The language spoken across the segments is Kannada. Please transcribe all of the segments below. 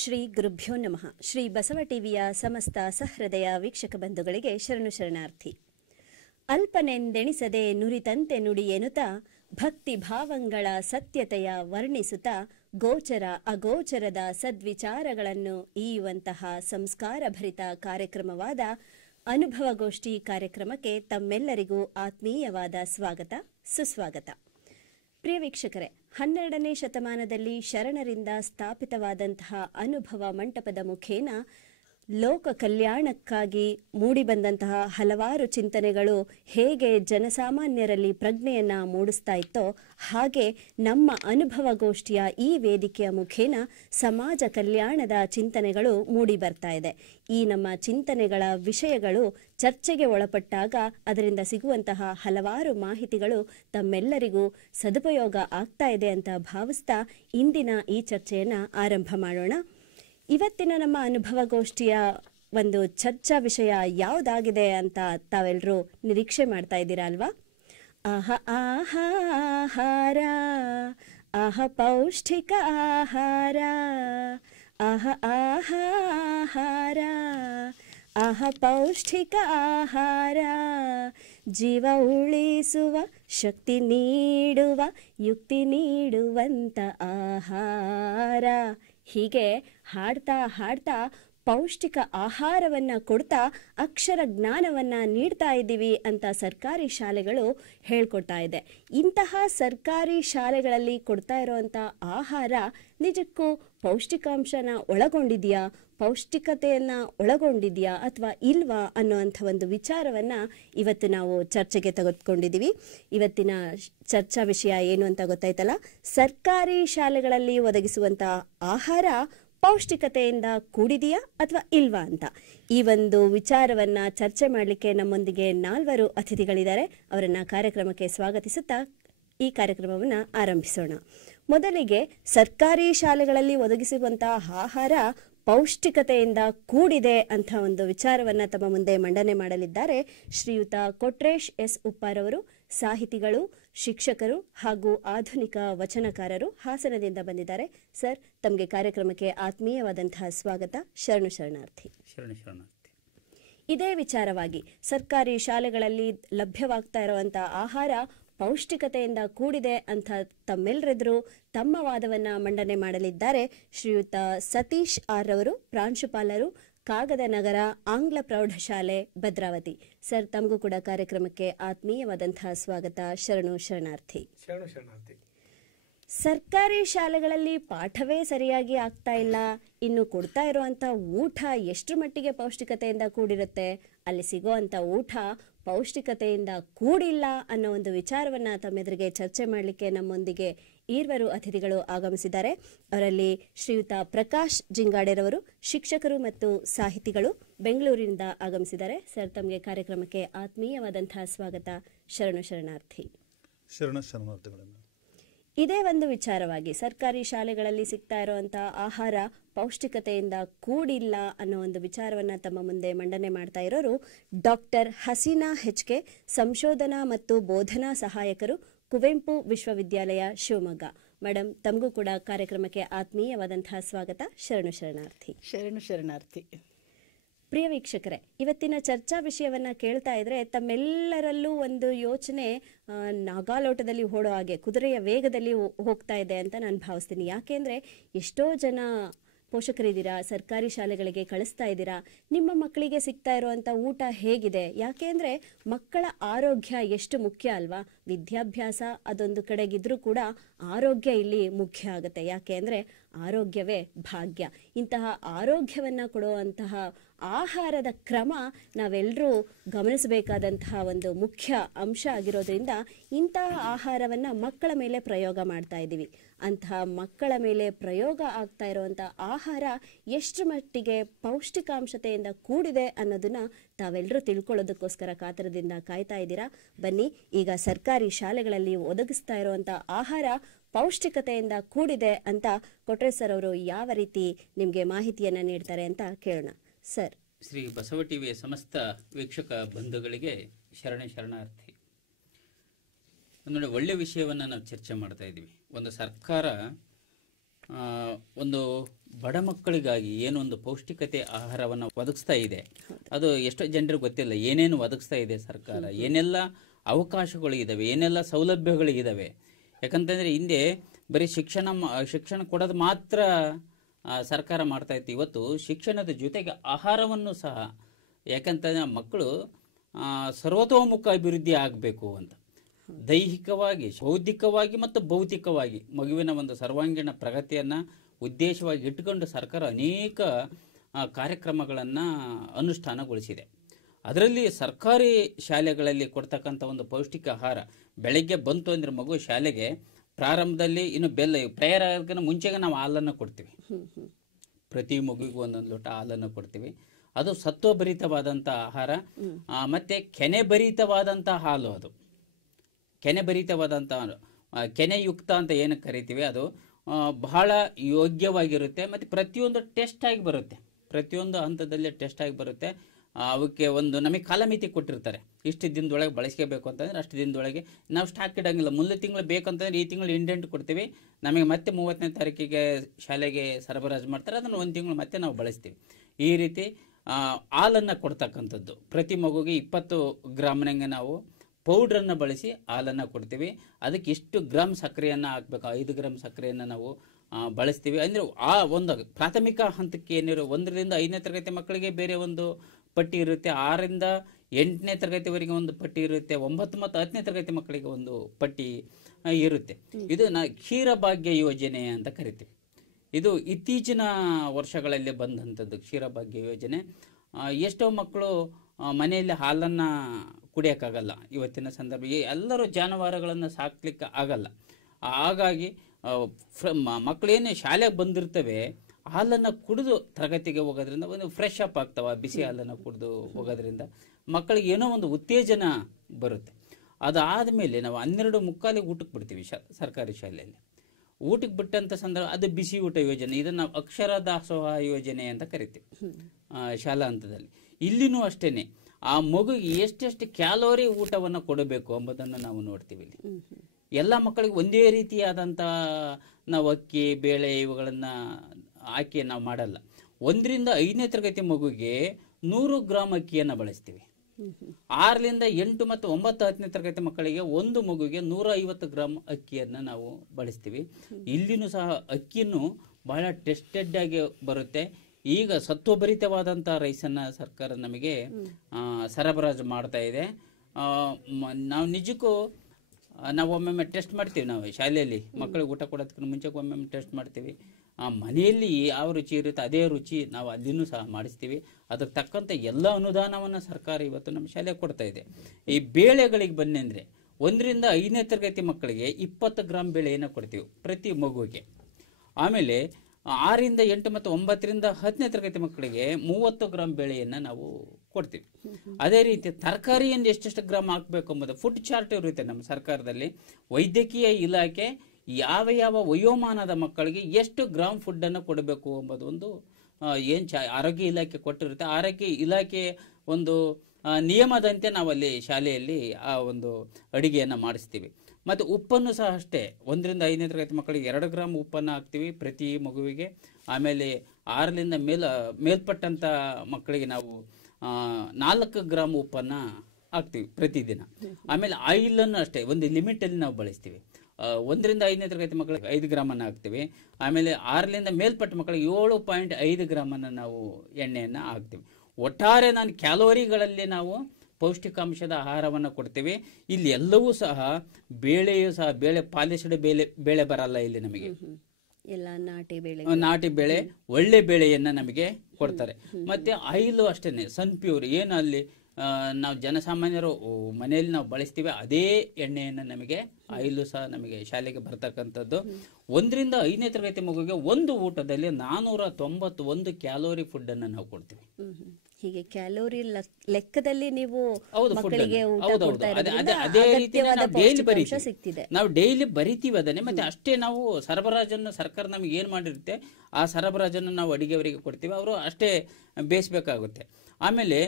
ಶ್ರೀ ಗುರುಭ್ಯೋ ನಮಃ. ಶ್ರೀ ಬಸವ ಟಿವಿಯ ಸಮಸ್ತ ಸಹೃದಯ ವೀಕ್ಷಕ ಬಂಧುಗಳಿಗೆ ಶರಣು ಶರಣಾರ್ಥಿ. ಅಲ್ಪನೆಂದೆಣಿಸದೆ ನುರಿತಂತೆ ನುಡಿಯೆನುತ ಭಕ್ತಿ ಭಾವಂಗಳ ಸತ್ಯತೆಯ ವರ್ಣಿಸುತ್ತ ಗೋಚರ ಅಗೋಚರದ ಸದ್ವಿಚಾರಗಳನ್ನು ಈಯುವಂತಹ ಸಂಸ್ಕಾರಭರಿತ ಕಾರ್ಯಕ್ರಮವಾದ ಅನುಭವಗೋಷ್ಠಿ ಕಾರ್ಯಕ್ರಮಕ್ಕೆ ತಮ್ಮೆಲ್ಲರಿಗೂ ಆತ್ಮೀಯವಾದ ಸ್ವಾಗತ ಸುಸ್ವಾಗತ. ಪ್ರಿಯ ವೀಕ್ಷಕರೇ, 12ನೇ ಶತಮಾನದಲ್ಲಿ ಶರಣರಿಂದ ಸ್ಥಾಪಿತವಾದಂತಹ ಅನುಭವ ಮಂಟಪದ ಮುಖೇನ ಲೋಕ ಕಲ್ಯಾಣಕ್ಕಾಗಿ ಮೂಡಿಬಂದಂತಹ ಹಲವಾರು ಚಿಂತನೆಗಳು ಹೇಗೆ ಜನಸಾಮಾನ್ಯರಲ್ಲಿ ಪ್ರಜ್ಞೆಯನ್ನ ಮೂಡಿಸ್ತಾ ಇತ್ತೋ ಹಾಗೆ ನಮ್ಮ ಅನುಭವಗೋಷ್ಠಿಯ ಈ ವೇದಿಕೆಯ ಮುಖೇನ ಸಮಾಜ ಕಲ್ಯಾಣದ ಚಿಂತನೆಗಳು ಮೂಡಿ ಬರ್ತಾ ಇದೆ. ಈ ನಮ್ಮ ಚಿಂತನೆಗಳ ವಿಷಯಗಳು ಚರ್ಚೆಗೆ ಒಳಪಟ್ಟಾಗ ಅದರಿಂದ ಸಿಗುವಂತಹ ಹಲವಾರು ಮಾಹಿತಿಗಳು ತಮ್ಮೆಲ್ಲರಿಗೂ ಸದುಪಯೋಗ ಆಗ್ತಾ ಇದೆ ಅಂತ ಭಾವಿಸ್ತಾ ಇಂದಿನ ಈ ಚರ್ಚೆಯನ್ನ ಆರಂಭ ಮಾಡೋಣ. ಇವತ್ತಿನ ನಮ್ಮ ಅನುಭವಗೋಷ್ಠಿಯ ಒಂದು ಚರ್ಚಾ ವಿಷಯ ಯಾವುದಾಗಿದೆ ಅಂತ ತಾವೆಲ್ಲರೂ ನಿರೀಕ್ಷೆ ಮಾಡ್ತಾ ಇದ್ದೀರಾ ಅಲ್ವಾ? ಆಹಾರ, ಆಹ ಪೌಷ್ಟಿಕ ಆಹಾರ, ಆಹಾರ, ಆಹ ಪೌಷ್ಟಿಕ ಆಹಾರ, ಜೀವ ಉಳಿಸುವ ಶಕ್ತಿ ನೀಡುವ ಯುಕ್ತಿ ನೀಡುವಂತ ಆಹಾರ. ಹೀಗೆ ಹಾಡ್ತಾ ಹಾಡ್ತಾ ಪೌಷ್ಟಿಕ ಆಹಾರವನ್ನ ಕೊಡ್ತಾ ಅಕ್ಷರ ಜ್ಞಾನವನ್ನ ನೀಡ್ತಾ ಇದ್ದೀವಿ ಅಂತ ಸರ್ಕಾರಿ ಶಾಲೆಗಳು ಹೇಳ್ಕೊಡ್ತಾ ಇದೆ. ಇಂತಹ ಸರ್ಕಾರಿ ಶಾಲೆಗಳಲ್ಲಿ ಕೊಡ್ತಾ ಇರುವಂತ ಆಹಾರ ನಿಜಕ್ಕೂ ಪೌಷ್ಟಿಕಾಂಶನ ಒಳಗೊಂಡಿದೆಯಾ, ಪೌಷ್ಟಿಕತೆಯನ್ನ ಒಳಗೊಂಡಿದೆಯಾ ಅಥವಾ ಇಲ್ವಾ ಅನ್ನುವಂಥ ಒಂದು ವಿಚಾರವನ್ನ ಇವತ್ತು ನಾವು ಚರ್ಚೆಗೆ ತೆಗೆದುಕೊಂಡಿದ್ದೀವಿ. ಇವತ್ತಿನ ಚರ್ಚಾ ವಿಷಯ ಏನು ಅಂತ ಗೊತ್ತಾಯ್ತಲ್ಲ, ಸರ್ಕಾರಿ ಶಾಲೆಗಳಲ್ಲಿ ಒದಗಿಸುವಂತ ಆಹಾರ ಪೌಷ್ಟಿಕತೆಯಿಂದ ಕೂಡಿದೆಯಾ ಅಥವಾ ಇಲ್ವಾ ಅಂತ. ಈ ಒಂದು ವಿಚಾರವನ್ನ ಚರ್ಚೆ ಮಾಡಲಿಕ್ಕೆ ನಮ್ಮೊಂದಿಗೆ 4 ಅತಿಥಿಗಳಿದ್ದಾರೆ. ಅವರನ್ನ ಕಾರ್ಯಕ್ರಮಕ್ಕೆ ಸ್ವಾಗತಿಸುತ್ತಾ ಈ ಕಾರ್ಯಕ್ರಮವನ್ನು ಆರಂಭಿಸೋಣ. ಮೊದಲಿಗೆ ಸರ್ಕಾರಿ ಶಾಲೆಗಳಲ್ಲಿ ಒದಗಿಸುವಂತಹ ಆಹಾರ ಪೌಷ್ಟಿಕತೆಯಿಂದ ಕೂಡಿದೆ ಅಂತ ಒಂದು ವಿಚಾರವನ್ನ ತಮ್ಮ ಮುಂದೆ ಮಂಡನೆ ಮಾಡಲಿದ್ದಾರೆ ಶ್ರೀಯುತ ಕೊಟ್ರೇಶ್ ಎಸ್ ಉಪ್ಪಾರವರು. ಸಾಹಿತಿಗಳು, ಶಿಕ್ಷಕರು ಹಾಗೂ ಆಧುನಿಕ ವಚನಕಾರರು, ಹಾಸನದಿಂದ ಬಂದಿದ್ದಾರೆ. ಸರ್, ತಮಗೆ ಕಾರ್ಯಕ್ರಮಕ್ಕೆ ಆತ್ಮೀಯವಾದಂತಹ ಸ್ವಾಗತ. ಶರಣು ಶರಣಾರ್ಥಿ. ಇದೇ ವಿಚಾರವಾಗಿ ಸರ್ಕಾರಿ ಶಾಲೆಗಳಲ್ಲಿ ಲಭ್ಯವಾಗ್ತಾ ಇರುವಂತಹ ಆಹಾರ ಪೌಷ್ಟಿಕತೆಯಿಂದ ಕೂಡಿದೆ ಅಂತ ತಮ್ಮೆಲ್ಲರೆದುರು ತಮ್ಮ ವಾದವನ್ನ ಮಂಡನೆ ಮಾಡಲಿದ್ದಾರೆ ಶ್ರೀಯುತ ಸತೀಶ್ ಆರ್ ರವರು, ಪ್ರಾಂಶುಪಾಲರು, ಕಾಗದ ನಗರ ಆಂಗ್ಲ ಪ್ರೌಢಶಾಲೆ, ಭದ್ರಾವತಿ. ಸರ್, ತಮಗೂ ಕೂಡ ಕಾರ್ಯಕ್ರಮಕ್ಕೆ ಆತ್ಮೀಯವಾದಂತಹ ಸ್ವಾಗತ. ಶರಣು ಶರಣಾರ್ಥಿ. ಸರ್ಕಾರಿ ಶಾಲೆಗಳಲ್ಲಿ ಪಾಠವೇ ಸರಿಯಾಗಿ ಆಗ್ತಾ ಇಲ್ಲ, ಇನ್ನು ಕೊಡ್ತಾ ಇರುವಂತ ಊಟ ಎಷ್ಟು ಮಟ್ಟಿಗೆ ಪೌಷ್ಟಿಕತೆಯಿಂದ ಕೂಡಿರುತ್ತೆ, ಅಲ್ಲಿ ಸಿಗೋವಂಥ ಊಟ ಪೌಷ್ಟಿಕತೆಯಿಂದ ಕೂಡಿಲ್ಲ ಅನ್ನೋ ಒಂದು ವಿಚಾರವನ್ನ ತಮ್ಮೆದುರಿಗೆ ಚರ್ಚೆ ಮಾಡಲಿಕ್ಕೆ ನಮ್ಮೊಂದಿಗೆ ಈರ್ವರು ಅತಿಥಿಗಳು ಆಗಮಿಸಿದ್ದಾರೆ. ಅವರಲ್ಲಿ ಶ್ರೀಯುತ ಪ್ರಕಾಶ್ ಜಿಂಗಾಡೆರವರು, ಶಿಕ್ಷಕರು ಮತ್ತು ಸಾಹಿತಿಗಳು, ಬೆಂಗಳೂರಿನಿಂದ ಆಗಮಿಸಿದ್ದಾರೆ. ಸರ್, ತಮಗೆ ಕಾರ್ಯಕ್ರಮಕ್ಕೆ ಆತ್ಮೀಯವಾದಂತಹ ಸ್ವಾಗತ. ಶರಣು ಶರಣಾರ್ಥಿ. ಇದೇ ಒಂದು ವಿಚಾರವಾಗಿ ಸರ್ಕಾರಿ ಶಾಲೆಗಳಲ್ಲಿ ಸಿಗ್ತಾ ಇರುವಂತಹ ಆಹಾರ ಪೌಷ್ಟಿಕತೆಯಿಂದ ಕೂಡಿಲ್ಲ ಅನ್ನೋ ಒಂದು ವಿಚಾರವನ್ನ ತಮ್ಮ ಮುಂದೆ ಮಂಡನೆ ಮಾಡ್ತಾ ಇರೋರು ಡಾಕ್ಟರ್ ಹಸೀನಾ ಹೆಚ್ಕೆ, ಸಂಶೋಧನಾ ಮತ್ತು ಬೋಧನಾ ಸಹಾಯಕರು, ಕುವೆಂಪು ವಿಶ್ವವಿದ್ಯಾಲಯ, ಶಿವಮೊಗ್ಗ. ಮೇಡಮ್, ತಮಗೂ ಕೂಡ ಕಾರ್ಯಕ್ರಮಕ್ಕೆ ಆತ್ಮೀಯವಾದಂತಹ ಸ್ವಾಗತ. ಶರಣು ಶರಣಾರ್ಥಿ. ಶರಣು ಶರಣಾರ್ಥಿ. ಪ್ರಿಯ ವೀಕ್ಷಕರೇ, ಇವತ್ತಿನ ಚರ್ಚಾ ವಿಷಯವನ್ನ ಕೇಳ್ತಾ ಇದ್ರೆ ತಮ್ಮೆಲ್ಲರಲ್ಲೂ ಒಂದು ಯೋಚನೆ ನಾಗಾಲೋಟದಲ್ಲಿ ಓಡೋ ಹಾಗೆ, ಕುದುರೆಯ ವೇಗದಲ್ಲಿ ಹೋಗ್ತಾ ಇದೆ ಅಂತ ನಾನು ಭಾವಿಸ್ತೀನಿ. ಯಾಕೆಂದ್ರೆ ಎಷ್ಟೋ ಜನ ಪೋಷಕರಿದ್ದೀರಾ, ಸರ್ಕಾರಿ ಶಾಲೆಗಳಿಗೆ ಕಳಿಸ್ತಾ ಇದ್ದೀರಾ, ನಿಮ್ಮ ಮಕ್ಕಳಿಗೆ ಸಿಗ್ತಾ ಇರುವಂತ ಊಟ ಹೇಗಿದೆ? ಯಾಕೆಂದ್ರೆ ಮಕ್ಕಳ ಆರೋಗ್ಯ ಎಷ್ಟು ಮುಖ್ಯ ಅಲ್ವಾ? ವಿದ್ಯಾಭ್ಯಾಸ ಅದೊಂದು ಕಡೆಗಿದ್ರೂ ಕೂಡ ಆರೋಗ್ಯ ಇಲ್ಲಿ ಮುಖ್ಯ ಆಗುತ್ತೆ. ಯಾಕೆ ಅಂದ್ರೆ ಆರೋಗ್ಯವೇ ಭಾಗ್ಯ. ಇಂತಹ ಆರೋಗ್ಯವನ್ನ ಕೊಡುವಂತಹ ಆಹಾರದ ಕ್ರಮ ನಾವೆಲ್ಲರೂ ಗಮನಿಸಬೇಕಾದಂತಹ ಒಂದು ಮುಖ್ಯ ಅಂಶ ಆಗಿರೋದ್ರಿಂದ ಇಂತಹ ಆಹಾರವನ್ನ ಮಕ್ಕಳ ಮೇಲೆ ಪ್ರಯೋಗ ಮಾಡ್ತಾ ಇದ್ದೀವಿ. ಅಂತಹ ಮಕ್ಕಳ ಮೇಲೆ ಪ್ರಯೋಗ ಆಗ್ತಾ ಇರುವಂತಹ ಆಹಾರ ಎಷ್ಟು ಮಟ್ಟಿಗೆ ಪೌಷ್ಟಿಕಾಂಶತೆಯಿಂದ ಕೂಡಿದೆ ಅನ್ನೋದನ್ನ ತಾವೆಲ್ಲರೂ ತಿಳ್ಕೊಳ್ಳೋದಕ್ಕೋಸ್ಕರ ಕಾತರದಿಂದ ಕಾಯ್ತಾ ಇದ್ದೀರಾ. ಬನ್ನಿ, ಈಗ ಸರ್ಕಾರಿ ಶಾಲೆಗಳಲ್ಲಿ ಒದಗಿಸ್ತಾ ಇರುವಂತಹ ಆಹಾರ ಪೌಷ್ಟಿಕತೆಯಿಂದ ಕೂಡಿದೆ ಅಂತ ಕೊಟ್ರೇಶ್ ಸರ್ ಅವರು ಯಾವ ರೀತಿ ನಿಮಗೆ ಮಾಹಿತಿಯನ್ನ ನೀಡ್ತಾರೆ ಅಂತ ಕೇಳೋಣ. ಸರ್. ಶ್ರೀ ಬಸವ ಟಿವಿಯ ಸಮಸ್ತ ವೀಕ್ಷಕ ಬಂಧುಗಳಿಗೆ ಶರಣಾರ್ಥಿ. ಒಂದು ಒಳ್ಳೆ ವಿಷಯವನ್ನು ನಾವು ಚರ್ಚೆ ಮಾಡ್ತಾ ಇದ್ದೀವಿ. ಒಂದು ಸರ್ಕಾರ ಒಂದು ಬಡ ಮಕ್ಕಳಿಗಾಗಿ ಏನೊಂದು ಪೌಷ್ಟಿಕತೆ ಆಹಾರವನ್ನು ಒದಗಿಸ್ತಾ ಇದೆ, ಅದು ಎಷ್ಟೋ ಜನರಿಗೆ ಗೊತ್ತಿಲ್ಲ. ಏನೇನು ಒದಗಿಸ್ತಾ ಇದೆ ಸರ್ಕಾರ, ಏನೆಲ್ಲ ಅವಕಾಶಗಳು ಇದ್ದಾವೆ, ಏನೆಲ್ಲ ಸೌಲಭ್ಯಗಳು ಇದ್ದಾವೆ. ಯಾಕಂತಂದರೆ ಹಿಂದೆ ಬರೀ ಶಿಕ್ಷಣ ಕೊಡೋದು ಮಾತ್ರ ಸರ್ಕಾರ ಮಾಡ್ತಾ ಇತ್ತು. ಇವತ್ತು ಶಿಕ್ಷಣದ ಜೊತೆಗೆ ಆಹಾರವನ್ನು ಸಹ, ಯಾಕಂತಂದರೆ ಮಕ್ಕಳು ಸರ್ವತೋಮುಖ ಅಭಿವೃದ್ಧಿ ಆಗಬೇಕು ಅಂತ, ದೈಹಿಕವಾಗಿ, ಬೌದ್ಧಿಕವಾಗಿ ಮತ್ತು ಭೌತಿಕವಾಗಿ ಮಗುವಿನ ಒಂದು ಸರ್ವಾಂಗೀಣ ಪ್ರಗತಿಯನ್ನು ಉದ್ದೇಶವಾಗಿ ಇಟ್ಟುಕೊಂಡು ಸರ್ಕಾರ ಅನೇಕ ಕಾರ್ಯಕ್ರಮಗಳನ್ನು ಅನುಷ್ಠಾನಗೊಳಿಸಿದೆ. ಅದರಲ್ಲಿ ಸರ್ಕಾರಿ ಶಾಲೆಗಳಲ್ಲಿ ಕೊಡ್ತಕ್ಕಂಥ ಒಂದು ಪೌಷ್ಟಿಕ ಆಹಾರ, ಬೆಳಗ್ಗೆ ಬಂತು ಅಂದರೆ ಮಗು ಶಾಲೆಗೆ ಪ್ರಾರಂಭದಲ್ಲಿ ಇನ್ನು ಪ್ರೇಯರ್ ಆಗೋದಕ್ಕಿಂತ ಮುಂಚೆಗೆ ನಾವು ಹಾಲನ್ನು ಕೊಡ್ತೀವಿ. ಪ್ರತಿ ಮಗುವಿಗೂ ಒಂದೊಂದು ಲೋಟ ಹಾಲನ್ನು ಕೊಡ್ತೀವಿ. ಅದು ಸತ್ವಭರಿತವಾದಂಥ ಆಹಾರ, ಮತ್ತು ಕೆನೆಭರಿತವಾದಂಥ ಹಾಲು. ಅದು ಕೆನೆಭರಿತವಾದಂಥ ಕೆನೆಯುಕ್ತ ಅಂತ ಏನು ಕರಿತೀವಿ, ಅದು ಬಹಳ ಯೋಗ್ಯವಾಗಿರುತ್ತೆ. ಮತ್ತು ಪ್ರತಿಯೊಂದು ಟೆಸ್ಟ್ ಆಗಿ ಬರುತ್ತೆ, ಪ್ರತಿಯೊಂದು ಹಂತದಲ್ಲಿ ಟೆಸ್ಟ್ ಆಗಿ ಬರುತ್ತೆ. ಅವಕ್ಕೆ ಒಂದು ನಮಗೆ ಕಾಲಮಿತಿ ಕೊಟ್ಟಿರ್ತಾರೆ, ಇಷ್ಟು ದಿನದೊಳಗೆ ಬಳಸ್ಕೋಬೇಕು ಅಂತಂದರೆ ಅಷ್ಟು ದಿನದೊಳಗೆ ನಾವು ಸ್ಟಾಕ್ ಇಡೋಂಗಿಲ್ಲ. ಮುಂದೆ ತಿಂಗಳು ಬೇಕಂತಂದರೆ ಈ ತಿಂಗಳು ಇಂಡೆಂಟ್ ಕೊಡ್ತೀವಿ, ನಮಗೆ ಮತ್ತೆ 30ನೇ ತಾರೀಕಿಗೆ ಶಾಲೆಗೆ ಸರಬರಾಜು ಮಾಡ್ತಾರೆ, ಅದನ್ನು ಒಂದು ತಿಂಗಳು ಮತ್ತೆ ನಾವು ಬಳಸ್ತೀವಿ. ಈ ರೀತಿ ಹಾಲನ್ನು ಕೊಡ್ತಕ್ಕಂಥದ್ದು ಪ್ರತಿ ಮಗುಗೆ 20 ಗ್ರಾಮ್ನಂಗೆ ನಾವು ಪೌಡ್ರನ್ನು ಬಳಸಿ ಹಾಲನ್ನು ಕೊಡ್ತೀವಿ. ಅದಕ್ಕೆ ಇಷ್ಟು ಗ್ರಾಮ್ ಸಕ್ಕರೆಯನ್ನು ಹಾಕಬೇಕು, 5 ಗ್ರಾಮ್ ಸಕ್ಕರೆಯನ್ನು ನಾವು ಬಳಸ್ತೀವಿ. ಅಂದರೆ ಆ ಒಂದು ಪ್ರಾಥಮಿಕ ಹಂತಕ್ಕೆ ಏನಿರೋ 1ರಿಂದ 5ನೇ ತರಗತಿ ಮಕ್ಕಳಿಗೆ ಬೇರೆ ಒಂದು ಪಟ್ಟಿ ಇರುತ್ತೆ, 6ರಿಂದ 8ನೇ ತರಗತಿವರೆಗೆ ಒಂದು ಪಟ್ಟಿ ಇರುತ್ತೆ, 9 ಮತ್ತು 10ನೇ ತರಗತಿ ಮಕ್ಕಳಿಗೆ ಒಂದು ಪಟ್ಟಿ ಇರುತ್ತೆ. ಇದು ಕ್ಷೀರಭಾಗ್ಯ ಯೋಜನೆ ಅಂತ ಕರಿತೀವಿ. ಇದು ಇತ್ತೀಚಿನ ವರ್ಷಗಳಲ್ಲಿ ಬಂದಂಥದ್ದು ಕ್ಷೀರಭಾಗ್ಯ ಯೋಜನೆ. ಎಷ್ಟೋ ಮಕ್ಕಳು ಮನೆಯಲ್ಲಿ ಹಾಲನ್ನು ಕುಡಿಯೋಕ್ಕಾಗಲ್ಲ. ಇವತ್ತಿನ ಸಂದರ್ಭ ಎಲ್ಲರೂ ಜಾನುವಾರುಗಳನ್ನು ಸಾಕ್ಲಿಕ್ಕೆ ಆಗಲ್ಲ. ಹಾಗಾಗಿ ಮಕ್ಕಳೇನು ಶಾಲೆಗೆ ಬಂದಿರ್ತವೆ, ಹಾಲನ್ನು ಕುಡಿದು ತರಗತಿಗೆ ಹೋಗೋದ್ರಿಂದ ಒಂದು ಫ್ರೆಶ್ ಅಪ್ ಆಗ್ತಾವ. ಬಿಸಿ ಹಾಲನ್ನು ಕುಡಿದು ಹೋಗೋದ್ರಿಂದ ಮಕ್ಕಳಿಗೆ ಏನೋ ಒಂದು ಉತ್ತೇಜನ ಬರುತ್ತೆ. ಅದಾದಮೇಲೆ ನಾವು 12:45 ಊಟಕ್ಕೆ ಬಿಡ್ತೀವಿ ಸರ್ಕಾರಿ ಶಾಲೆಯಲ್ಲಿ. ಊಟಕ್ಕೆ ಬಿಟ್ಟಂಥ ಸಂದರ್ಭ ಅದು ಬಿಸಿ ಊಟ ಯೋಜನೆ. ಇದನ್ನು ನಾವು ಅಕ್ಷರ ದಾಸೋಹ ಯೋಜನೆ ಅಂತ ಕರಿತೀವಿ ಶಾಲಾ ಹಂತದಲ್ಲಿ. ಇಲ್ಲಿನೂ ಅಷ್ಟೇ, ಆ ಮಗುಗೆ ಎಷ್ಟೆಷ್ಟು ಕ್ಯಾಲೋರಿ ಊಟವನ್ನು ಕೊಡಬೇಕು ಎಂಬುದನ್ನು ನಾವು ನೋಡ್ತೀವಿ. ಇಲ್ಲಿ ಎಲ್ಲ ಮಕ್ಕಳಿಗೆ ಒಂದೇ ರೀತಿಯಾದಂಥ ನಾವು ಅಕ್ಕಿ, ಬೇಳೆ ಇವುಗಳನ್ನು ಹಾಕಿ ನಾವು ಮಾಡಲ್ಲ. 1ರಿಂದ 5ನೇ ತರಗತಿ ಮಗುಗೆ 100 ಗ್ರಾಮ್ ಅಕ್ಕಿಯನ್ನು ಬಳಸ್ತೀವಿ. 6ರಿಂದ 8 ಮತ್ತು 9, 10ನೇ ತರಗತಿ ಮಕ್ಕಳಿಗೆ ಒಂದು ಮಗುಗೆ 150 ಗ್ರಾಮ್ ಅಕ್ಕಿಯನ್ನು ನಾವು ಬಳಸ್ತೀವಿ. ಇಲ್ಲಿನೂ ಸಹ ಅಕ್ಕಿಯನ್ನು ಬಹಳ ಟೆಸ್ಟೆಡ್ ಆಗಿ ಬರುತ್ತೆ. ಈಗ ಸತ್ವಭರಿತವಾದಂಥ ರೈಸನ್ನು ಸರ್ಕಾರ ನಮಗೆ ಸರಬರಾಜು ಮಾಡ್ತಾ ಇದೆ. ನಾವು ನಿಜಕ್ಕೂ ನಾವು ಒಮ್ಮೊಮ್ಮೆ ಟೆಸ್ಟ್ ಮಾಡ್ತೀವಿ. ನಾವು ಶಾಲೆಯಲ್ಲಿ ಮಕ್ಕಳಿಗೆ ಊಟ ಕೊಡೋದಕ್ಕೆ ಮುಂಚೆ ಒಮ್ಮೊಮ್ಮೆ ಟೆಸ್ಟ್ ಮಾಡ್ತೀವಿ. ಮನೆಯಲ್ಲಿ ಯಾವ ರುಚಿ ಇರುತ್ತೆ ಅದೇ ರುಚಿ ನಾವು ಅಲ್ಲಿನೂ ಸಹ ಮಾಡಿಸ್ತೀವಿ. ಅದಕ್ಕೆ ತಕ್ಕಂಥ ಎಲ್ಲ ಅನುದಾನವನ್ನು ಸರ್ಕಾರ ಇವತ್ತು ನಮ್ಮ ಶಾಲೆಗೆ ಕೊಡ್ತಾ ಇದೆ. ಈ ಬೇಳೆಗಳಿಗೆ ಬನ್ನೆಂದರೆ 1ರಿಂದ 5ನೇ ತರಗತಿ ಮಕ್ಕಳಿಗೆ 20 ಗ್ರಾಮ್ ಬೇಳೆಯನ್ನು ಕೊಡ್ತೀವಿ ಪ್ರತಿ ಮಗುವಿಗೆ. ಆಮೇಲೆ 6ರಿಂದ 8 ಮತ್ತು 9ರಿಂದ 10ನೇ ತರಗತಿ ಮಕ್ಕಳಿಗೆ 30 ಗ್ರಾಮ್ ಬೇಳೆಯನ್ನು ನಾವು ಕೊಡ್ತೀವಿ. ಅದೇ ರೀತಿ ತರಕಾರಿಯನ್ನು ಎಷ್ಟೆಷ್ಟು ಗ್ರಾಮ್ ಹಾಕಬೇಕು ಎಂಬುದು ಫುಡ್ ಚಾರ್ಟ್ ಇರುತ್ತೆ ನಮ್ಮ ಸರ್ಕಾರದಲ್ಲಿ. ವೈದ್ಯಕೀಯ ಇಲಾಖೆ ಯಾವ ಯಾವ ವಯೋಮಾನದ ಮಕ್ಕಳಿಗೆ ಎಷ್ಟು ಗ್ರಾಮ್ ಫುಡ್ಡನ್ನು ಕೊಡಬೇಕು ಎಂಬುದು ಒಂದು ಆರೋಗ್ಯ ಇಲಾಖೆ ಕೊಟ್ಟಿರುತ್ತೆ. ಆರೋಗ್ಯ ಇಲಾಖೆ ಒಂದು ನಿಯಮದಂತೆ ನಾವಲ್ಲಿ ಶಾಲೆಯಲ್ಲಿ ಆ ಒಂದು ಅಡುಗೆಯನ್ನು ಮಾಡಿಸ್ತೀವಿ. ಮತ್ತು ಉಪ್ಪನ್ನು ಸಹ ಅಷ್ಟೇ, 1ರಿಂದ 5ನೇ ತರಗತಿ ಮಕ್ಕಳಿಗೆ 2 ಗ್ರಾಮ್ ಉಪ್ಪನ್ನು ಹಾಕ್ತೀವಿ ಪ್ರತಿ ಮಗುವಿಗೆ. ಆಮೇಲೆ 6ರಿಂದ ಮೇಲ್ಪಟ್ಟಂಥ ಮಕ್ಕಳಿಗೆ ನಾವು 4 ಗ್ರಾಮ್ ಉಪ್ಪನ್ನು ಹಾಕ್ತೀವಿ ಪ್ರತಿದಿನ. ಆಮೇಲೆ ಆಯಿಲನ್ನು ಅಷ್ಟೇ ಒಂದು ಲಿಮಿಟಲ್ಲಿ ನಾವು ಬಳಸ್ತೀವಿ. 1ರಿಂದ 5ನೇ ತರಗತಿ ಮಕ್ಕಳಿಗೆ 5 ಗ್ರಾಮನ್ನು ಹಾಕ್ತೀವಿ. ಆಮೇಲೆ 6ರಿಂದ ಮೇಲ್ಪಟ್ಟ ಮಕ್ಕಳಿಗೆ 7.5 ಗ್ರಾಮನ್ನು ನಾವು ಎಣ್ಣೆಯನ್ನು ಹಾಕ್ತೀವಿ. ಒಟ್ಟಾರೆ ಕ್ಯಾಲೋರಿಗಳಲ್ಲಿ ನಾವು ಪೌಷ್ಟಿಕಾಂಶದ ಆಹಾರವನ್ನು ಕೊಡ್ತೀವಿ. ಇಲ್ಲಿ ಎಲ್ಲವೂ ಸಹ ಬೇಳೆಯೂ ಸಹ ಪಾಲಿಸ್ಡ್ ಬೇಳೆ ಬರಲ್ಲ ಇಲ್ಲಿ ನಮಗೆ, ಎಲ್ಲ ನಾಟಿ ಬೇಳೆ ಒಳ್ಳೆ ಬೇಳೆಯನ್ನು ನಮಗೆ ಕೊಡ್ತಾರೆ. ಮತ್ತೆ ಆಯಿಲು ಅಷ್ಟೇ ಸನ್ ಪ್ಯೂರ್, ಏನು ಅಲ್ಲಿ ನಾವು ಜನಸಾಮಾನ್ಯರು ಮನೆಯಲ್ಲಿ ನಾವು ಬಳಸ್ತೀವಿ ಅದೇ ಎಣ್ಣೆಯನ್ನು ನಮಗೆ ಆಯಿಲು ಸಹ ನಮಗೆ ಶಾಲೆಗೆ ಬರ್ತಕ್ಕಂಥದ್ದು. 1ರಿಂದ 5ನೇ ತರಗತಿ ಮಗುವಿಗೆ ಒಂದು ಊಟದಲ್ಲಿ 491 ಕ್ಯಾಲೋರಿ ಫುಡ್ಡನ್ನು ನಾವು ಕೊಡ್ತೀವಿ. ಹೀಗೆ ಕ್ಯಾಲೋರಿ ಲೆಕ್ಕದಲ್ಲಿ ನೀವು ಮಕ್ಕಳಿಗೆ ಅದೇ ರೀತಿ ನಾವು ಡೈಲಿ ಬರಿತೀವಿ ಅದನ್ನೇ. ಮತ್ತೆ ಅಷ್ಟೇ ನಾವು ಸರಬರಾಜನ್ನು ಸರ್ಕಾರ ನಮಗೆ ಏನು ಮಾಡಿರುತ್ತೆ ಆ ಸರಬರಾಜನ್ನು ನಾವು ಅಡಿಗೆಯವರಿಗೆ ಕೊಡ್ತೀವಿ, ಅವರು ಅಷ್ಟೇ ಬೇಯಿಸಬೇಕಾಗುತ್ತೆ. ಆಮೇಲೆ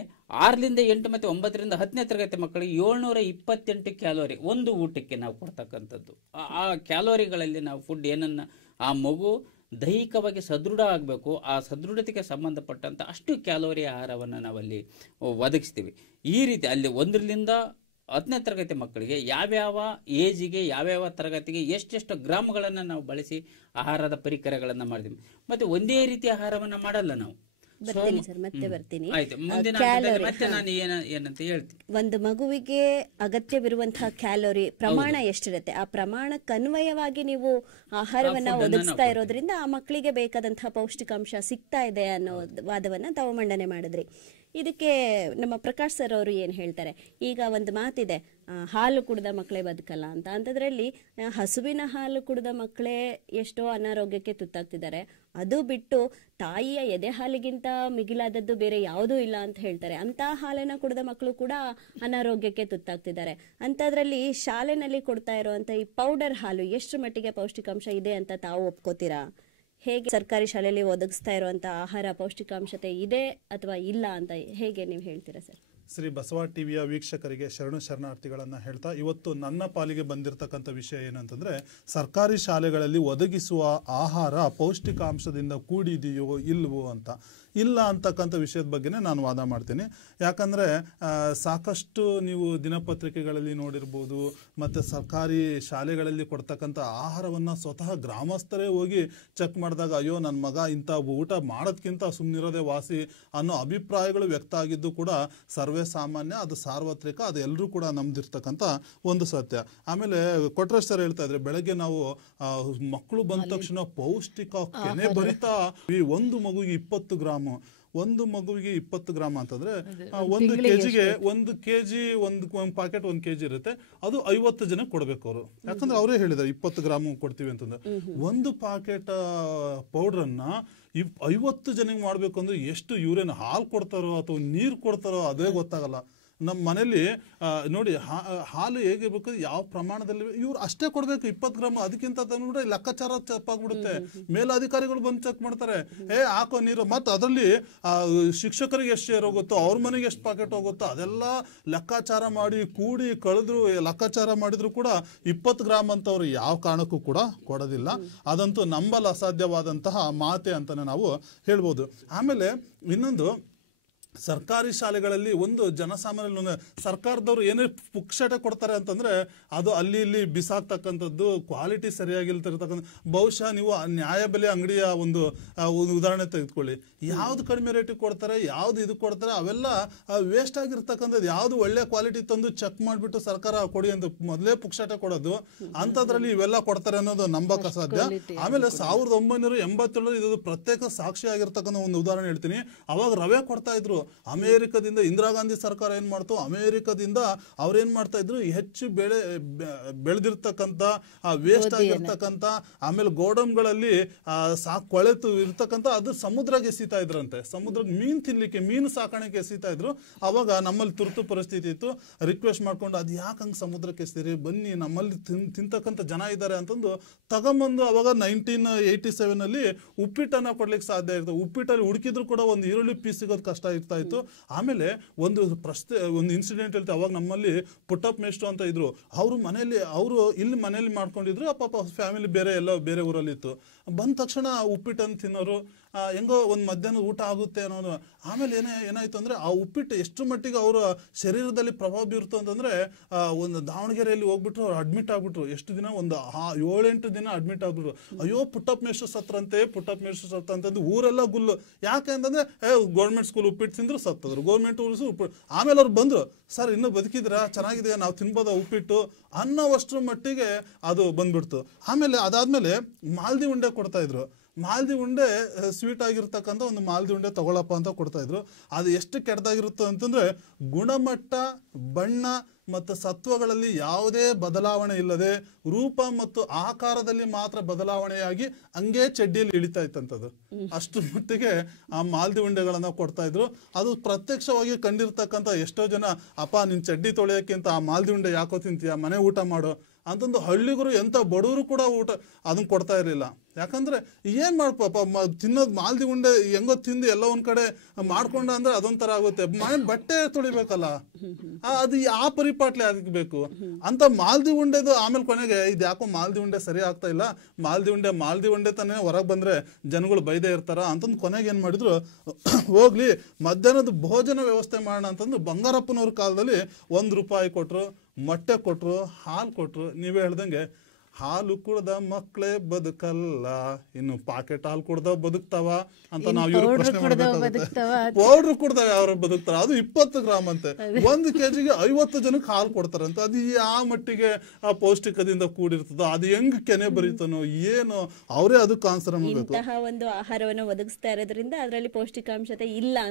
6ರಿಂದ 8 ಮತ್ತು 9ರಿಂದ 10ನೇ ತರಗತಿ ಮಕ್ಕಳಿಗೆ 728 ಕ್ಯಾಲೋರಿ ಒಂದು ಊಟಕ್ಕೆ ನಾವು ಕೊಡ್ತಕ್ಕಂಥದ್ದು. ಆ ಕ್ಯಾಲೋರಿಗಳಲ್ಲಿ ನಾವು ಫುಡ್ ಏನನ್ನು ಆ ಮಗು ದೈಹಿಕವಾಗಿ ಸದೃಢ ಆಗಬೇಕು. ಆ ಸದೃಢತೆಗೆ ಸಂಬಂಧಪಟ್ಟಂಥ ಅಷ್ಟು ಕ್ಯಾಲೋರಿ ಆಹಾರವನ್ನು ನಾವಲ್ಲಿ ಒದಗಿಸ್ತೀವಿ. ಈ ರೀತಿ ಅಲ್ಲಿ 1ರಿಂದ 10ನೇ ತರಗತಿ ಮಕ್ಕಳಿಗೆ ಯಾವ್ಯಾವ ಏಜಿಗೆ ಯಾವ್ಯಾವ ತರಗತಿಗೆ ಎಷ್ಟೆಷ್ಟು ಗ್ರಾಮ್ಗಳನ್ನು ನಾವು ಬಳಸಿ ಆಹಾರದ ಪರಿಕರಗಳನ್ನು ಮಾಡ್ತೀವಿ. ಮತ್ತು ಒಂದೇ ರೀತಿ ಆಹಾರವನ್ನು ಮಾಡಲ್ಲ ನಾವು. ಬರ್ತೀನಿ ಸರ್, ಮತ್ತೆ ಬರ್ತೀನಿ. ಆಯ್ತು, ಮುಂದಿನ ಹಂತದಲ್ಲಿ ಮತ್ತೆ ನಾನು ಏನಂತ ಹೇಳ್ತೀನಿ. ಒಂದು ಮಗುವಿಗೆ ಅಗತ್ಯವಿರುವಂತಹ ಕ್ಯಾಲೋರಿ ಪ್ರಮಾಣ ಎಷ್ಟಿರುತ್ತೆ, ಆ ಪ್ರಮಾಣಕ್ಕೆ ಅನ್ವಯವಾಗಿ ನೀವು ಆಹಾರವನ್ನ ಒದಗಿಸ್ತಾ ಇರೋದ್ರಿಂದ ಆ ಮಕ್ಕಳಿಗೆ ಬೇಕಾದಂತಹ ಪೌಷ್ಟಿಕಾಂಶ ಸಿಗ್ತಾ ಇದೆ ಅನ್ನೋ ವಾದವನ್ನ ತಾವು ಮಂಡನೆ ಮಾಡಿದ್ರಿ. ಇದಕ್ಕೆ ನಮ್ಮ ಪ್ರಕಾಶ್ ಸರ್ ಅವರು ಏನು ಹೇಳ್ತಾರೆ? ಈಗ ಒಂದು ಮಾತಿದೆ, ಹಾಲು ಕುಡಿದ ಮಕ್ಕಳೇ ಬದುಕಲ್ಲ ಅಂತ. ಅಂಥದ್ರಲ್ಲಿ ಹಸುವಿನ ಹಾಲು ಕುಡಿದ ಮಕ್ಕಳೇ ಎಷ್ಟೋ ಅನಾರೋಗ್ಯಕ್ಕೆ ತುತ್ತಾಗ್ತಿದ್ದಾರೆ. ಅದು ಬಿಟ್ಟು ತಾಯಿಯ ಎದೆ ಹಾಲಿಗಿಂತ ಮಿಗಿಲಾದದ್ದು ಬೇರೆ ಯಾವುದೂ ಇಲ್ಲ ಅಂತ ಹೇಳ್ತಾರೆ. ಅಂತ ಹಾಲನ್ನ ಕುಡಿದ ಮಕ್ಕಳು ಕೂಡ ಅನಾರೋಗ್ಯಕ್ಕೆ ತುತ್ತಾಗ್ತಿದ್ದಾರೆ. ಅಂಥದ್ರಲ್ಲಿ ಶಾಲೆನಲ್ಲಿ ಕೊಡ್ತಾ ಇರುವಂತ ಈ ಪೌಡರ್ ಹಾಲು ಎಷ್ಟು ಮಟ್ಟಿಗೆ ಪೌಷ್ಟಿಕಾಂಶ ಇದೆ ಅಂತ ತಾವು ಒಪ್ಕೋತೀರಾ? ಹೇಗೆ ಸರ್ಕಾರಿ ಶಾಲೆಯಲ್ಲಿ ಒದಗಿಸ್ತಾ ಇರುವಂತ ಆಹಾರ ಪೌಷ್ಟಿಕಾಂಶತೆ ಇದೆ ಅಥವಾ ಇಲ್ಲ ಅಂತ ಹೇಗೆ ನೀವು ಹೇಳ್ತೀರಾ ಸರ್? ಶ್ರೀ ಬಸವ ಟಿವಿಯ ವೀಕ್ಷಕರಿಗೆ ಶರಣಾರ್ಥಿಗಳನ್ನು ಹೇಳ್ತಾ, ಇವತ್ತು ನನ್ನ ಪಾಲಿಗೆ ಬಂದಿರತಕ್ಕಂಥ ವಿಷಯ ಏನಂತಂದರೆ, ಸರ್ಕಾರಿ ಶಾಲೆಗಳಲ್ಲಿ ಒದಗಿಸುವ ಆಹಾರ ಪೌಷ್ಟಿಕಾಂಶದಿಂದ ಕೂಡಿದೆಯೋ ಇಲ್ವೋ ಅಂತ. ಇಲ್ಲ ಅಂತಕ್ಕಂಥ ವಿಷಯದ ಬಗ್ಗೆನೇ ನಾನು ವಾದ ಮಾಡ್ತೀನಿ. ಯಾಕಂದರೆ ಸಾಕಷ್ಟು ನೀವು ದಿನಪತ್ರಿಕೆಗಳಲ್ಲಿ ನೋಡಿರ್ಬೋದು, ಮತ್ತು ಸರ್ಕಾರಿ ಶಾಲೆಗಳಲ್ಲಿ ಕೊಡ್ತಕ್ಕಂಥ ಆಹಾರವನ್ನು ಸ್ವತಃ ಗ್ರಾಮಸ್ಥರೇ ಹೋಗಿ ಚೆಕ್ ಮಾಡಿದಾಗ, ಅಯ್ಯೋ ನನ್ನ ಮಗ ಇಂಥ ಊಟ ಮಾಡೋದಕ್ಕಿಂತ ಸುಮ್ಮನಿರೋದೇ ವಾಸಿ ಅನ್ನೋ ಅಭಿಪ್ರಾಯಗಳು ವ್ಯಕ್ತ ಆಗಿದ್ದು ಕೂಡ ಸರ್ವೇ ಸಾಮಾನ್ಯ, ಅದು ಸಾರ್ವತ್ರಿಕ, ಅದು ಎಲ್ಲರೂ ಕೂಡ ನಮ್ದಿರ್ತಕ್ಕಂಥ ಒಂದು ಸತ್ಯ. ಆಮೇಲೆ ಕೊಟ್ರೇಶ್ ಸರ್ ಹೇಳ್ತಾ ಇದ್ರೆ, ಬೆಳಗ್ಗೆ ನಾವು ಮಕ್ಕಳು ಬಂದ ತಕ್ಷಣ ಪೌಷ್ಟಿಕ ಕೆನೆ ಭರಿತ ಒಂದು ಮಗುವಿಗೆ 20 ಗ್ರಾಮ್, ಒಂದು ಮಗುವಿಗೆ 20 ಗ್ರಾಮ್ ಅಂತಂದ್ರೆ ಒಂದು ಕೆಜಿಗೆ ಒಂದು ಪಾಕೆಟ್ 1 ಕೆಜಿ ಇರುತ್ತೆ. ಅದು 50 ಜನ ಕೊಡ್ಬೇಕು ಅವರು. ಯಾಕಂದ್ರೆ ಅವರೇ ಹೇಳಿದ್ದಾರೆ 20 ಗ್ರಾಮ್ ಕೊಡ್ತೀವಿ ಅಂತಂದ್ರೆ. ಒಂದು ಪಾಕೆಟ್ ಪೌಡ್ರನ್ನ 50 ಜನಕ್ಕೆ ಮಾಡ್ಬೇಕು ಅಂದ್ರೆ ಎಷ್ಟು ಯೂರಿನ್ ಹಾಲು ಕೊಡ್ತಾರೋ ಅಥವಾ ನೀರು ಕೊಡ್ತಾರೋ ಅದೇ ಗೊತ್ತಾಗಲ್ಲ. ನಮ್ಮ ಮನೇಲಿ ನೋಡಿ, ಹಾಲು ಹೇಗಿರ್ಬೇಕು, ಯಾವ ಪ್ರಮಾಣದಲ್ಲಿ ಇವ್ರು ಅಷ್ಟೇ ಕೊಡ್ಬೇಕು, 20 ಗ್ರಾಮ್. ಅದಕ್ಕಿಂತ ತಂದ್ಬಿಟ್ರೆ ಲೆಕ್ಕಾಚಾರ ತಪ್ಪಾಗ್ಬಿಡುತ್ತೆ. ಮೇಲಾಧಿಕಾರಿಗಳು ಬಂದು ಚೆಕ್ ಮಾಡ್ತಾರೆ, ಹಾಕೋ ನೀರು. ಮತ್ತು ಅದರಲ್ಲಿ ಶಿಕ್ಷಕರಿಗೆ ಎಷ್ಟು ಶೇರ್ ಹೋಗುತ್ತೋ, ಅವ್ರ ಮನೆಗೆ ಎಷ್ಟು ಪಾಕೆಟ್ ಹೋಗುತ್ತೋ ಅದೆಲ್ಲ ಲೆಕ್ಕಾಚಾರ ಮಾಡಿ ಕೂಡಿ ಕಳೆದ್ರು ಲೆಕ್ಕಾಚಾರ ಮಾಡಿದ್ರು ಕೂಡ 20 ಗ್ರಾಮ್ ಅಂತ ಅವ್ರು ಯಾವ ಕಾರಣಕ್ಕೂ ಕೂಡ ಕೊಡೋದಿಲ್ಲ. ಅದಂತೂ ನಂಬಲು ಅಸಾಧ್ಯವಾದಂತಹ ಮಾತೆ ಅಂತಾನೆ ನಾವು ಹೇಳ್ಬೋದು. ಆಮೇಲೆ ಇನ್ನೊಂದು, ಸರ್ಕಾರಿ ಶಾಲೆಗಳಲ್ಲಿ ಒಂದು ಜನಸಾಮಾನ್ಯ ಸರ್ಕಾರದವ್ರು ಏನೇ ಪುಕ್ಷಟೆ ಕೊಡ್ತಾರೆ ಅಂತಂದ್ರೆ ಅದು ಅಲ್ಲಿ ಇಲ್ಲಿ ಬಿಸಾಕ್ತಕ್ಕಂಥದ್ದು, ಕ್ವಾಲಿಟಿ ಸರಿಯಾಗಿಲ್ತಿರ್ತಕ್ಕಂಥ. ಬಹುಶಃ ನೀವು ನ್ಯಾಯಬೆಲೆ ಅಂಗಡಿಯ ಒಂದು ಉದಾಹರಣೆ ತೆಗೆದುಕೊಳ್ಳಿ, ಯಾವ್ದು ಕಡಿಮೆ ರೇಟಿಗೆ ಕೊಡ್ತಾರೆ, ಯಾವ್ದು ಇದು ಕೊಡ್ತಾರೆ, ಅವೆಲ್ಲ ವೇಸ್ಟ್ ಆಗಿರ್ತಕ್ಕಂಥದ್ದು. ಯಾವ್ದು ಒಳ್ಳೆ ಕ್ವಾಲಿಟಿ ತಂದು ಚೆಕ್ ಮಾಡಿಬಿಟ್ಟು ಸರ್ಕಾರ ಕೊಡಿ ಅಂತ ಮೊದಲೇ ಪುಕ್ಷಟೆ ಕೊಡೋದು, ಅಂಥದ್ರಲ್ಲಿ ಇವೆಲ್ಲ ಕೊಡ್ತಾರೆ ಅನ್ನೋದು ನಂಬಕ್ ಅಸಾಧ್ಯ. ಆಮೇಲೆ 1987 ಇದು ಪ್ರತ್ಯೇಕ ಸಾಕ್ಷಿ ಆಗಿರ್ತಕ್ಕಂಥ ಒಂದು ಉದಾಹರಣೆ ಹೇಳ್ತೀನಿ. ಅವಾಗ ರವೆ ಕೊಡ್ತಾ ಇದ್ರು. ಅಮೆರಿಕದಿಂದ ಇಂದಿರಾ ಗಾಂಧಿ ಸರ್ಕಾರ ಏನ್ ಮಾಡ್ತು, ಅಮೆರಿಕದಿಂದ ಅವ್ರೇನ್ ಮಾಡ್ತಾ ಇದ್ರು, ಹೆಚ್ಚು ಬೆಳೆದಿರ್ತಕ್ಕಂಥ ವೇಸ್ಟ್ ಆಗಿರ್ತಕ್ಕಂಥ, ಆಮೇಲೆ ಗೋಡಂಗಳಲ್ಲಿ ಕೊಳೆತು ಇರ್ತಕ್ಕಂಥ ಅದು ಸಮುದ್ರಕ್ಕೆ ಎಸೀತಾ ಇದ್ರಂತೆ. ಸಮುದ್ರಕ್ಕೆ ಮೀನು ತಿನ್ಲಿಕ್ಕೆ, ಮೀನು ಸಾಕಾಣಿಕೆ ಎಸೀತಾ ಇದ್ರು. ಅವಾಗ ನಮ್ಮಲ್ಲಿ ತುರ್ತು ಪರಿಸ್ಥಿತಿ ಇತ್ತು, ರಿಕ್ವೆಸ್ಟ್ ಮಾಡ್ಕೊಂಡು ಅದು ಯಾಕಂಗೆ ಸಮುದ್ರಕ್ಕೆ ಎಸ್ತೀರಿ, ಬನ್ನಿ ನಮ್ಮಲ್ಲಿ ತಿಂತಕ್ಕಂಥ ಜನ ಇದ್ದಾರೆ ಅಂತಂದು ತಗೊಂಬಂದು ಅವಾಗ 1987 ಉಪ್ಪಿಟ್ಟನ್ನ ಕೊಡ್ಲಿಕ್ಕೆ ಸಾಧ್ಯ ಇರ್ತದೆ. ಉಪ್ಪಿಟ್ಟಲ್ಲಿ ಹುಡುಕಿದ್ರು ಕೂಡ ಒಂದು ಈರುಳ್ಳಿ ಪೀಸ್ ಸಿಗೋದು ಕಷ್ಟ ಇರ್ತಾ ಇತ್ತು. ಆಮೇಲೆ ಒಂದು ಇನ್ಸಿಡೆಂಟ್ ಹೇಳ್ತೀವಿ, ಅವಾಗ ನಮ್ಮಲ್ಲಿ ಪುಟ್ಟಪ್ಪ ಮೇಷ್ಟ್ರು ಅಂತ ಇದ್ರು. ಅವರು ಇಲ್ಲಿ ಮನೇಲಿ ಮಾಡ್ಕೊಂಡಿದ್ರು. ಪಾಪ ಫ್ಯಾಮಿಲಿ ಬೇರೆ ಊರಲ್ಲಿ ಇತ್ತು. ಬಂದ ತಕ್ಷಣ ಉಪ್ಪಿಟ್ಟನ್ನು ತಿನ್ನೋರು, ಹೆಂಗೋ ಒಂದು ಮಧ್ಯಾಹ್ನ ಊಟ ಆಗುತ್ತೆ ಅನ್ನೋದು. ಆಮೇಲೆ ಏನಾಯ್ತು ಅಂದ್ರೆ, ಆ ಉಪ್ಪಿಟ್ಟು ಎಷ್ಟು ಮಟ್ಟಿಗೆ ಅವರ ಶರೀರದಲ್ಲಿ ಪ್ರಭಾವ ಬೀರ್ತು ಅಂತಂದ್ರೆ, ಒಂದು ದಾವಣಗೆರೆಯಲ್ಲಿ ಹೋಗ್ಬಿಟ್ರು, ಅವ್ರು ಅಡ್ಮಿಟ್ ಆಗ್ಬಿಟ್ರು. ಎಷ್ಟು ದಿನ, ಒಂದು 7-8 ದಿನ ಅಡ್ಮಿಟ್ ಆಗ್ಬಿಟ್ರು. ಅಯ್ಯೋ ಪುಟ್ಟಪ್ಪ ಮೇಷ್ಟ್ರು ಸತ್ರಂತೆ ಅಂತಂದು ಊರೆಲ್ಲ ಗುಲ್ಲು. ಯಾಕೆ ಅಂತಂದ್ರೆ, ಗೌರ್ಮೆಂಟ್ ಸ್ಕೂಲ್ ಉಪ್ಪಿಟ್ಟು ತಿಂದ್ರು ಸತ್ತದ್ರು, ಗೌರ್ಮೆಂಟ್ ಉಪ್ಪಿಟ್ಟು. ಆಮೇಲೆ ಅವ್ರು ಬಂದ್ರು, ಸರ್ ಇನ್ನೂ ಬದುಕಿದ್ರ, ಚೆನ್ನಾಗಿದೆ, ನಾವು ತಿನ್ಬೋದ ಉಪ್ಪಿಟ್ಟು ಅನ್ನೋವಷ್ಟ್ರ ಮಟ್ಟಿಗೆ ಅದು ಬಂದ್ಬಿಡ್ತು. ಆಮೇಲೆ ಅದಾದ್ಮೇಲೆ ಮಾಲ್ದಿ ಉಂಡೆ ಕೊಡ್ತಾ ಇದ್ರು. ಮಾಲ್ದಿ ಉಂಡೆ ಸ್ವೀಟ್ ಆಗಿರ್ತಕ್ಕಂಥ ಒಂದು ಮಾಲ್ದಿ ಉಂಡೆ ತಗೊಳಪ್ಪ ಅಂತ ಕೊಡ್ತಾ ಇದ್ರು. ಅದು ಎಷ್ಟು ಕೆಟ್ಟದಾಗಿರುತ್ತೆ ಅಂತಂದ್ರೆ, ಗುಣಮಟ್ಟ, ಬಣ್ಣ ಮತ್ತು ಸತ್ವಗಳಲ್ಲಿ ಯಾವುದೇ ಬದಲಾವಣೆ ಇಲ್ಲದೆ ರೂಪ ಮತ್ತು ಆಕಾರದಲ್ಲಿ ಮಾತ್ರ ಬದಲಾವಣೆಯಾಗಿ ಹಂಗೆ ಚಡ್ಡಿಯಲ್ಲಿ ಇಳಿತಾ ಇತ್ತಂಥದ್ದು. ಅಷ್ಟು ಮಟ್ಟಿಗೆ ಆ ಮಾಲ್ದಿ ಉಂಡೆಗಳನ್ನ ಕೊಡ್ತಾ ಇದ್ರು. ಅದು ಪ್ರತ್ಯಕ್ಷವಾಗಿ ಕಂಡಿರ್ತಕ್ಕಂಥ ಎಷ್ಟೋ ಜನ, ಅಪ್ಪ ನಿನ್ ಚಡ್ಡಿ ತೊಳೆಯೋಕ್ಕಿಂತ ಆ ಮಾಲ್ದಿ ಉಂಡೆ ಯಾಕೋ ತಿಂತೀಯ, ಮನೆ ಊಟ ಮಾಡೋ ಅಂತಂದು ಹಳ್ಳಿಗರು ಎಂಥ ಬಡವರು ಕೂಡ ಊಟ ಅದನ್ನ ಕೊಡ್ತಾ ಇರಲಿಲ್ಲ. ಯಾಕಂದ್ರೆ ಏನ್ ಮಾಡ್ಪಾಪ ತಿನ್ನೋದು ಮಾಲ್ದಿ ಉಂಡೆ ಹೆಂಗೋ ತಿಂದು ಎಲ್ಲ ಒಂದ್ ಕಡೆ ಮಾಡ್ಕೊಂಡ ಅಂದ್ರೆ ಅದೊಂಥರ ಆಗುತ್ತೆ. ಬಟ್ಟೆ ತೊಳಿಬೇಕಲ್ಲ, ಅದು ಆ ಪರಿಪಾಟ್ಲೆ ಅದಕ್ಕೆ ಬೇಕು ಅಂತ ಮಾಲ್ದಿ ಉಂಡೆದು. ಆಮೇಲೆ ಕೊನೆಗೆ ಇದು ಯಾಕೋ ಮಾಲ್ದಿ ಉಂಡೆ ಸರಿ ಆಗ್ತಾ ಇಲ್ಲ, ಮಾಲ್ದಿ ಉಂಡೆ ತಾನೇ ಹೊರಗೆ ಬಂದ್ರೆ ಜನಗಳು ಬೈದೇ ಇರ್ತಾರ ಅಂತಂದು ಕೊನೆಗೆ ಏನ್ ಮಾಡಿದ್ರು, ಹೋಗ್ಲಿ ಮಧ್ಯಾಹ್ನದ ಭೋಜನ ವ್ಯವಸ್ಥೆ ಮಾಡೋಣ ಅಂತಂದು ಬಂಗಾರಪ್ಪನವ್ರ ಕಾಲದಲ್ಲಿ ₹1 ಕೊಟ್ರು, ಮೊಟ್ಟೆ ಕೊಟ್ರು, ಹಾಲು ಕೊಟ್ರು. ನೀವೇ ಹೇಳ್ದಂಗೆ ಹಾಲು ಕುಡ್ದ ಮಕ್ಕಳೇ ಬದುಕಲ್ಲ, ಇನ್ನು ಪಾಕೆಟ್ ಹಾಲು ಕುಡ್ದ ಬದುಕ್ತಾವ ಅಂತ ನಾವು ಇವ್ರ ಪ್ರಶ್ನೆ ಮಾಡ್ಬೇಕಾಗುತ್ತೆ. ಪೌಡ್ರ್ ಕುಡ್ದ ಯಾರು ಬದುಕ್ತಾರ? ಅದು 20 ಗ್ರಾಮ್ ಅಂತೆ, 1 kgಗೆ 50 ಜನಕ್ಕೆ ಹಾಲು ಕೊಡ್ತಾರಂತೆ. ಅದು ಯಾವ ಮಟ್ಟಿಗೆ ಆ ಪೌಷ್ಟಿಕದಿಂದ ಕೂಡಿರ್ತದೋ, ಅದು ಹೆಂಗ್ ಕೆನೆ ಬರೀತಾನೋ ಏನೋ, ಅವರೇ ಅದಕ್ಕೆ ಆನ್ಸರ್ ಮಾಡಬೇಕು. ಇಂತಹ ಒಂದು ಆಹಾರವನ್ನು ಒದಗಿಸ್ತಾ ಇರೋದ್ರಿಂದ ಅದರಲ್ಲಿ ಪೌಷ್ಟಿಕಾಂಶತೆ ಇಲ್ಲ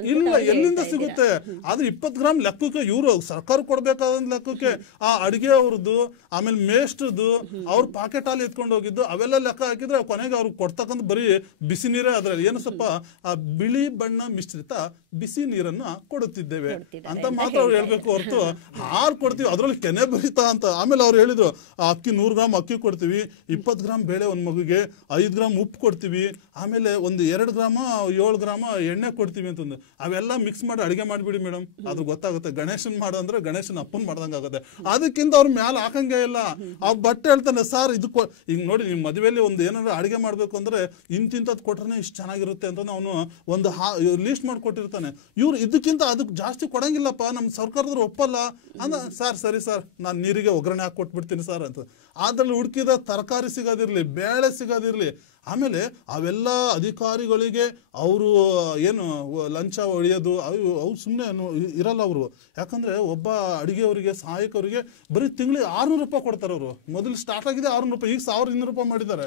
ಎಲ್ಲಿಂದ ಸಿಗುತ್ತೆ? ಆದ್ರೆ 20 ಗ್ರಾಮ್ ಲೆಕ್ಕಕ್ಕೆ ಇವ್ರು ಸರ್ಕಾರ ಕೊಡ್ಬೇಕಾದ ಲೆಕ್ಕಕ್ಕೆ ಆ ಅಡಿಗೆ ಅವ್ರದ್ದು, ಆಮೇಲೆ ಮೇಷ್ಟ್ರದ್ದು, ಅವ್ರ ಪಾಕೆಟ್ ಹಾಲು ಎತ್ಕೊಂಡು ಹೋಗಿದ್ದು ಅವೆಲ್ಲ ಲೆಕ್ಕ ಹಾಕಿದ್ರೆ ಕೊನೆಗೆ ಅವ್ರಿಗೆ ಕೊಡ್ತಕ್ಕಂಥ ಬರೀ ಬಿಸಿ ನೀರೇ. ಅದ್ರಲ್ಲಿ ಏನು ಸ್ವಲ್ಪ ಆ ಬಿಳಿ ಬಣ್ಣ ಮಿಶ್ರಿತ ಬಿಸಿ ನೀರನ್ನ ಕೊಡುತ್ತಿದ್ದೇವೆ ಅಂತ ಮಾತ್ರ ಅವ್ರು ಹೇಳ್ಬೇಕು ಹೊರತು ಹಾಲು ಕೊಡ್ತೀವಿ ಅದ್ರಲ್ಲಿ ಕೆನೆ ಬರಿತಾ ಅಂತ. ಆಮೇಲೆ ಅವ್ರು ಹೇಳಿದ್ರು ಅಕ್ಕಿ 100 ಗ್ರಾಮ್ ಅಕ್ಕಿ ಕೊಡ್ತೀವಿ, 20 ಗ್ರಾಮ್ ಬೇಳೆ ಒಂದ್ ಮಗುಗೆ, 5 ಗ್ರಾಮ್ ಉಪ್ಪು ಕೊಡ್ತೀವಿ, ಆಮೇಲೆ ಒಂದು 2 ಗ್ರಾಮ 7 ಗ್ರಾಮ ಎಣ್ಣೆ ಕೊಡ್ತೀವಿ ಅಂತಂದು. ಅವೆಲ್ಲ ಮಿಕ್ಸ್ ಮಾಡಿ ಅಡಿಗೆ ಮಾಡಿಬಿಡಿ ಮೇಡಮ್, ಅದು ಗೊತ್ತಾಗುತ್ತೆ. ಗಣೇಶನ್ ಮಾಡು ಅಂದ್ರೆ ಗಣೇಶನ್ ಅಪ್ಪನ್ ಮಾಡ್ದಂಗ ಆಗುತ್ತೆ. ಅದಕ್ಕಿಂತ ಅವ್ರ ಮ್ಯಾಲ ಹಾಕಂಗೆ ಇಲ್ಲ. ಆ ಬಟ್ಟೆ ಹೇಳ್ತಾನೆ ಸರ್ ಇದು ಈಗ ನೋಡಿ, ನಿಮ್ ಮದುವೆಯಲ್ಲಿ ಒಂದು ಏನಾದ್ರು ಅಡಿಗೆ ಮಾಡ್ಬೇಕು ಅಂದ್ರೆ ಇಂತಿಂತದ್ ಕೊಟ್ರೆ ಇಷ್ಟು ಚೆನ್ನಾಗಿರುತ್ತೆ ಅಂತ ಅವನು ಒಂದು ಲೀಸ್ಟ್ ಮಾಡಿಕೊಟ್ಟಿರ್ತಾನೆ. ಇವ್ರು ಇದಕ್ಕಿಂತ ಅದಕ್ಕೆ ಜಾಸ್ತಿ ಕೊಡಂಗಿಲ್ಲಪ್ಪ, ನಮ್ ಸರ್ಕಾರದವ್ರು ಒಪ್ಪಲ್ಲ ಅಂದ. ಸರ್ ಸರಿ ಸರ್, ನಾನು ನೀರಿಗೆ ಒಗ್ಗರಣೆ ಹಾಕಿ ಕೊಟ್ಬಿಡ್ತೀನಿ ಸರ್ ಅಂತ. ಅದ್ರಲ್ಲಿ ಹುಡುಕಿದ ತರಕಾರಿ ಸಿಗೋದಿರ್ಲಿ, ಬೇಳೆ ಸಿಗೋದಿರ್ಲಿ, ಆಮೇಲೆ ಅವೆಲ್ಲ ಅಧಿಕಾರಿಗಳಿಗೆ ಅವರು ಏನು ಲಂಚ ಹೊಡೆಯೋದು ಅವು ಸುಮ್ಮನೆ ಇರಲ್ಲ ಅವರು. ಯಾಕಂದ್ರೆ ಒಬ್ಬ ಅಡಿಗೆಯವರಿಗೆ ಸಹಾಯಕವರಿಗೆ ಬರೀ ತಿಂಗಳಿಗೆ ₹600 ಕೊಡ್ತಾರೆ ಅವರು. ಮೊದಲು ಸ್ಟಾರ್ಟ್ ಆಗಿದೆ ₹600, ಈಗ ₹1200 ಮಾಡಿದ್ದಾರೆ.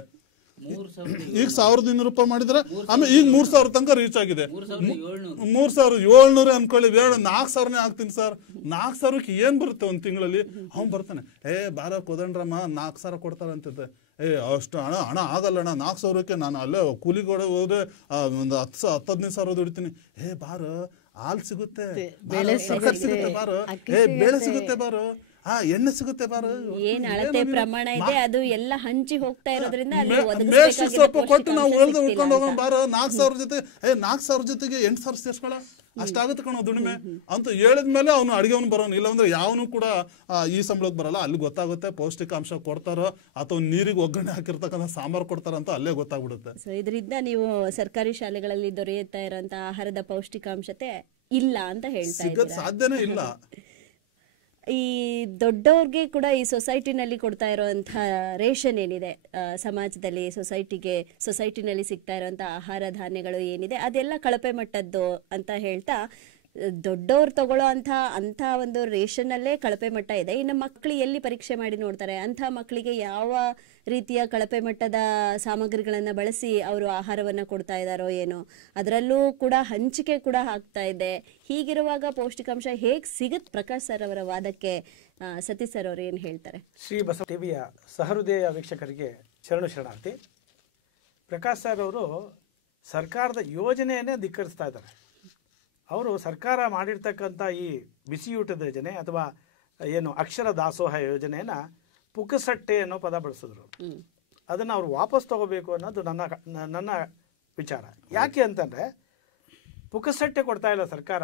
ಈಗ ₹1200 ಮಾಡಿದ್ರೆ ಆಮೇಲೆ ಈಗ 3000 ತನಕ ರೀಚ್ ಆಗಿದೆ. 3700 ಅನ್ಕೊಳ್ಳಿ, ಬೇಡ 4000ನೇ ಆಗ್ತೀನಿ ಸರ್. 4000ಕ್ಕೆ ಏನ್ ಬರುತ್ತೆ ಒಂದ್ ತಿಂಗಳಲ್ಲಿ? ಅವ್ನ್ ಬರ್ತಾನೆ, ಬಾರ ಕೋದಂಡ್ರಮ್ಮ 4000 ಕೊಡ್ತಾರಂತಿದ್ದೆ. ಅಷ್ಟು ಹಣ ಆಗಲ್ಲ ಅಣ್ಣ, 4000ಕ್ಕೆ ನಾನು ಅಲ್ಲೇ ಕೂಲಿಗೆ ಹೋದ್ರೆ ಒಂದು 10-15 ಸಾವಿರ ದುಡಿತೀನಿ. ಬಾರು ಹಾಲು ಸಿಗುತ್ತೆ, ತರಕಾರಿ ಸಿಗುತ್ತೆ ಬಾರು, ಬೇಳೆ ಸಿಗುತ್ತೆ ಬಾರು, ಎಣ್ಣೆ ಸಿಗುತ್ತೆ ಬಾರು. ಏನ್ ಅಳತೆ ಪ್ರಮಾಣ ಇದೆ ಅದು ಎಲ್ಲ ಹಂಚಿ ಹೋಗ್ತಾ ಇರೋದ್ರಿಂದ ಸ್ವಲ್ಪ ಕೊಟ್ಟು ನಾವು ಉಳ್ದು ಉಳ್ಕೊಂಡು ಹೋಗೋಣ ಬಾರು. 4000 ಜೊತೆ 4000 ಜೊತೆಗೆ 8000 ಸೇರ್ಸ್ಕೊಳ, ಅಷ್ಟಾಗುತ್ತೆ ಕಣೋ ದುಡಿಮೆ ಅಂತ ಹೇಳಿದ್ಮೇಲೆ ಅವನು ಅಡಿಗೆವನು ಬರೋನು. ಇಲ್ಲಾಂದ್ರೆ ಯಾವನು ಕೂಡ ಈ ಸಂಬಳಕ್ಕೆ ಬರಲ್ಲ. ಅಲ್ಲಿ ಗೊತ್ತಾಗುತ್ತೆ ಪೌಷ್ಟಿಕಾಂಶ ಕೊಡ್ತಾರೋ ಅಥವಾ ನೀರಿಗೆ ಒಗ್ಗರಣೆ ಹಾಕಿರ್ತಕ್ಕಂಥ ಸಾಂಬಾರು ಕೊಡ್ತಾರಂತ ಅಲ್ಲೇ ಗೊತ್ತಾಗ್ಬಿಡುತ್ತೆ. ಸೊ ಇದರಿಂದ ನೀವು ಸರ್ಕಾರಿ ಶಾಲೆಗಳಲ್ಲಿ ದೊರೆಯುತ್ತಾ ಇರೋಂತ ಆಹಾರದ ಪೌಷ್ಟಿಕಾಂಶತೆ ಇಲ್ಲ ಅಂತ ಹೇಳ್ತಾ ಇದ್ದೀರಾ? ಸಾಧ್ಯನೇ ಇಲ್ಲ. ಈ ದೊಡ್ಡವ್ರಿಗೆ ಕೂಡ ಈ ಸೊಸೈಟಿನಲ್ಲಿ ಕೊಡ್ತಾ ಇರುವಂಥ ರೇಷನ್ ಏನಿದೆ, ಸಮಾಜದಲ್ಲಿ ಸೊಸೈಟಿನಲ್ಲಿ ಸಿಗ್ತಾ ಇರುವಂಥ ಆಹಾರ ಧಾನ್ಯಗಳು ಏನಿದೆ ಅದೆಲ್ಲ ಕಳಪೆ ಮಟ್ಟದ್ದು ಅಂತ ಹೇಳ್ತಾ, ದೊಡ್ಡವ್ರು ತಗೊಳ್ಳೋ ಅಂಥ ಒಂದು ರೇಷನ್ನಲ್ಲೇ ಕಳಪೆ ಮಟ್ಟ ಇದೆ. ಇನ್ನು ಮಕ್ಕಳು ಎಲ್ಲಿ ಪರೀಕ್ಷೆ ಮಾಡಿ ನೋಡ್ತಾರೆ? ಅಂಥ ಮಕ್ಕಳಿಗೆ ಯಾವ ರೀತಿಯ ಕಳಪೆ ಮಟ್ಟದ ಸಾಮಗ್ರಿಗಳನ್ನು ಬಳಸಿ ಅವರು ಆಹಾರವನ್ನು ಕೊಡ್ತಾ ಇದ್ದಾರೋ ಏನೋ, ಅದರಲ್ಲೂ ಕೂಡ ಹಂಚಿಕೆ ಕೂಡ ಆಗ್ತಾ ಇದೆ. ಹೀಗಿರುವಾಗ ಪೌಷ್ಟಿಕಾಂಶ ಹೇಗೆ ಸಿಗುತ್ತೆ? ಪ್ರಕಾಶ್ ಸರ್ ಅವರ ವಾದಕ್ಕೆ ಸತೀಶ್ ಸರ್ ಅವರು ಏನು ಹೇಳ್ತಾರೆ? ಶ್ರೀ ಬಸವ ಟಿವಿಯ ಸಹೃದಯ ವೀಕ್ಷಕರಿಗೆ ಶರಣಾರ್ಥಿ. ಪ್ರಕಾಶ್ ಸರ್ ಅವರು ಸರ್ಕಾರದ ಯೋಜನೆಯನ್ನೇ ಧಿಕ್ಕರಿಸ್ತಾ ಇದ್ದಾರೆ. ಅವರು ಸರ್ಕಾರ ಮಾಡಿರ್ತಕ್ಕಂಥ ಈ ಬಿಸಿಯೂಟದ ಯೋಜನೆ ಅಥವಾ ಏನು ಅಕ್ಷರ ದಾಸೋಹ ಯೋಜನೆಯನ್ನು ಪುಕ್ಕಸಟ್ಟೆ ಅನ್ನೋ ಪದ ಬಳಸಿದ್ರು. ಅದನ್ನು ಅವರು ವಾಪಸ್ ತಗೋಬೇಕು ಅನ್ನೋದು ನನ್ನ ವಿಚಾರ. ಯಾಕೆ ಅಂತಂದರೆ, ಪುಕ್ಕಸಟ್ಟೆ ಕೊಡ್ತಾ ಇಲ್ಲ ಸರ್ಕಾರ,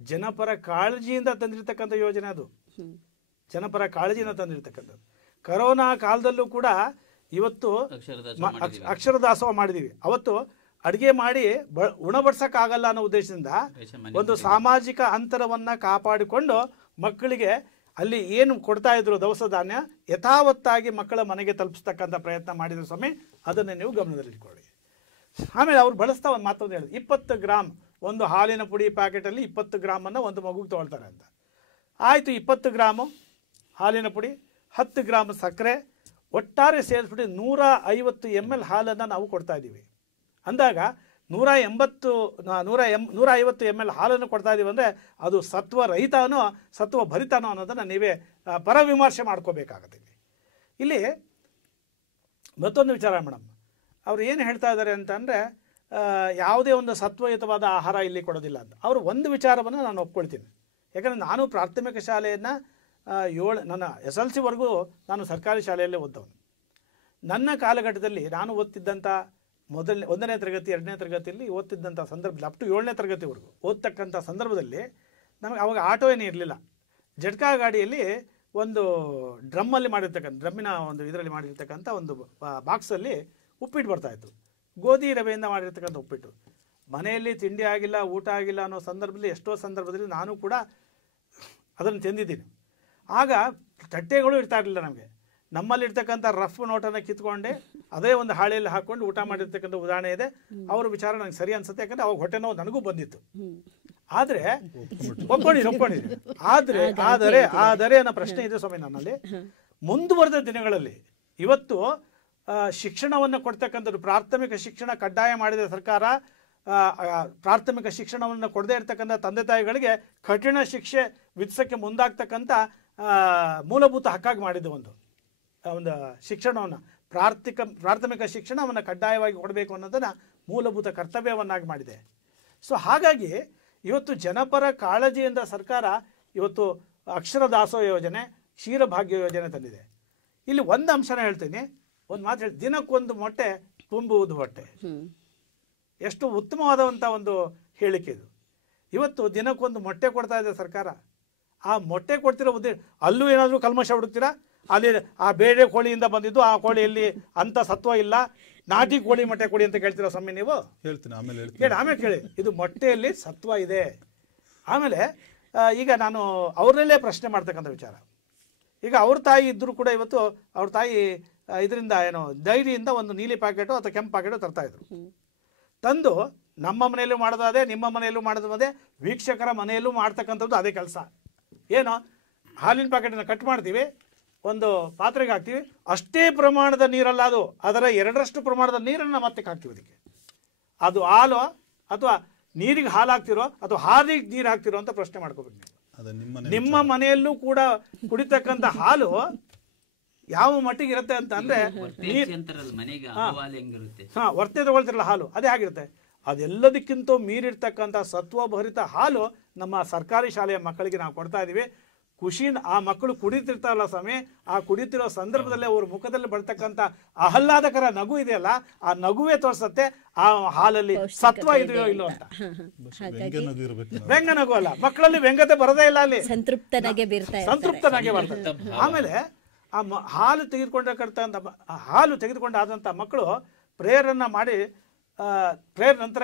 ಜನಪರ ಕಾಳಜಿಯಿಂದ ತಂದಿರ್ತಕ್ಕಂಥ ಯೋಜನೆ ಅದು. ಜನಪರ ಕಾಳಜಿಯಿಂದ ತಂದಿರ್ತಕ್ಕಂಥದ್ದು. ಕರೋನಾ ಕಾಲದಲ್ಲೂ ಕೂಡ ಇವತ್ತು ಅಕ್ಷರ ದಾಸೋಹ ಮಾಡಿದ್ದೀವಿ. ಅವತ್ತು ಅಡುಗೆ ಮಾಡಿ ಉಣಬಡಿಸೋಕ್ಕಾಗಲ್ಲ ಅನ್ನೋ ಉದ್ದೇಶದಿಂದ ಒಂದು ಸಾಮಾಜಿಕ ಅಂತರವನ್ನು ಕಾಪಾಡಿಕೊಂಡು ಮಕ್ಕಳಿಗೆ ಅಲ್ಲಿ ಏನು ಕೊಡ್ತಾ ಇದ್ರು ದವಸ ಧಾನ್ಯ ಯಥಾವತ್ತಾಗಿ ಮಕ್ಕಳ ಮನೆಗೆ ತಲುಪಿಸ್ತಕ್ಕಂಥ ಪ್ರಯತ್ನ ಮಾಡಿದ್ರು ಸ್ವಾಮಿ. ಅದನ್ನು ನೀವು ಗಮನದಲ್ಲಿಟ್ಕೊಳ್ಳಿ. ಆಮೇಲೆ ಅವ್ರು ಬಳಸ್ತಾ ಒಂದು ಮಾತನ್ನು ಹೇಳಿದ್ರು, 20 ಗ್ರಾಮ್ ಒಂದು ಹಾಲಿನ ಪುಡಿ ಪ್ಯಾಕೆಟಲ್ಲಿ 20 ಗ್ರಾಮನ್ನು ಒಂದು ಮಗುಗೆ ತೊಗೊಳ್ತಾರೆ ಅಂತ. ಆಯಿತು, 20 ಗ್ರಾಮು ಹಾಲಿನ ಪುಡಿ, 10 ಗ್ರಾಮ್ ಸಕ್ಕರೆ, ಒಟ್ಟಾರೆ ಸೇರಿಸ್ಬಿಟ್ಟು 150 ml ಹಾಲನ್ನು ನಾವು ಕೊಡ್ತಾ ಇದ್ದೀವಿ ಅಂದಾಗ 150 ml ಹಾಲನ್ನು ಕೊಡ್ತಾ ಇದ್ದೀವಿ ಅಂದರೆ ಅದು ಸತ್ವ ರಹಿತನೋ ಸತ್ವ ಭರಿತನೋ ಅನ್ನೋದನ್ನು ನೀವೇ ಪರವಿಮರ್ಶೆ ಮಾಡ್ಕೋಬೇಕಾಗತ್ತೆ. ಇಲ್ಲಿ ಮತ್ತೊಂದು ವಿಚಾರ ಮೇಡಮ್, ಅವ್ರು ಏನು ಹೇಳ್ತಾ ಇದ್ದಾರೆ ಅಂತಂದರೆ, ಯಾವುದೇ ಒಂದು ಸತ್ವಯುತವಾದ ಆಹಾರ ಇಲ್ಲಿ ಕೊಡೋದಿಲ್ಲ ಅಂತ. ಅವರು ಒಂದು ವಿಚಾರವನ್ನು ನಾನು ಒಪ್ಕೊಳ್ತೀನಿ. ಯಾಕಂದರೆ ನಾನು ಪ್ರಾಥಮಿಕ ಶಾಲೆಯನ್ನು ನನ್ನ SLC ನಾನು ಸರ್ಕಾರಿ ಶಾಲೆಯಲ್ಲೇ ಓದ್ದವನು. ನನ್ನ ಕಾಲಘಟ್ಟದಲ್ಲಿ ನಾನು ಓದ್ತಿದ್ದಂಥ 1ನೇ ತರಗತಿ 2ನೇ ತರಗತಿಯಲ್ಲಿ ಓದ್ತಿದ್ದಂಥ ಸಂದರ್ಭದಲ್ಲಿ ಅಪ್ ಟು 7ನೇ ತರಗತಿವರೆಗೂ ಓದ್ತಕ್ಕಂಥ ಸಂದರ್ಭದಲ್ಲಿ ನಮಗೆ ಅವಾಗ ಆಟೋ ಏನೂ ಇರಲಿಲ್ಲ. ಜಟ್ಕಾ ಗಾಡಿಯಲ್ಲಿ ಒಂದು ಡ್ರಮ್ಮಿನ ಒಂದು ಇದರಲ್ಲಿ ಮಾಡಿರ್ತಕ್ಕಂಥ ಒಂದು ಬಾಕ್ಸಲ್ಲಿ ಉಪ್ಪಿಟ್ಟು ಬರ್ತಾಯಿತ್ತು. ಗೋಧಿ ರವೆಯಿಂದ ಮಾಡಿರ್ತಕ್ಕಂಥ ಉಪ್ಪಿಟ್ಟು. ಮನೆಯಲ್ಲಿ ತಿಂಡಿ ಆಗಿಲ್ಲ, ಊಟ ಆಗಿಲ್ಲ ಅನ್ನೋ ಸಂದರ್ಭದಲ್ಲಿ ಎಷ್ಟೋ ಸಂದರ್ಭದಲ್ಲಿ ನಾನು ಕೂಡ ಅದನ್ನು ತಿಂದಿದ್ದೀನಿ. ಆಗ ತಟ್ಟೆಗಳು ಇರ್ತಾ ಇರಲಿಲ್ಲ ನಮಗೆ. ನಮ್ಮಲ್ಲಿರ್ತಕ್ಕಂಥ ರಫ್ ನೋಟನ್ನು ಕಿತ್ಕೊಂಡೆ ಅದೇ ಒಂದು ಹಾಳೆಯಲ್ಲಿ ಹಾಕ್ಕೊಂಡು ಊಟ ಮಾಡಿರ್ತಕ್ಕಂಥ ಉದಾಹರಣೆ ಇದೆ. ಅವ್ರ ವಿಚಾರ ನನಗೆ ಸರಿ ಅನ್ಸುತ್ತೆ, ಯಾಕಂದರೆ ಅವಾಗ ಹೊಟ್ಟೆ ನೋವು ನನಗೂ ಬಂದಿತ್ತು. ಆದರೆ ಒಪ್ಕೊಂಡಿದ್ದೀನಿ. ಆದರೆ ಅನ್ನೋ ಪ್ರಶ್ನೆ ಇದೆ ಸ್ವಾಮಿ ನನ್ನಲ್ಲಿ. ಮುಂದುವರೆದ ದಿನಗಳಲ್ಲಿ ಇವತ್ತು ಶಿಕ್ಷಣವನ್ನು ಕೊಡ್ತಕ್ಕಂಥದ್ದು, ಪ್ರಾಥಮಿಕ ಶಿಕ್ಷಣ ಕಡ್ಡಾಯ ಮಾಡಿದ ಸರ್ಕಾರ, ಪ್ರಾಥಮಿಕ ಶಿಕ್ಷಣವನ್ನು ಕೊಡದೇ ಇರ್ತಕ್ಕಂಥ ತಂದೆ ತಾಯಿಗಳಿಗೆ ಕಠಿಣ ಶಿಕ್ಷೆ ವಿಧಿಸೋಕ್ಕೆ ಮುಂದಾಗ್ತಕ್ಕಂಥ ಮೂಲಭೂತ ಹಕ್ಕಾಗಿ ಮಾಡಿದ್ದು ಒಂದು ಶಿಕ್ಷಣವನ್ನು, ಪ್ರಾಥಮಿಕ ಶಿಕ್ಷಣವನ್ನು ಕಡ್ಡಾಯವಾಗಿ ಕೊಡಬೇಕು ಅನ್ನೋದನ್ನು ಮೂಲಭೂತ ಕರ್ತವ್ಯವನ್ನಾಗಿ ಮಾಡಿದೆ. ಸೊ ಹಾಗಾಗಿ ಇವತ್ತು ಜನಪರ ಕಾಳಜಿಯಿಂದ ಸರ್ಕಾರ ಇವತ್ತು ಅಕ್ಷರ ದಾಸೋಹ ಯೋಜನೆ, ಕ್ಷೀರಭಾಗ್ಯ ಯೋಜನೆ ತಂದಿದೆ. ಇಲ್ಲಿ ಒಂದು ಅಂಶನ ಹೇಳ್ತೀನಿ, ಒಂದು ಮಾತು ಹೇಳಿ, ದಿನಕ್ಕೊಂದು ಮೊಟ್ಟೆ ತುಂಬುವುದು ಹೊಟ್ಟೆ. ಎಷ್ಟು ಉತ್ತಮವಾದಂಥ ಒಂದು ಹೇಳಿಕೆ ಇದು. ಇವತ್ತು ದಿನಕ್ಕೊಂದು ಮೊಟ್ಟೆ ಕೊಡ್ತಾ ಇದೆ ಸರ್ಕಾರ. ಆ ಮೊಟ್ಟೆ ಕೊಡ್ತಿರೋ ಅಲ್ಲೂ ಏನಾದರೂ ಕಲ್ಮಶ ಹುಡುಕ್ತೀರಾ? ಅಲ್ಲಿ ಆ ಬೇರೆ ಕೋಳಿಯಿಂದ ಬಂದಿದ್ದು, ಆ ಕೋಳಿಯಲ್ಲಿ ಅಂಥ ಸತ್ವ ಇಲ್ಲ, ನಾಟಿ ಕೋಳಿ ಮೊಟ್ಟೆ ಕೊಡಿ ಅಂತ ಕೇಳ್ತೀರಾ ಸ್ವಾಮಿ ನೀವು? ಹೇಳ್ತೀನಿ, ಆಮೇಲೆ ಕೇಳಿ. ಇದು ಮೊಟ್ಟೆಯಲ್ಲಿ ಸತ್ವ ಇದೆ. ಆಮೇಲೆ ಈಗ ನಾನು ಅವ್ರನ್ನಲ್ಲೇ ಪ್ರಶ್ನೆ ಮಾಡ್ತಕ್ಕಂಥ ವಿಚಾರ, ಈಗ ಅವ್ರ ತಾಯಿ ಇದ್ದರೂ ಕೂಡ ಇವತ್ತು ಅವ್ರ ತಾಯಿ ಇದರಿಂದ ಡೈರಿಯಿಂದ ಒಂದು ನೀಲಿ ಪ್ಯಾಕೆಟು ಅಥವಾ ಕೆಂಪು ಪ್ಯಾಕೆಟು ತರ್ತಾಯಿದ್ರು. ತಂದು ನಮ್ಮ ಮನೆಯಲ್ಲೂ ಮಾಡೋದೇ, ನಿಮ್ಮ ಮನೆಯಲ್ಲೂ ಮಾಡೋದೇ, ವೀಕ್ಷಕರ ಮನೆಯಲ್ಲೂ ಮಾಡ್ತಕ್ಕಂಥದ್ದು ಅದೇ ಕೆಲಸ. ಹಾಲಿನ ಪ್ಯಾಕೆಟನ್ನು ಕಟ್ ಮಾಡ್ತೀವಿ, ಒಂದು ಪಾತ್ರೆಗೆ ಹಾಕ್ತೀವಿ, ಅಷ್ಟೇ ಪ್ರಮಾಣದ ನೀರಲ್ಲ ಅದು, ಅದರ 2ರಷ್ಟು ಪ್ರಮಾಣದ ನೀರನ್ನು ಮತ್ತೆ ಹಾಕ್ತೀವಿ ಅದಕ್ಕೆ. ಅದು ಹಾಲು ಅಥವಾ ನೀರಿಗೆ ಹಾಲು ಹಾಕ್ತಿರೋ ಅಥವಾ ಹಾಲಿಗೆ ನೀರು ಹಾಕ್ತಿರೋ ಅಂತ ಪ್ರಶ್ನೆ ಮಾಡ್ಕೋಬೇಕು ನೀವು. ನಿಮ್ಮ ಮನೆಯಲ್ಲೂ ಕೂಡ ಕುಡಿತಕ್ಕಂಥ ಹಾಲು ಯಾವ ಮಟ್ಟಿಗೆ ಇರುತ್ತೆ ಅಂತ ಅಂದ್ರೆ ವರ್ತನೆ ತಗೊಳ್ತಿರಲ್ಲ ಹಾಲು, ಅದೇ ಆಗಿರುತ್ತೆ. ಅದೆಲ್ಲದಕ್ಕಿಂತ ಮೀರಿರ್ತಕ್ಕಂಥ ಸತ್ವಭರಿತ ಹಾಲು ನಮ್ಮ ಸರ್ಕಾರಿ ಶಾಲೆಯ ಮಕ್ಕಳಿಗೆ ನಾವು ಕೊಡ್ತಾ ಇದೀವಿ. ಖುಷಿಯಿಂದ ಆ ಮಕ್ಕಳು ಕುಡಿತಿರ್ತಾರಲ್ಲ ಸ್ವಾಮಿ, ಆ ಕುಡಿತಿರೋ ಸಂದರ್ಭದಲ್ಲಿ ಅವ್ರ ಮುಖದಲ್ಲಿ ಬರ್ತಕ್ಕಂಥ ಆಹ್ಲಾದಕರ ನಗು ಇದೆಯಲ್ಲ, ಆ ನಗುವೇ ತೋರಿಸುತ್ತೆ ಆ ಹಾಲಲ್ಲಿ ಸತ್ವ ಇದೆಯೋ ಇಲ್ಲೋ ಅಂತ. ವ್ಯಂಗ್ಯ ನಗು ಅಲ್ಲ, ಮಕ್ಕಳಲ್ಲಿ ವ್ಯಂಗ್ಯತೆ ಬರೋದೇ ಇಲ್ಲ, ಅಲ್ಲಿ ಸಂತೃಪ್ತನಾಗೆ ಬರ್ತದೆ. ಆಮೇಲೆ ಆ ಹಾಲು ತೆಗೆದುಕೊಂಡಾದಂಥ ಮಕ್ಕಳು ಪ್ರೇಯರನ್ನ ಮಾಡಿ ಪ್ರೇಯರ್ ನಂತರ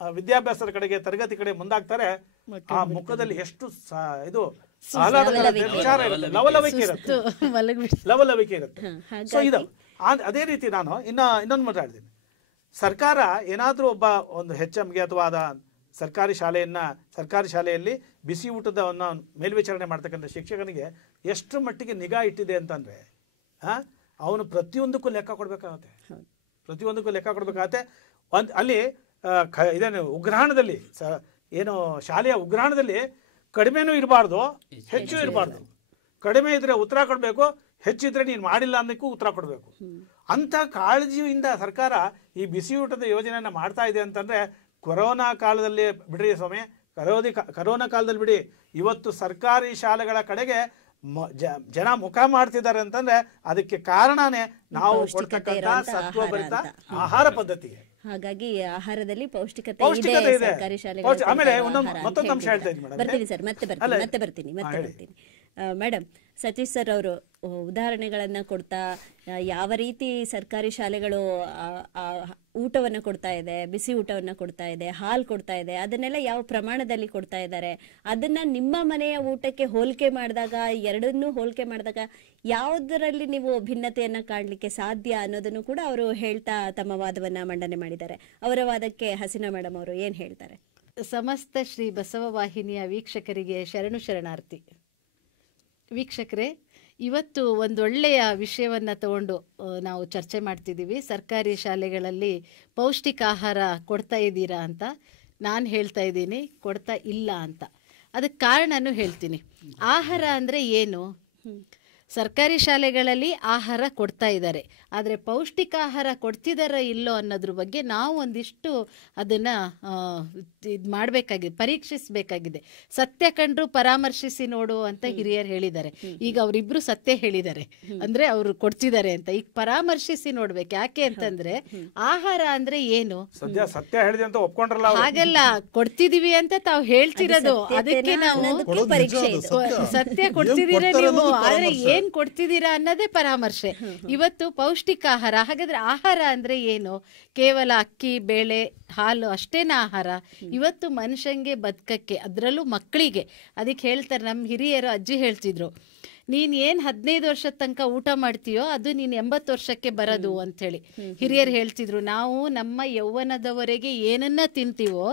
ವಿದ್ಯಾಭ್ಯಾಸದ ಕಡೆಗೆ, ತರಗತಿ ಕಡೆ ಮುಂದಾಗ್ತಾರೆ. ಆ ಮುಖದಲ್ಲಿ ಎಷ್ಟು ಇದು ವಿಚಾರ ಇರುತ್ತೆ, ಲವಲವಿಕೆ ಇರುತ್ತೆ. ಸೊ ಇದು ಅದೇ ರೀತಿ ನಾನು ಇನ್ನೊಂದು ಮಾತಾಡ್ತೀನಿ. ಸರ್ಕಾರ ಏನಾದರೂ ಒಂದು HMಗೆ ಅಥವಾ ಸರ್ಕಾರಿ ಶಾಲೆಯಲ್ಲಿ ಬಿಸಿ ಊಟದವನ್ನು ಮೇಲ್ವಿಚಾರಣೆ ಮಾಡ್ತಕ್ಕಂಥ ಶಿಕ್ಷಕನಿಗೆ ಎಷ್ಟು ಮಟ್ಟಿಗೆ ನಿಗಾ ಇಟ್ಟಿದೆ ಅಂತಂದರೆ, ಅವನು ಪ್ರತಿಯೊಂದಕ್ಕೂ ಲೆಕ್ಕ ಕೊಡಬೇಕಾಗತ್ತೆ. ಅಲ್ಲಿ ಉಗ್ರಾಣದಲ್ಲಿ ಶಾಲೆಯ ಉಗ್ರಾಣದಲ್ಲಿ ಕಡಿಮೆನೂ ಇರಬಾರ್ದು, ಹೆಚ್ಚು ಇರಬಾರ್ದು. ಕಡಿಮೆ ಇದ್ರೆ ಉತ್ತರ ಕೊಡಬೇಕು, ಹೆಚ್ಚಿದ್ರೆ ನೀನು ಮಾಡಿಲ್ಲ ಅನ್ನೋಕ್ಕೂ ಉತ್ತರ ಕೊಡಬೇಕು. ಅಂಥ ಕಾಳಜಿಯಿಂದ ಸರ್ಕಾರ ಈ ಬಿಸಿ ಊಟದ ಯೋಜನೆಯನ್ನು ಮಾಡ್ತಾ ಇದೆ ಅಂತಂದರೆ, ಕೊರೋನಾ ಕಾಲದಲ್ಲಿ ಬಿಡ್ರಿ ಸ್ವಾಮಿ, ಕರೋನಾ ಕಾಲದಲ್ಲಿ ಬಿಡಿ, ಇವತ್ತು ಸರ್ಕಾರಿ ಶಾಲೆಗಳ ಕಡೆಗೆ ಜನ ಮುಖ ಮಾಡ್ತಿದ್ದಾರೆ ಅಂತಂದ್ರೆ ಅದಕ್ಕೆ ಕಾರಣನೇ ನಾವು ಕೊಡ್ತಕ್ಕಂಥ ಸತ್ವಭರಿತ ಆಹಾರ ಪದ್ಧತಿಗೆ. ಹಾಗಾಗಿ ಆಹಾರದಲ್ಲಿ ಪೌಷ್ಟಿಕತೆ ಇದೆ. ಆಮೇಲೆ ಮತ್ತೊಂದು ಅಂಶ ಹೇಳ್ತಾ ಇದ್ದೀನಿ, ಬರ್ತೀನಿ ಸರ್, ಮತ್ತೆ ಬರ್ತೀನಿ. ಮೇಡಮ್, ಸತೀಶ್ ಸರ್ ಅವರು ಉದಾಹರಣೆಗಳನ್ನ ಕೊಡ್ತಾ ಯಾವ ರೀತಿ ಸರ್ಕಾರಿ ಶಾಲೆಗಳು ಊಟವನ್ನು ಕೊಡ್ತಾ ಇದೆ, ಬಿಸಿ ಊಟವನ್ನು ಕೊಡ್ತಾ ಇದೆ, ಹಾಲು ಕೊಡ್ತಾ ಇದೆ, ಅದನ್ನೆಲ್ಲ ಯಾವ ಪ್ರಮಾಣದಲ್ಲಿ ಕೊಡ್ತಾ ಇದ್ದಾರೆ, ಅದನ್ನ ನಿಮ್ಮ ಮನೆಯ ಊಟಕ್ಕೆ ಹೋಲಿಕೆ ಮಾಡಿದಾಗ, ಎರಡನ್ನೂ ಹೋಲಿಕೆ ಮಾಡಿದಾಗ ಯಾವುದರಲ್ಲಿ ನೀವು ಭಿನ್ನತೆಯನ್ನ ಕಾಣಲಿಕ್ಕೆ ಸಾಧ್ಯ ಅನ್ನೋದನ್ನು ಕೂಡ ಅವರು ಹೇಳ್ತಾ ತಮ್ಮ ವಾದವನ್ನ ಮಂಡನೆ ಮಾಡಿದ್ದಾರೆ. ಅವರ ವಾದಕ್ಕೆ ಹಸೀನಾ ಮೇಡಮ್ ಅವರು ಏನ್ ಹೇಳ್ತಾರೆ? ಸಮಸ್ತ ಶ್ರೀ ಬಸವ ವಾಹಿನಿಯ ವೀಕ್ಷಕರಿಗೆ ಶರಣಾರ್ಥಿ. ವೀಕ್ಷಕರೇ, ಇವತ್ತು ಒಂದೊಳ್ಳೆಯ ವಿಷಯವನ್ನು ತಗೊಂಡು ನಾವು ಚರ್ಚೆ ಮಾಡ್ತಿದ್ದೀವಿ. ಸರ್ಕಾರಿ ಶಾಲೆಗಳಲ್ಲಿ ಪೌಷ್ಟಿಕ ಆಹಾರ ಕೊಡ್ತಾ ಇದ್ದೀರಾ ಅಂತ ನಾನು ಹೇಳ್ತಾ ಇದ್ದೀನಿ, ಕೊಡ್ತಾ ಇಲ್ಲ ಅಂತ. ಅದಕ್ಕೆ ಕಾರಣನೂ ಹೇಳ್ತೀನಿ. ಆಹಾರ ಅಂದರೆ ಏನು? ಸರ್ಕಾರಿ ಶಾಲೆಗಳಲ್ಲಿ ಆಹಾರ ಕೊಡ್ತಾ ಇದ್ದಾರೆ, ಆದರೆ ಪೌಷ್ಟಿಕಾಹಾರ ಕೊಡ್ತಿದಾರ ಇಲ್ಲೋ ಅನ್ನೋದ್ರ ಬಗ್ಗೆ ನಾವು ಒಂದಿಷ್ಟು ಅದನ್ನ ಇದು ಮಾಡಬೇಕಾಗಿದೆ, ಪರೀಕ್ಷಿಸಬೇಕಾಗಿದೆ. ಸತ್ಯ ಕಂಡ್ರು ಪರಾಮರ್ಶಿಸಿ ನೋಡು ಅಂತ ಹಿರಿಯರು ಹೇಳಿದ್ದಾರೆ. ಈಗ ಅವರಿಬ್ರು ಸತ್ಯ ಹೇಳಿದ್ದಾರೆ, ಅಂದ್ರೆ ಅವರು ಕೊಡ್ತಿದ್ದಾರೆ ಅಂತ. ಈಗ ಪರಾಮರ್ಶಿಸಿ ನೋಡ್ಬೇಕು. ಯಾಕೆ ಅಂತಂದ್ರೆ ಆಹಾರ ಅಂದ್ರೆ ಏನು, ಸತ್ಯ ಹೇಳಿದೆ ಅಂತ ಒಪ್ಕೊಂಡ್ರಲ್ಲ, ಹಾಗಲ್ಲ, ಕೊಡ್ತಿದೀವಿ ಅಂತ ತಾವು ಹೇಳ್ತಿರೋದು. ಅದಕ್ಕೆ ನಾವು ಸತ್ಯ ಕೊಡ್ತಿದ್ದೀರಾ ನೀವು, ಆದ್ರೆ ಏನ್ ಕೊಡ್ತಿದ್ದೀರಾ ಅನ್ನೋದೇ ಪರಾಮರ್ಶೆ. ಇವತ್ತು ಪೌಷ್ಟಿಕಾಹಾರ, ಹಾಗಾದ್ರೆ ಆಹಾರ ಅಂದ್ರೆ ಏನು? ಕೇವಲ ಅಕ್ಕಿ, ಬೇಳೆ, ಹಾಲು ಅಷ್ಟೇನಾ ಆಹಾರ? ಇವತ್ತು ಮನುಷ್ಯಂಗೆ ಬದುಕಕ್ಕೆ, ಅದರಲ್ಲೂ ಮಕ್ಕಳಿಗೆ, ಅದಕ್ಕೆ ಹೇಳ್ತಾರೆ ನಮ್ಮ ಹಿರಿಯರು, ಅಜ್ಜಿ ಹೇಳ್ತಿದ್ರು, ನೀನ್ ಏನ್ 15 ವರ್ಷದ ತನಕ ಊಟ ಮಾಡ್ತೀಯೋ ಅದು ನೀನ್ 80 ವರ್ಷಕ್ಕೆ ಬರೋದು ಅಂತ ಹೇಳಿ ಹಿರಿಯರು ಹೇಳ್ತಿದ್ರು. ನಾವು ನಮ್ಮ ಯೌವನದವರೆಗೆ ಏನನ್ನ ತಿಂತೀವೋ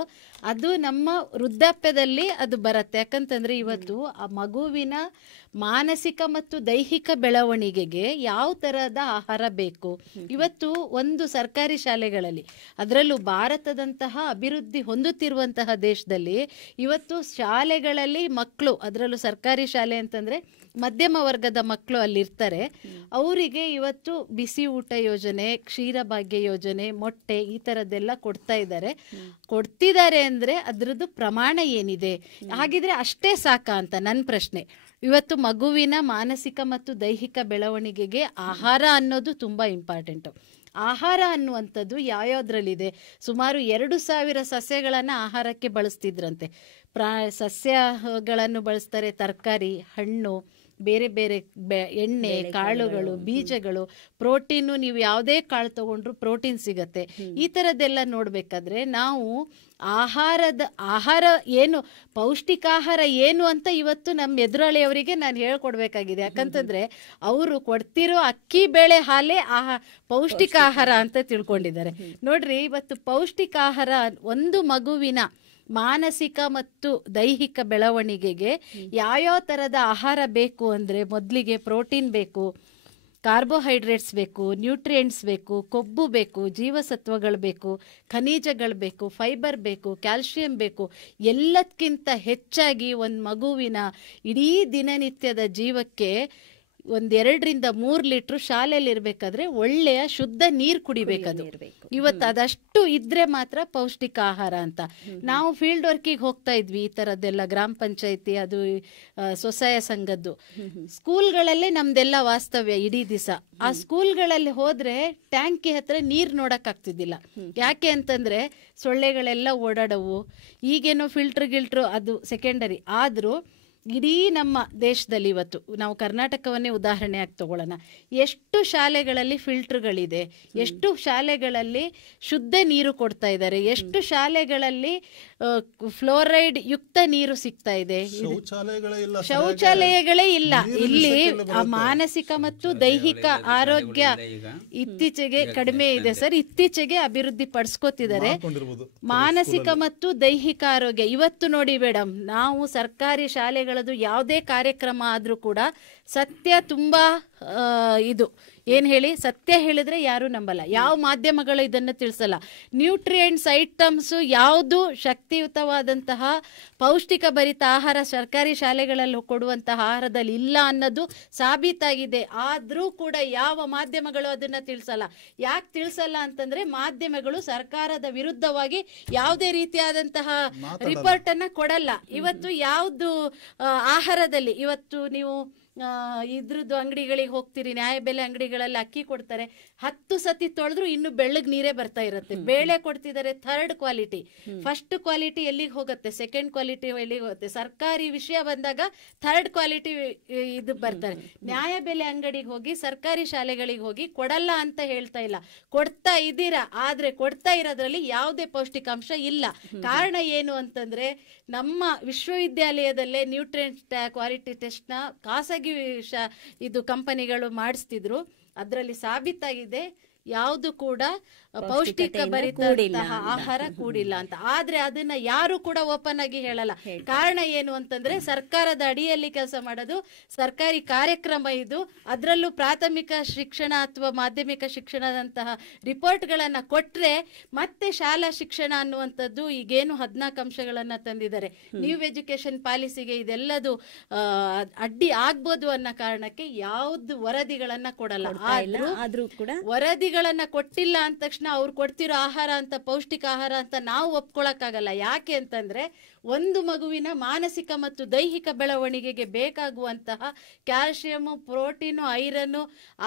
ಅದು ನಮ್ಮ ವೃದ್ಧಾಪ್ಯದಲ್ಲಿ ಅದು ಬರುತ್ತೆ. ಯಾಕಂತಂದ್ರೆ ಇವತ್ತು ಆ ಮಗುವಿನ ಮಾನಸಿಕ ಮತ್ತು ದೈಹಿಕ ಬೆಳವಣಿಗೆಗೆ ಯಾವ ತರಹದ ಆಹಾರ ಬೇಕು. ಇವತ್ತು ಒಂದು ಸರ್ಕಾರಿ ಶಾಲೆಗಳಲ್ಲಿ, ಅದರಲ್ಲೂ ಭಾರತದಂತಹ ಅಭಿವೃದ್ಧಿ ಹೊಂದುತ್ತಿರುವಂತಹ ದೇಶದಲ್ಲಿ ಇವತ್ತು ಶಾಲೆಗಳಲ್ಲಿ ಮಕ್ಕಳು, ಅದರಲ್ಲೂ ಸರ್ಕಾರಿ ಶಾಲೆ ಅಂತಂದ್ರೆ ಮಧ್ಯಮ ವರ್ಗದ ಮಕ್ಕಳು ಅಲ್ಲಿರ್ತಾರೆ, ಅವರಿಗೆ ಇವತ್ತು ಬಿಸಿ ಊಟ ಯೋಜನೆ, ಕ್ಷೀರ ಭಾಗ್ಯ ಯೋಜನೆ, ಮೊಟ್ಟೆ ಈ ಥರದ್ದೆಲ್ಲ ಕೊಡ್ತಿದ್ದಾರೆ ಅಂದರೆ ಅದರದ್ದು ಪ್ರಮಾಣ ಏನಿದೆ? ಹಾಗಿದ್ರೆ ಅಷ್ಟೇ ಸಾಕಾ ಅಂತ ನನ್ನ ಪ್ರಶ್ನೆ. ಇವತ್ತು ಮಗುವಿನ ಮಾನಸಿಕ ಮತ್ತು ದೈಹಿಕ ಬೆಳವಣಿಗೆಗೆ ಆಹಾರ ಅನ್ನೋದು ತುಂಬ ಇಂಪಾರ್ಟೆಂಟು. ಆಹಾರ ಅನ್ನುವಂಥದ್ದು ಯಾವ್ಯಾವ್ದ್ರಲ್ಲಿದೆ? ಸುಮಾರು 2000 ಸಸ್ಯಗಳನ್ನು ಆಹಾರಕ್ಕೆ ಬಳಸ್ತಿದ್ರಂತೆ. ಸಸ್ಯಗಳನ್ನು ಬಳಸ್ತಾರೆ, ತರಕಾರಿ, ಹಣ್ಣು, ಬೇರೆ ಬೇರೆ ಎಣ್ಣೆ, ಕಾಳುಗಳು, ಬೀಜಗಳು, ಪ್ರೋಟೀನು. ನೀವು ಯಾವುದೇ ಕಾಳು ತಗೊಂಡ್ರು ಪ್ರೋಟೀನ್ ಸಿಗತ್ತೆ. ಈ ಥರದ್ದೆಲ್ಲ ನೋಡಬೇಕಾದ್ರೆ ನಾವು ಆಹಾರ ಏನು, ಪೌಷ್ಟಿಕಾಹಾರ ಏನು ಅಂತ ಇವತ್ತು ನಮ್ಮ ಎದುರಾಳಿಯವರಿಗೆ ನಾನು ಹೇಳ್ಕೊಡ್ಬೇಕಾಗಿದೆ. ಯಾಕಂತಂದ್ರೆ ಅವರು ಕೊಡ್ತಿರೋ ಅಕ್ಕಿ, ಬೇಳೆ, ಹಾಲೇ ಪೌಷ್ಟಿಕಾಹಾರ ಅಂತ ತಿಳ್ಕೊಂಡಿದ್ದಾರೆ. ನೋಡ್ರಿ, ಇವತ್ತು ಪೌಷ್ಟಿಕಾಹಾರ ಒಂದು ಮಗುವಿನ ಮಾನಸಿಕ ಮತ್ತು ದೈಹಿಕ ಬೆಳವಣಿಗೆಗೆ ಯಾವ್ಯಾವ ಥರದ ಆಹಾರ ಬೇಕು ಅಂದರೆ, ಮೊದಲಿಗೆ ಪ್ರೋಟೀನ್ ಬೇಕು, ಕಾರ್ಬೋಹೈಡ್ರೇಟ್ಸ್ ಬೇಕು, ನ್ಯೂಟ್ರಿಯೆಂಟ್ಸ್ ಬೇಕು, ಕೊಬ್ಬು ಬೇಕು, ಜೀವಸತ್ವಗಳು ಬೇಕು, ಖನಿಜಗಳು ಬೇಕು, ಫೈಬರ್ ಬೇಕು, ಕ್ಯಾಲ್ಶಿಯಂ ಬೇಕು. ಎಲ್ಲದಕ್ಕಿಂತ ಹೆಚ್ಚಾಗಿ ಒಂದು ಮಗುವಿನ ಇಡೀ ದಿನನಿತ್ಯದ ಜೀವಕ್ಕೆ 2 ರಿಂದ 3 ಲೀಟ್ರ್ ಶಾಲೆಯಲ್ಲಿ ಇರಬೇಕಾದ್ರೆ ಒಳ್ಳೆಯ ಶುದ್ಧ ನೀರು ಕುಡಿಬೇಕದು. ಇವತ್ತು ಅದಷ್ಟು ಇದ್ರೆ ಮಾತ್ರ ಪೌಷ್ಟಿಕ ಆಹಾರ ಅಂತ. ನಾವು ಫೀಲ್ಡ್ ವರ್ಕಿಗೆ ಹೋಗ್ತಾ ಇದ್ವಿ, ಈ ಥರದ್ದೆಲ್ಲ ಗ್ರಾಮ ಪಂಚಾಯತಿ, ಅದು ಸ್ವಸಹಾಯ ಸಂಘದ್ದು ಸ್ಕೂಲ್ಗಳಲ್ಲೇ ನಮ್ದೆಲ್ಲ ವಾಸ್ತವ್ಯ ಇಡೀ ದಿವಸ. ಆ ಸ್ಕೂಲ್ಗಳಲ್ಲಿ ಹೋದ್ರೆ ಟ್ಯಾಂಕಿ ಹತ್ರ ನೀರು ನೋಡಕ್ಕಾಗ್ತಿದ್ದಿಲ್ಲ. ಯಾಕೆ ಅಂತಂದ್ರೆ ಸೊಳ್ಳೆಗಳೆಲ್ಲ ಓಡಾಡವು. ಈಗೇನೋ ಫಿಲ್ಟರ್ ಅದು ಸೆಕೆಂಡರಿ. ಆದರೂ ಇಡೀ ನಮ್ಮ ದೇಶದಲ್ಲಿ ಇವತ್ತು ನಾವು ಕರ್ನಾಟಕವನ್ನೇ ಉದಾಹರಣೆಯಾಗಿ ತಗೊಳ್ಳೋಣ. ಎಷ್ಟು ಶಾಲೆಗಳಲ್ಲಿ ಫಿಲ್ಟರ್ಗಳಿದೆ, ಎಷ್ಟು ಶಾಲೆಗಳಲ್ಲಿ ಶುದ್ಧ ನೀರು ಕೊಡ್ತಾ ಇದ್ದಾರೆ, ಎಷ್ಟು ಶಾಲೆಗಳಲ್ಲಿ ಫ್ಲೋರೈಡ್ ಯುಕ್ತ ನೀರು ಸಿಗ್ತಾ ಇದೆ. ಶೌಚಾಲಯಗಳೇ ಇಲ್ಲ. ಇಲ್ಲಿ ಮಾನಸಿಕ ಮತ್ತು ದೈಹಿಕ ಆರೋಗ್ಯ ಇತ್ತೀಚೆಗೆ ಕಡಿಮೆ ಇದೆ ಸರ್, ಇತ್ತೀಚೆಗೆ ಅಭಿವೃದ್ಧಿ ಪಡಿಸ್ಕೋತಿದ್ದಾರೆ. ಮಾನಸಿಕ ಮತ್ತು ದೈಹಿಕ ಆರೋಗ್ಯ ಇವತ್ತು ನೋಡಿ ಮೇಡಮ್, ನಾವು ಸರ್ಕಾರಿ ಶಾಲೆಗಳದ್ದು ಯಾವುದೇ ಕಾರ್ಯಕ್ರಮ ಆದ್ರೂ ಕೂಡ ಸತ್ಯ ತುಂಬಾ ಇದು ಏನ್ ಹೇಳಿ, ಸತ್ಯ ಹೇಳಿದ್ರೆ ಯಾರು ನಂಬಲ್ಲ, ಯಾವ ಮಾಧ್ಯಮಗಳು ಇದನ್ನು ತಿಳಿಸಲ್ಲ. ನ್ಯೂಟ್ರಿಯೆಂಟ್ಸ್ ಐಟಮ್ಸ್ ಯಾವುದು ಶಕ್ತಿಯುತವಾದಂತಹ ಪೌಷ್ಟಿಕ ಭರಿತ ಆಹಾರ ಸರ್ಕಾರಿ ಶಾಲೆಗಳಲ್ಲಿ ಕೊಡುವಂತಹ ಆಹಾರದಲ್ಲಿ ಇಲ್ಲ ಅನ್ನೋದು ಸಾಬೀತಾಗಿದೆ. ಆದ್ರೂ ಕೂಡ ಯಾವ ಮಾಧ್ಯಮಗಳು ಅದನ್ನ ತಿಳಿಸಲ್ಲ. ಯಾಕೆ ತಿಳಿಸಲ್ಲ ಅಂತಂದ್ರೆ ಮಾಧ್ಯಮಗಳು ಸರ್ಕಾರದ ವಿರುದ್ಧವಾಗಿ ಯಾವುದೇ ರೀತಿಯಾದಂತಹ ರಿಪೋರ್ಟ್ ಅನ್ನ ಕೊಡಲ್ಲ. ಇವತ್ತು ಯಾವ್ದು ಆಹಾರದಲ್ಲಿ ಇವತ್ತು ನೀವು ಇದ್ರದ್ದು ಅಂಗಡಿಗಳಿಗೆ ಹೋಗ್ತೀರಿ, ನ್ಯಾಯಬೆಲೆ ಅಂಗಡಿಗಳಲ್ಲಿ ಅಕ್ಕಿ ಕೊಡ್ತಾರೆ, 10 ಸತಿ ತೊಳೆದ್ರು ಇನ್ನು ಬೆಳ್ಳಗ್ ನೀರೇ ಬರ್ತಾ ಇರುತ್ತೆ. ಬೇಳೆ ಕೊಡ್ತಿದ್ದಾರೆ 3rd ಕ್ವಾಲಿಟಿ, ಫಸ್ಟ್ ಕ್ವಾಲಿಟಿ ಎಲ್ಲಿಗೆ ಹೋಗುತ್ತೆ, ಸೆಕೆಂಡ್ ಕ್ವಾಲಿಟಿ ಎಲ್ಲಿಗೆ ಹೋಗುತ್ತೆ. ಸರ್ಕಾರಿ ವಿಷಯ ಬಂದಾಗ 3rd ಕ್ವಾಲಿಟಿ ಇದು ಬರ್ತಾರೆ. ನ್ಯಾಯಬೆಲೆ ಅಂಗಡಿಗೆ ಹೋಗಿ, ಸರ್ಕಾರಿ ಶಾಲೆಗಳಿಗೆ ಹೋಗಿ ಕೊಡಲ್ಲ ಅಂತ ಹೇಳ್ತಾ ಇಲ್ಲ, ಕೊಡ್ತಾ ಇದ್ದೀರಾ. ಆದ್ರೆ ಕೊಡ್ತಾ ಇರೋದ್ರಲ್ಲಿ ಯಾವುದೇ ಪೌಷ್ಟಿಕಾಂಶ ಇಲ್ಲ. ಕಾರಣ ಏನು ಅಂತಂದ್ರೆ ನಮ್ಮ ವಿಶ್ವವಿದ್ಯಾಲಯದಲ್ಲೇ ನ್ಯೂಟ್ರಿಯೆಂಟ್ ಕ್ವಾಲಿಟಿ ಟೆಸ್ಟ್ ನ ಖಾಸಗಿ ಇದು ಕಂಪನಿಗಳು ಮಾಡಿಸ್ತಿದ್ರು. ಅದರಲ್ಲಿ ಸಾಬೀತಾಗಿದೆ ಯಾವುದು ಕೂಡ ಪೌಷ್ಟಿಕ ಕೂಡಿಲ್ಲ ಭರಿತಂತಹ ಆಹಾರ ಕೂಡಿಲ್ಲ ಅಂತ. ಆದ್ರೆ ಅದನ್ನ ಯಾರು ಕೂಡ ಓಪನ್ ಆಗಿ ಹೇಳಲ್ಲ. ಕಾರಣ ಏನು ಅಂತಂದ್ರೆ ಸರ್ಕಾರದ ಅಡಿಯಲ್ಲಿ ಕೆಲಸ ಮಾಡೋದು, ಸರ್ಕಾರಿ ಕಾರ್ಯಕ್ರಮ ಇದು. ಅದರಲ್ಲೂ ಪ್ರಾಥಮಿಕ ಶಿಕ್ಷಣ ಅಥವಾ ಮಾಧ್ಯಮಿಕ ಶಿಕ್ಷಣದಂತಹ ರಿಪೋರ್ಟ್ಗಳನ್ನ ಕೊಟ್ರೆ ಮತ್ತೆ ಶಾಲಾ ಶಿಕ್ಷಣ ಅನ್ನುವಂಥದ್ದು ಈಗೇನು 14 ಅಂಶಗಳನ್ನ ತಂದಿದ್ದಾರೆ ನ್ಯೂ ಎಜುಕೇಶನ್ ಪಾಲಿಸಿಗೆ, ಇದೆಲ್ಲದು ಅಡ್ಡಿ ಆಗ್ಬೋದು ಅನ್ನೋ ಕಾರಣಕ್ಕೆ ಯಾವ್ದು ವರದಿಗಳನ್ನ ಕೊಡಲ್ಲ. ಆದ್ರೂ ಕೂಡ ವರದಿಗಳನ್ನ ಕೊಟ್ಟಿಲ್ಲ ಅಂದ ತಕ್ಷಣ ಅವ್ರು ಕೊಡ್ತಿರೋ ಆಹಾರ ಅಂತ ಪೌಷ್ಟಿಕ ಆಹಾರ ಅಂತ ನಾವು ಒಪ್ಕೊಳಕ್ಕಾಗಲ್ಲ. ಯಾಕೆ ಅಂತಂದ್ರೆ ಒಂದು ಮಗುವಿನ ಮಾನಸಿಕ ಮತ್ತು ದೈಹಿಕ ಬೆಳವಣಿಗೆಗೆ ಬೇಕಾಗುವಂತಹ ಕ್ಯಾಲ್ಸಿಯಂ, ಪ್ರೋಟೀನು, ಐರನ್,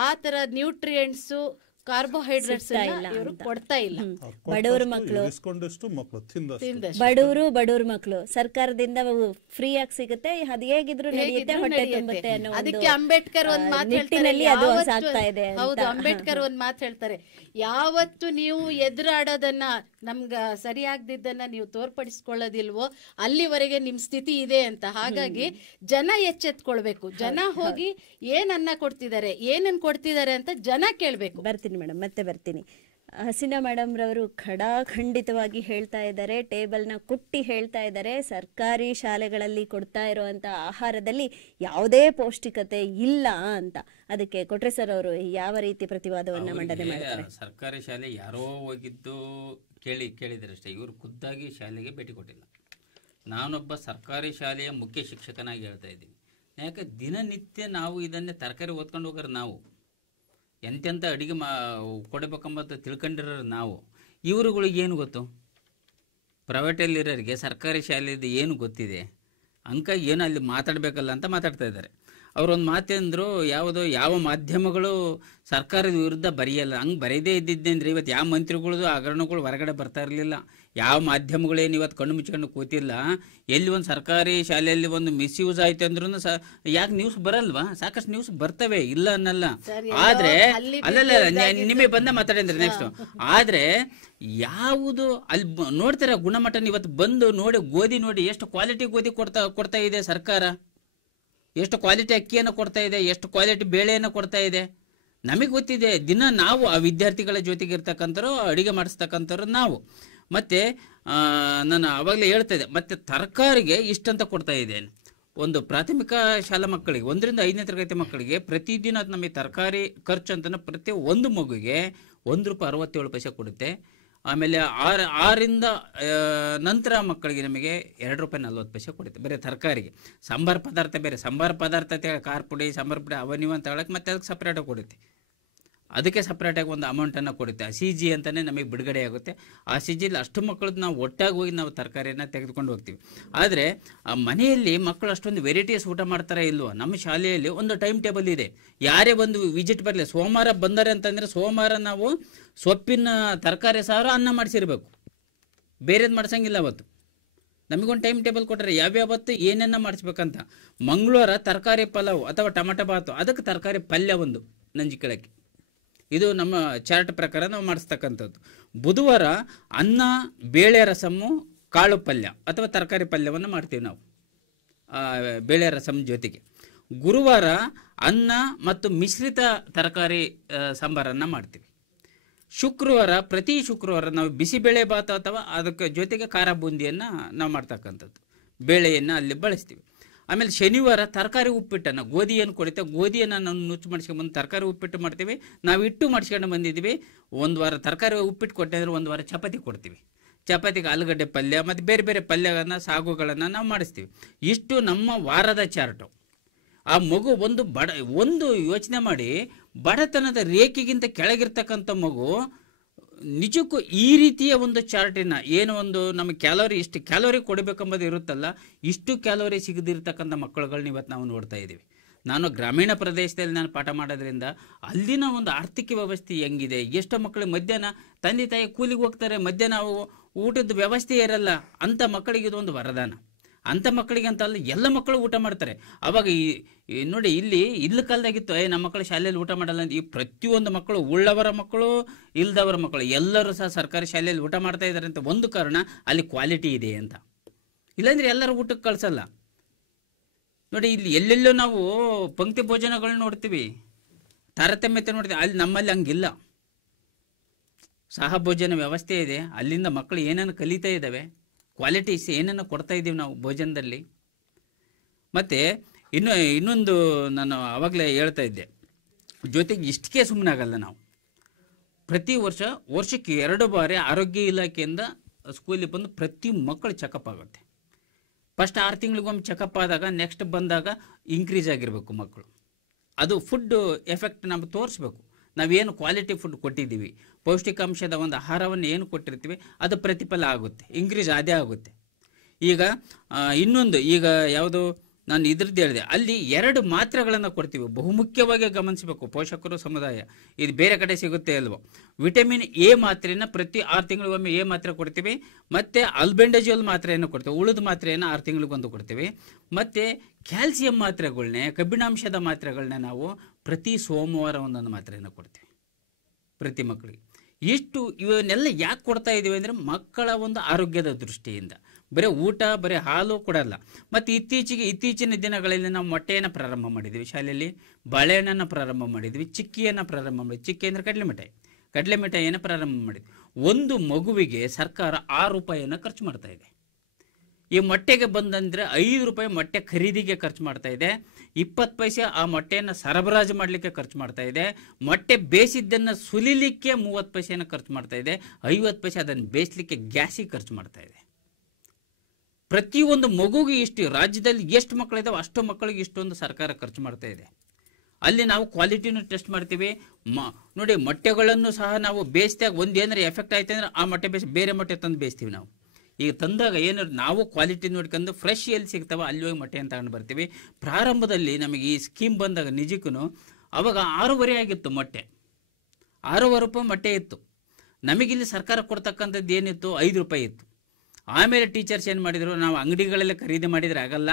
ಆ ತರ ನ್ಯೂಟ್ರಿಯೆಂಟ್ಸು, ಕಾರ್ಬೋಹೈಡ್ರೇಟ್ಸ್ ಇವರು ಕೊಡ್ತಾ ಇಲ್ಲ. ಬಡವ್ರ ಮಕ್ಕಳು ಬಡವ್ರ ಮಕ್ಕಳು ಸರ್ಕಾರದಿಂದ ಫ್ರೀ ಆಗಿ ಸಿಗುತ್ತೆ, ಅದು ಹೇಗಿದ್ರು ನಡೆಯುತ್ತೆ, ಹೊಟ್ಟೆ ತುಂಬುತ್ತೆ ಅನ್ನೋ ಅದಕ್ಕೆ ಅಂಬೇಡ್ಕರ್ ಒಂದ್ ಮಾತು ಹೇಳ್ತಾರೆ. ಹೌದು, ಅಂಬೇಡ್ಕರ್ ಒಂದ್ ಮಾತು ಹೇಳ್ತಾರೆ, ಯಾವತ್ತು ನೀವು ಎದುರಾಡೋದನ್ನ ನಮ್ಗ ಸರಿಯಾಗ್ದಿದ್ದನ್ನ ನೀವು ತೋರ್ಪಡಿಸ್ಕೊಳ್ಳೋದಿಲ್ವೋ ಅಲ್ಲಿವರೆಗೆ ನಿಮ್ ಸ್ಥಿತಿ ಇದೆ ಅಂತ. ಹಾಗಾಗಿ ಜನ ಎಚ್ಚೆತ್ಕೊಳ್ಬೇಕು. ಜನ ಹೋಗಿ ಏನನ್ನ ಕೊಡ್ತಿದ್ದಾರೆ, ಏನನ್ನ ಕೊಡ್ತಿದ್ದಾರೆ ಅಂತ ಜನ ಕೇಳ್ಬೇಕು. ಬರ್ತೀನಿ ಮೇಡಮ್, ಮತ್ತೆ ಬರ್ತೀನಿ. ಹಸೀನಾ ಮೇಡಮ್ ರವರು ಖಂಡಿತವಾಗಿ ಹೇಳ್ತಾ ಇದ್ದಾರೆ, ಟೇಬಲ್ನ ಕುಟ್ಟಿ ಹೇಳ್ತಾ ಇದ್ದಾರೆ, ಸರ್ಕಾರಿ ಶಾಲೆಗಳಲ್ಲಿ ಕೊಡ್ತಾ ಇರುವಂತ ಆಹಾರದಲ್ಲಿ ಯಾವುದೇ ಪೌಷ್ಟಿಕತೆ ಇಲ್ಲ ಅಂತ. ಅದಕ್ಕೆ ಕೊಟ್ರೆ ಸರ್ ಅವರು ಯಾವ ರೀತಿ ಪ್ರತಿವಾದವನ್ನ ಮಂಡನೆ ಮಾಡ್ತಾರೆ? ಸರ್ಕಾರಿ ಶಾಲೆ ಯಾರೋ ಹೋಗಿದ್ದು ಕೇಳಿದರೆ ಅಷ್ಟೇ, ಇವರು ಖುದ್ದಾಗಿ ಶಾಲೆಗೆ ಭೇಟಿ ಕೊಟ್ಟಿಲ್ಲ. ನಾನೊಬ್ಬ ಸರ್ಕಾರಿ ಶಾಲೆಯ ಮುಖ್ಯ ಶಿಕ್ಷಕನಾಗಿ ಹೇಳ್ತಾ ಇದ್ದೀನಿ. ಯಾಕೆ ದಿನನಿತ್ಯ ನಾವು ಇದನ್ನೇ ತರಕಾರಿ ಓದ್ಕೊಂಡು ಹೋಗೋರು, ನಾವು ಎಂತೆಂಥ ಅಡುಗೆ ಕೊಡಬೇಕಂಬತ್ತು ತಿಳ್ಕೊಂಡಿರೋರು ನಾವು. ಇವರುಗಳಿಗೆ ಏನು ಗೊತ್ತು? ಪ್ರೈವೇಟಲ್ಲಿರೋರಿಗೆ ಸರ್ಕಾರಿ ಶಾಲೆದು ಏನು ಗೊತ್ತಿದೆ? ಅಂಕ ಏನು ಅಲ್ಲಿ ಮಾತಾಡಬೇಕಲ್ಲ ಅಂತ ಮಾತಾಡ್ತಾ ಇದ್ದಾರೆ. ಅವರೊಂದು ಮಾತಂದ್ರು, ಯಾವ ಮಾಧ್ಯಮಗಳು ಸರ್ಕಾರದ ವಿರುದ್ಧ ಬರೆಯಲ್ಲ. ಹಂಗೆ ಬರೆಯದೇ ಇದ್ದಿದ್ದೆ ಅಂದರೆ ಇವತ್ತು ಯಾವ ಮಂತ್ರಿಗಳದು ಹಗರಣಗಳು ಹೊರಗಡೆ ಬರ್ತಾ ಇರಲಿಲ್ಲ. ಯಾವ ಮಾಧ್ಯಮಗಳೇನು ಇವತ್ತು ಕಣ್ಣು ಮುಚ್ಕೊಂಡು ಕೂತಿಲ್ಲ. ಎಲ್ಲಿ ಒಂದು ಸರ್ಕಾರಿ ಶಾಲೆಯಲ್ಲಿ ಒಂದು ಮಿಸ್ಯೂಸ್ ಆಯ್ತು ಅಂದ್ರೂ ಯಾಕೆ ನ್ಯೂಸ್ ಬರಲ್ವಾ? ಸಾಕಷ್ಟು ನ್ಯೂಸ್ ಬರ್ತವೆ, ಇಲ್ಲ ಅನ್ನಲ್ಲ. ಆದರೆ ಅಲ್ಲಲ್ಲ, ನಿಮಗೆ ಬಂದ ಮಾತಾಡಿದ್ರೆ ನೆಕ್ಸ್ಟ್. ಆದರೆ ಯಾವುದು ಅಲ್ಲಿ ನೋಡ್ತಾರೆ ಗುಣಮಟ್ಟ, ಇವತ್ತು ಬಂದು ನೋಡಿ ಗೋಧಿ ನೋಡಿ ಎಷ್ಟು ಕ್ವಾಲಿಟಿ ಗೋಧಿ ಕೊಡ್ತಾ ಇದೆ ಸರ್ಕಾರ, ಎಷ್ಟು ಕ್ವಾಲಿಟಿ ಅಕ್ಕಿಯನ್ನು ಕೊಡ್ತಾ ಇದೆ, ಎಷ್ಟು ಕ್ವಾಲಿಟಿ ಬೇಳೆಯನ್ನು ಕೊಡ್ತಾ ಇದೆ. ನಮಗೆ ಗೊತ್ತಿದೆ. ದಿನ ನಾವು ಆ ವಿದ್ಯಾರ್ಥಿಗಳ ಜೊತೆಗೆ ಇರ್ತಕ್ಕಂಥವ್ರು, ಅಡುಗೆ ಮಾಡಿಸ್ತಕ್ಕಂಥವ್ರು ನಾವು. ಮತ್ತು ನಾನು ಆವಾಗಲೇ ಹೇಳ್ತಾ ಇದ್ದೆ, ಮತ್ತು ತರಕಾರಿಗೆ ಇಷ್ಟಂತ ಕೊಡ್ತಾ ಇದ್ದೇನೆ. ಒಂದು ಪ್ರಾಥಮಿಕ ಶಾಲಾ ಮಕ್ಕಳಿಗೆ 1ರಿಂದ 5ನೇ ತರಗತಿ ಮಕ್ಕಳಿಗೆ ಪ್ರತಿದಿನ ನಮಗೆ ತರಕಾರಿ ಖರ್ಚು ಅಂತ ಪ್ರತಿ ಒಂದು ಮಗುಗೆ ₹1.67 ಕೊಡುತ್ತೆ. ಆಮೇಲೆ 6ರಿಂದ ನಂತರ ಮಕ್ಕಳಿಗೆ ನಮಗೆ ₹2.40 ಕೊಡುತ್ತೆ ಬರೀ ತರಕಾರಿಗೆ. ಸಾಂಬಾರು ಪದಾರ್ಥ ಬೇರೆ, ಸಾಂಬಾರು ಪದಾರ್ಥ ಖಾರ ಪುಡಿ, ಸಾಂಬಾರು ಪುಡಿ ಅವನಿವ ಅಂತ ಹೇಳಕ್ಕೆ ಮತ್ತೆ ಅದಕ್ಕೆ ಸಪ್ರೇಟಾಗಿ ಕೊಡುತ್ತೆ. ಅದಕ್ಕೆ ಸಪ್ರೇಟಾಗಿ ಒಂದು ಅಮೌಂಟನ್ನು ಕೊಡುತ್ತೆ. CG ಅಂತಲೇ ನಮಗೆ ಬಿಡುಗಡೆ ಆಗುತ್ತೆ. ಆ CGಲಿ ಅಷ್ಟು ಮಕ್ಕಳದ್ದು ನಾವು ಒಟ್ಟಾಗಿ ಹೋಗಿ ನಾವು ತರಕಾರಿಯನ್ನು ತೆಗೆದುಕೊಂಡು ಹೋಗ್ತೀವಿ. ಆದರೆ ಆ ಮನೆಯಲ್ಲಿ ಮಕ್ಕಳು ಅಷ್ಟೊಂದು ವೆರೈಟೀಸ್ ಊಟ ಮಾಡ್ತಾರೆ ಇಲ್ವೋ? ನಮ್ಮ ಶಾಲೆಯಲ್ಲಿ ಒಂದು ಟೈಮ್ ಟೇಬಲ್ ಇದೆ. ಯಾರೇ ಒಂದು ವಿಸಿಟ್ ಬರಲಿ, ಸೋಮವಾರ ಬಂದರೆ ಅಂತಂದರೆ ಸೋಮವಾರ ನಾವು ಸೊಪ್ಪಿನ ತರಕಾರಿ ಸಾರು ಅನ್ನ ಮಾಡಿಸಿರ್ಬೇಕು, ಬೇರೆದು ಮಾಡ್ಸಂಗಿಲ್ಲ. ಅವತ್ತು ನಮಗೊಂದು ಟೈಮ್ ಟೇಬಲ್ ಕೊಟ್ಟರೆ ಯಾವ್ಯಾವತ್ತು ಏನೇನ ಮಾಡಿಸ್ಬೇಕಂತ. ಮಂಗಳವಾರ ತರಕಾರಿ ಪಲಾವ್ ಅಥವಾ ಟೊಮೆಟೊ ಬಾತು, ಅದಕ್ಕೆ ತರಕಾರಿ ಪಲ್ಯ ಒಂದು ನಂಜಿಕೆಳಕ್ಕೆ. ಇದು ನಮ್ಮ ಚಾರ್ಟ್ ಪ್ರಕಾರ ನಾವು ಮಾಡಿಸ್ತಕ್ಕಂಥದ್ದು. ಬುಧವಾರ ಅನ್ನ, ಬೇಳೆ ರಸಮ್ಮು, ಕಾಳು ಪಲ್ಯ ಅಥವಾ ತರಕಾರಿ ಪಲ್ಯವನ್ನು ಮಾಡ್ತೀವಿ ನಾವು ಬೇಳೆ ರಸಮ್ ಜೊತೆಗೆ. ಗುರುವಾರ ಅನ್ನ ಮತ್ತು ಮಿಶ್ರಿತ ತರಕಾರಿ ಸಾಂಬಾರನ್ನು ಮಾಡ್ತೀವಿ. ಪ್ರತಿ ಶುಕ್ರವಾರ ನಾವು ಬಿಸಿಬೇಳೆ ಭಾತ ಅಥವಾ ಅದಕ್ಕೆ ಜೊತೆಗೆ ಖಾರ ಬೂಂದಿಯನ್ನು ನಾವು ಮಾಡ್ತಕ್ಕಂಥದ್ದು, ಬೇಳೆಯನ್ನು ಅಲ್ಲಿ ಬಳಸ್ತೀವಿ. ಆಮೇಲೆ ಶನಿವಾರ ತರಕಾರಿ ಉಪ್ಪಿಟ್ಟನ್ನು, ಗೋಧಿ ಏನು ಕೊಡುತ್ತೆ ಗೋಧಿಯನ್ನು ನಾವು ನುಚ್ಚು ಮಾಡಿಸ್ಕೊಂಡ್ಬಂದು ತರಕಾರಿ ಉಪ್ಪಿಟ್ಟು ಮಾಡ್ತೀವಿ. ನಾವು ಇಟ್ಟು ಮಾಡಿಸ್ಕೊಂಡು ಬಂದಿದ್ದೀವಿ. ಒಂದು ವಾರ ತರಕಾರಿ ಉಪ್ಪಿಟ್ಟು ಕೊಟ್ಟೆ ಅಂದರೆ ಒಂದು ವಾರ ಚಪಾತಿ ಕೊಡ್ತೀವಿ. ಚಪಾತಿಗೆ ಆಲೂಗಡ್ಡೆ ಪಲ್ಯ ಮತ್ತು ಬೇರೆ ಬೇರೆ ಪಲ್ಯಗಳನ್ನು, ಸಾಗುಗಳನ್ನು ನಾವು ಮಾಡಿಸ್ತೀವಿ. ಇಷ್ಟು ನಮ್ಮ ವಾರದ ಚಾರ್ಟು. ಆ ಮಗು ಒಂದು ಯೋಚನೆ ಮಾಡಿ, ಬಡತನದ ರೇಖೆಗಿಂತ ಕೆಳಗಿರ್ತಕ್ಕಂಥ ಮಗು ನಿಜಕ್ಕೂ ಈ ರೀತಿಯ ಒಂದು ಚಾರ್ಟಿನ ಏನು ಒಂದು ನಮಗೆ ಕ್ಯಾಲೋರಿ, ಇಷ್ಟು ಕ್ಯಾಲೋರಿ ಕೊಡಬೇಕೆಂಬುದು ಇರುತ್ತಲ್ಲ, ಇಷ್ಟು ಕ್ಯಾಲೋರಿ ಸಿಗದಿರ್ತಕ್ಕಂಥ ಮಕ್ಕಳುಗಳನ್ನ ಇವತ್ತು ನಾವು ನೋಡ್ತಾ ಇದ್ದೀವಿ. ನಾನು ಗ್ರಾಮೀಣ ಪ್ರದೇಶದಲ್ಲಿ ನಾನು ಪಾಠ ಮಾಡೋದ್ರಿಂದ ಅಲ್ಲಿನ ಒಂದು ಆರ್ಥಿಕ ವ್ಯವಸ್ಥೆ ಹೆಂಗಿದೆ, ಎಷ್ಟೋ ಮಕ್ಕಳು ಮಧ್ಯಾಹ್ನ ತಂದೆ ತಾಯಿ ಕೂಲಿಗೆ ಹೋಗ್ತಾರೆ, ಮಧ್ಯಾಹ್ನ ಊಟದ ವ್ಯವಸ್ಥೆ ಇರಲ್ಲ. ಅಂಥ ಮಕ್ಕಳಿಗೆ ಇದು ಒಂದು ವರದಾನ. ಅಂಥ ಮಕ್ಕಳಿಗೆ ಅಂತ ಅಲ್ಲ, ಎಲ್ಲ ಮಕ್ಕಳು ಊಟ ಮಾಡ್ತಾರೆ. ಅವಾಗ ನೋಡಿ, ಇಲ್ಲಿ ಕಾಲದಾಗಿತ್ತು ನಮ್ಮ ಮಕ್ಕಳು ಶಾಲೆಯಲ್ಲಿ ಊಟ ಮಾಡಲ್ಲ ಅಂತ. ಈ ಪ್ರತಿಯೊಂದು ಮಕ್ಕಳು, ಉಳ್ಳವರ ಮಕ್ಕಳು, ಇಲ್ದವರ ಮಕ್ಕಳು ಎಲ್ಲರೂ ಸಹ ಸರ್ಕಾರಿ ಶಾಲೆಯಲ್ಲಿ ಊಟ ಮಾಡ್ತಾ ಇದ್ದಾರೆ ಅಂತ ಒಂದು ಕಾರಣ, ಅಲ್ಲಿ ಕ್ವಾಲಿಟಿ ಇದೆ ಅಂತ. ಇಲ್ಲಾಂದರೆ ಎಲ್ಲರೂ ಊಟಕ್ಕೆ ಕಳಿಸಲ್ಲ. ನೋಡಿ, ಇಲ್ಲಿ ಎಲ್ಲೆಲ್ಲೋ ನಾವು ಪಂಕ್ತಿ ಭೋಜನಗಳನ್ನ ನೋಡ್ತೀವಿ, ತಾರತಮ್ಯತೆ ನೋಡ್ತೀವಿ. ಅಲ್ಲಿ ನಮ್ಮಲ್ಲಿ ಹಂಗಿಲ್ಲ. ಸಹಭೋಜನ ವ್ಯವಸ್ಥೆ ಇದೆ, ಅಲ್ಲಿಂದ ಮಕ್ಕಳು ಏನನ್ನು ಕಲಿತಾ ಇದ್ದಾವೆ, ಕ್ವಾಲಿಟೀಸ್ ಏನನ್ನು ಕೊಡ್ತಾ ಇದ್ದೀವಿ ನಾವು ಭೋಜನದಲ್ಲಿ. ಮತ್ತು ಇನ್ನೊಂದು ನಾನು ಆವಾಗಲೇ ಹೇಳ್ತಾ ಇದ್ದೆ, ಜೊತೆಗೆ ಇಷ್ಟಕ್ಕೆ ಸುಮ್ಮನೆ ಆಗಲ್ಲ. ನಾವು ಪ್ರತಿ ವರ್ಷಕ್ಕೆ 2 ಬಾರಿ ಆರೋಗ್ಯ ಇಲಾಖೆಯಿಂದ ಸ್ಕೂಲಿಗೆ ಬಂದು ಪ್ರತಿ ಮಕ್ಕಳು ಚೆಕಪ್ ಆಗುತ್ತೆ. ಫಸ್ಟ್ 6 ತಿಂಗಳಿಗೊಮ್ಮೆ ಚೆಕಪ್ ಆದಾಗ ನೆಕ್ಸ್ಟ್ ಬಂದಾಗ ಇನ್ಕ್ರೀಸ್ ಆಗಿರಬೇಕು ಮಕ್ಕಳು. ಅದು ಫುಡ್ ಎಫೆಕ್ಟ್ ನಮ್ಗೆ ತೋರಿಸ್ಬೇಕು. ನಾವೇನು ಕ್ವಾಲಿಟಿ ಫುಡ್ ಕೊಟ್ಟಿದ್ದೀವಿ, ಪೌಷ್ಟಿಕಾಂಶದ ಒಂದು ಆಹಾರವನ್ನು ಏನು ಕೊಟ್ಟಿರ್ತೀವಿ ಅದು ಪ್ರತಿಫಲ ಆಗುತ್ತೆ, ಇನ್ಕ್ರೀಸ್ ಅದೇ ಆಗುತ್ತೆ. ಈಗ ಇನ್ನೊಂದು, ಈಗ ಯಾವುದು ನಾನು ಇದ್ರದ್ದು ಹೇಳಿದೆ, ಅಲ್ಲಿ 2 ಮಾತ್ರೆಗಳನ್ನು ಕೊಡ್ತೀವಿ. ಬಹುಮುಖ್ಯವಾಗಿ ಗಮನಿಸಬೇಕು ಪೋಷಕರು, ಸಮುದಾಯ. ಇದು ಬೇರೆ ಕಡೆ ಸಿಗುತ್ತೆ ಅಲ್ವೋ. ವಿಟಮಿನ್ ಎ ಮಾತ್ರೆಯನ್ನು ಪ್ರತಿ 6 ತಿಂಗಳಿಗೊಮ್ಮೆ ಎ ಮಾತ್ರೆ ಕೊಡ್ತೀವಿ. ಮತ್ತು ಅಲ್ಬೆಂಡಜೋಲ್ ಮಾತ್ರೆಯನ್ನು ಕೊಡ್ತೀವಿ, ಉಳಿದ ಮಾತ್ರೆಯನ್ನು 6 ತಿಂಗಳಿಗೊಂದು ಕೊಡ್ತೀವಿ. ಮತ್ತು ಕ್ಯಾಲ್ಸಿಯಂ ಮಾತ್ರೆಗಳನ್ನೇ, ಕಬ್ಬಿಣಾಂಶದ ಮಾತ್ರೆಗಳನ್ನೇ ನಾವು ಪ್ರತಿ ಸೋಮವಾರ ಒಂದೊಂದು ಮಾತ್ರೆಯನ್ನು ಕೊಡ್ತೀವಿ ಪ್ರತಿ ಮಕ್ಕಳಿಗೆ. ಇವನ್ನೆಲ್ಲ ಯಾಕೆ ಕೊಡ್ತಾ ಇದ್ದೀವಿ ಅಂದರೆ ಮಕ್ಕಳ ಒಂದು ಆರೋಗ್ಯದ ದೃಷ್ಟಿಯಿಂದ. ಬರೀ ಊಟ, ಬರೀ ಹಾಲು ಕೊಡಲ್ಲ. ಮತ್ತು ಇತ್ತೀಚಿನ ದಿನಗಳಲ್ಲಿ ನಾವು ಮೊಟ್ಟೆಯನ್ನು ಪ್ರಾರಂಭ ಮಾಡಿದ್ವಿ ಶಾಲೆಯಲ್ಲಿ, ಬಾಳೆಹಣ್ಣನ್ನು ಪ್ರಾರಂಭ ಮಾಡಿದ್ವಿ, ಚಿಕ್ಕಿಯನ್ನು ಪ್ರಾರಂಭ ಮಾಡಿದ್ವಿ. ಚಿಕ್ಕಿ ಅಂದರೆ ಕಡಲೆ ಮಿಠಾಯಿಯನ್ನು ಪ್ರಾರಂಭ ಮಾಡಿದ್ವಿ. ಒಂದು ಮಗುವಿಗೆ ಸರ್ಕಾರ 6 ರೂಪಾಯಿಯನ್ನು ಖರ್ಚು ಮಾಡ್ತಾ ಇದೆ. ಈ ಮೊಟ್ಟೆಗೆ ಬಂದಂದರೆ 5 ರೂಪಾಯಿ ಮೊಟ್ಟೆ ಖರೀದಿಗೆ ಖರ್ಚು ಮಾಡ್ತಾ ಇದೆ, 20 ಪೈಸೆ ಆ ಮೊಟ್ಟೆಯನ್ನು ಸರಬರಾಜು ಮಾಡಲಿಕ್ಕೆ ಖರ್ಚು ಮಾಡ್ತಾ ಇದೆ, ಮೊಟ್ಟೆ ಬೇಯಿಸಿದ್ದನ್ನು ಸುಲಿಲಿಕ್ಕೆ 30 ಪೈಸೆಯನ್ನು ಖರ್ಚು ಮಾಡ್ತಾ ಇದೆ, 50 ಪೈಸೆ ಅದನ್ನು ಬೇಯಿಸಲಿಕ್ಕೆ ಗ್ಯಾಸಿಗೆ ಖರ್ಚು ಮಾಡ್ತಾ ಇದೆ. ಪ್ರತಿಯೊಂದು ಮಗುಗೆ ಇಷ್ಟು, ರಾಜ್ಯದಲ್ಲಿ ಎಷ್ಟು ಮಕ್ಕಳಿದಾವೆ ಅಷ್ಟು ಮಕ್ಕಳಿಗೆ ಇಷ್ಟೊಂದು ಸರ್ಕಾರ ಖರ್ಚು ಮಾಡ್ತಾ ಇದೆ. ಅಲ್ಲಿ ನಾವು ಕ್ವಾಲಿಟಿನೂ ಟೆಸ್ಟ್ ಮಾಡ್ತೀವಿ. ನೋಡಿ, ಮೊಟ್ಟೆಗಳನ್ನು ಸಹ ನಾವು ಬೇಯಿಸಿದಾಗ ಒಂದು ಏನಾರು ಎಫೆಕ್ಟ್ ಆಯ್ತು ಅಂದರೆ ಆ ಮೊಟ್ಟೆ ಬೇಯಿಸಿ ಬೇರೆ ಮೊಟ್ಟೆ ತಂದು ಬೇಯಿಸ್ತೀವಿ ನಾವು. ಈಗ ತಂದಾಗ ಏನಾದ್ರು ನಾವು ಕ್ವಾಲಿಟಿ ನೋಡ್ಕೊಂಡು ಫ್ರೆಶ್ ಎಲ್ಲಿ ಸಿಗ್ತಾವೆ ಅಲ್ಲಿ ಹೋಗಿ ಮೊಟ್ಟೆಯನ್ನು ತಗೊಂಡು ಬರ್ತೀವಿ. ಪ್ರಾರಂಭದಲ್ಲಿ ನಮಗೆ ಈ ಸ್ಕೀಮ್ ಬಂದಾಗ ನಿಜಕ್ಕೂ ಅವಾಗ 6.5 ಆಗಿತ್ತು ಮೊಟ್ಟೆ, 6.5 ರೂಪಾಯಿ ಮೊಟ್ಟೆ ಇತ್ತು. ನಮಗಿಲ್ಲಿ ಸರ್ಕಾರ ಕೊಡ್ತಕ್ಕಂಥದ್ದು ಏನಿತ್ತು, 5 ರೂಪಾಯಿ ಇತ್ತು. ಆಮೇಲೆ ಟೀಚರ್ಸ್ ಏನು ಮಾಡಿದರು, ನಾವು ಅಂಗಡಿಗಳೆಲ್ಲ ಖರೀದಿ ಮಾಡಿದರೆ ಆಗಲ್ಲ,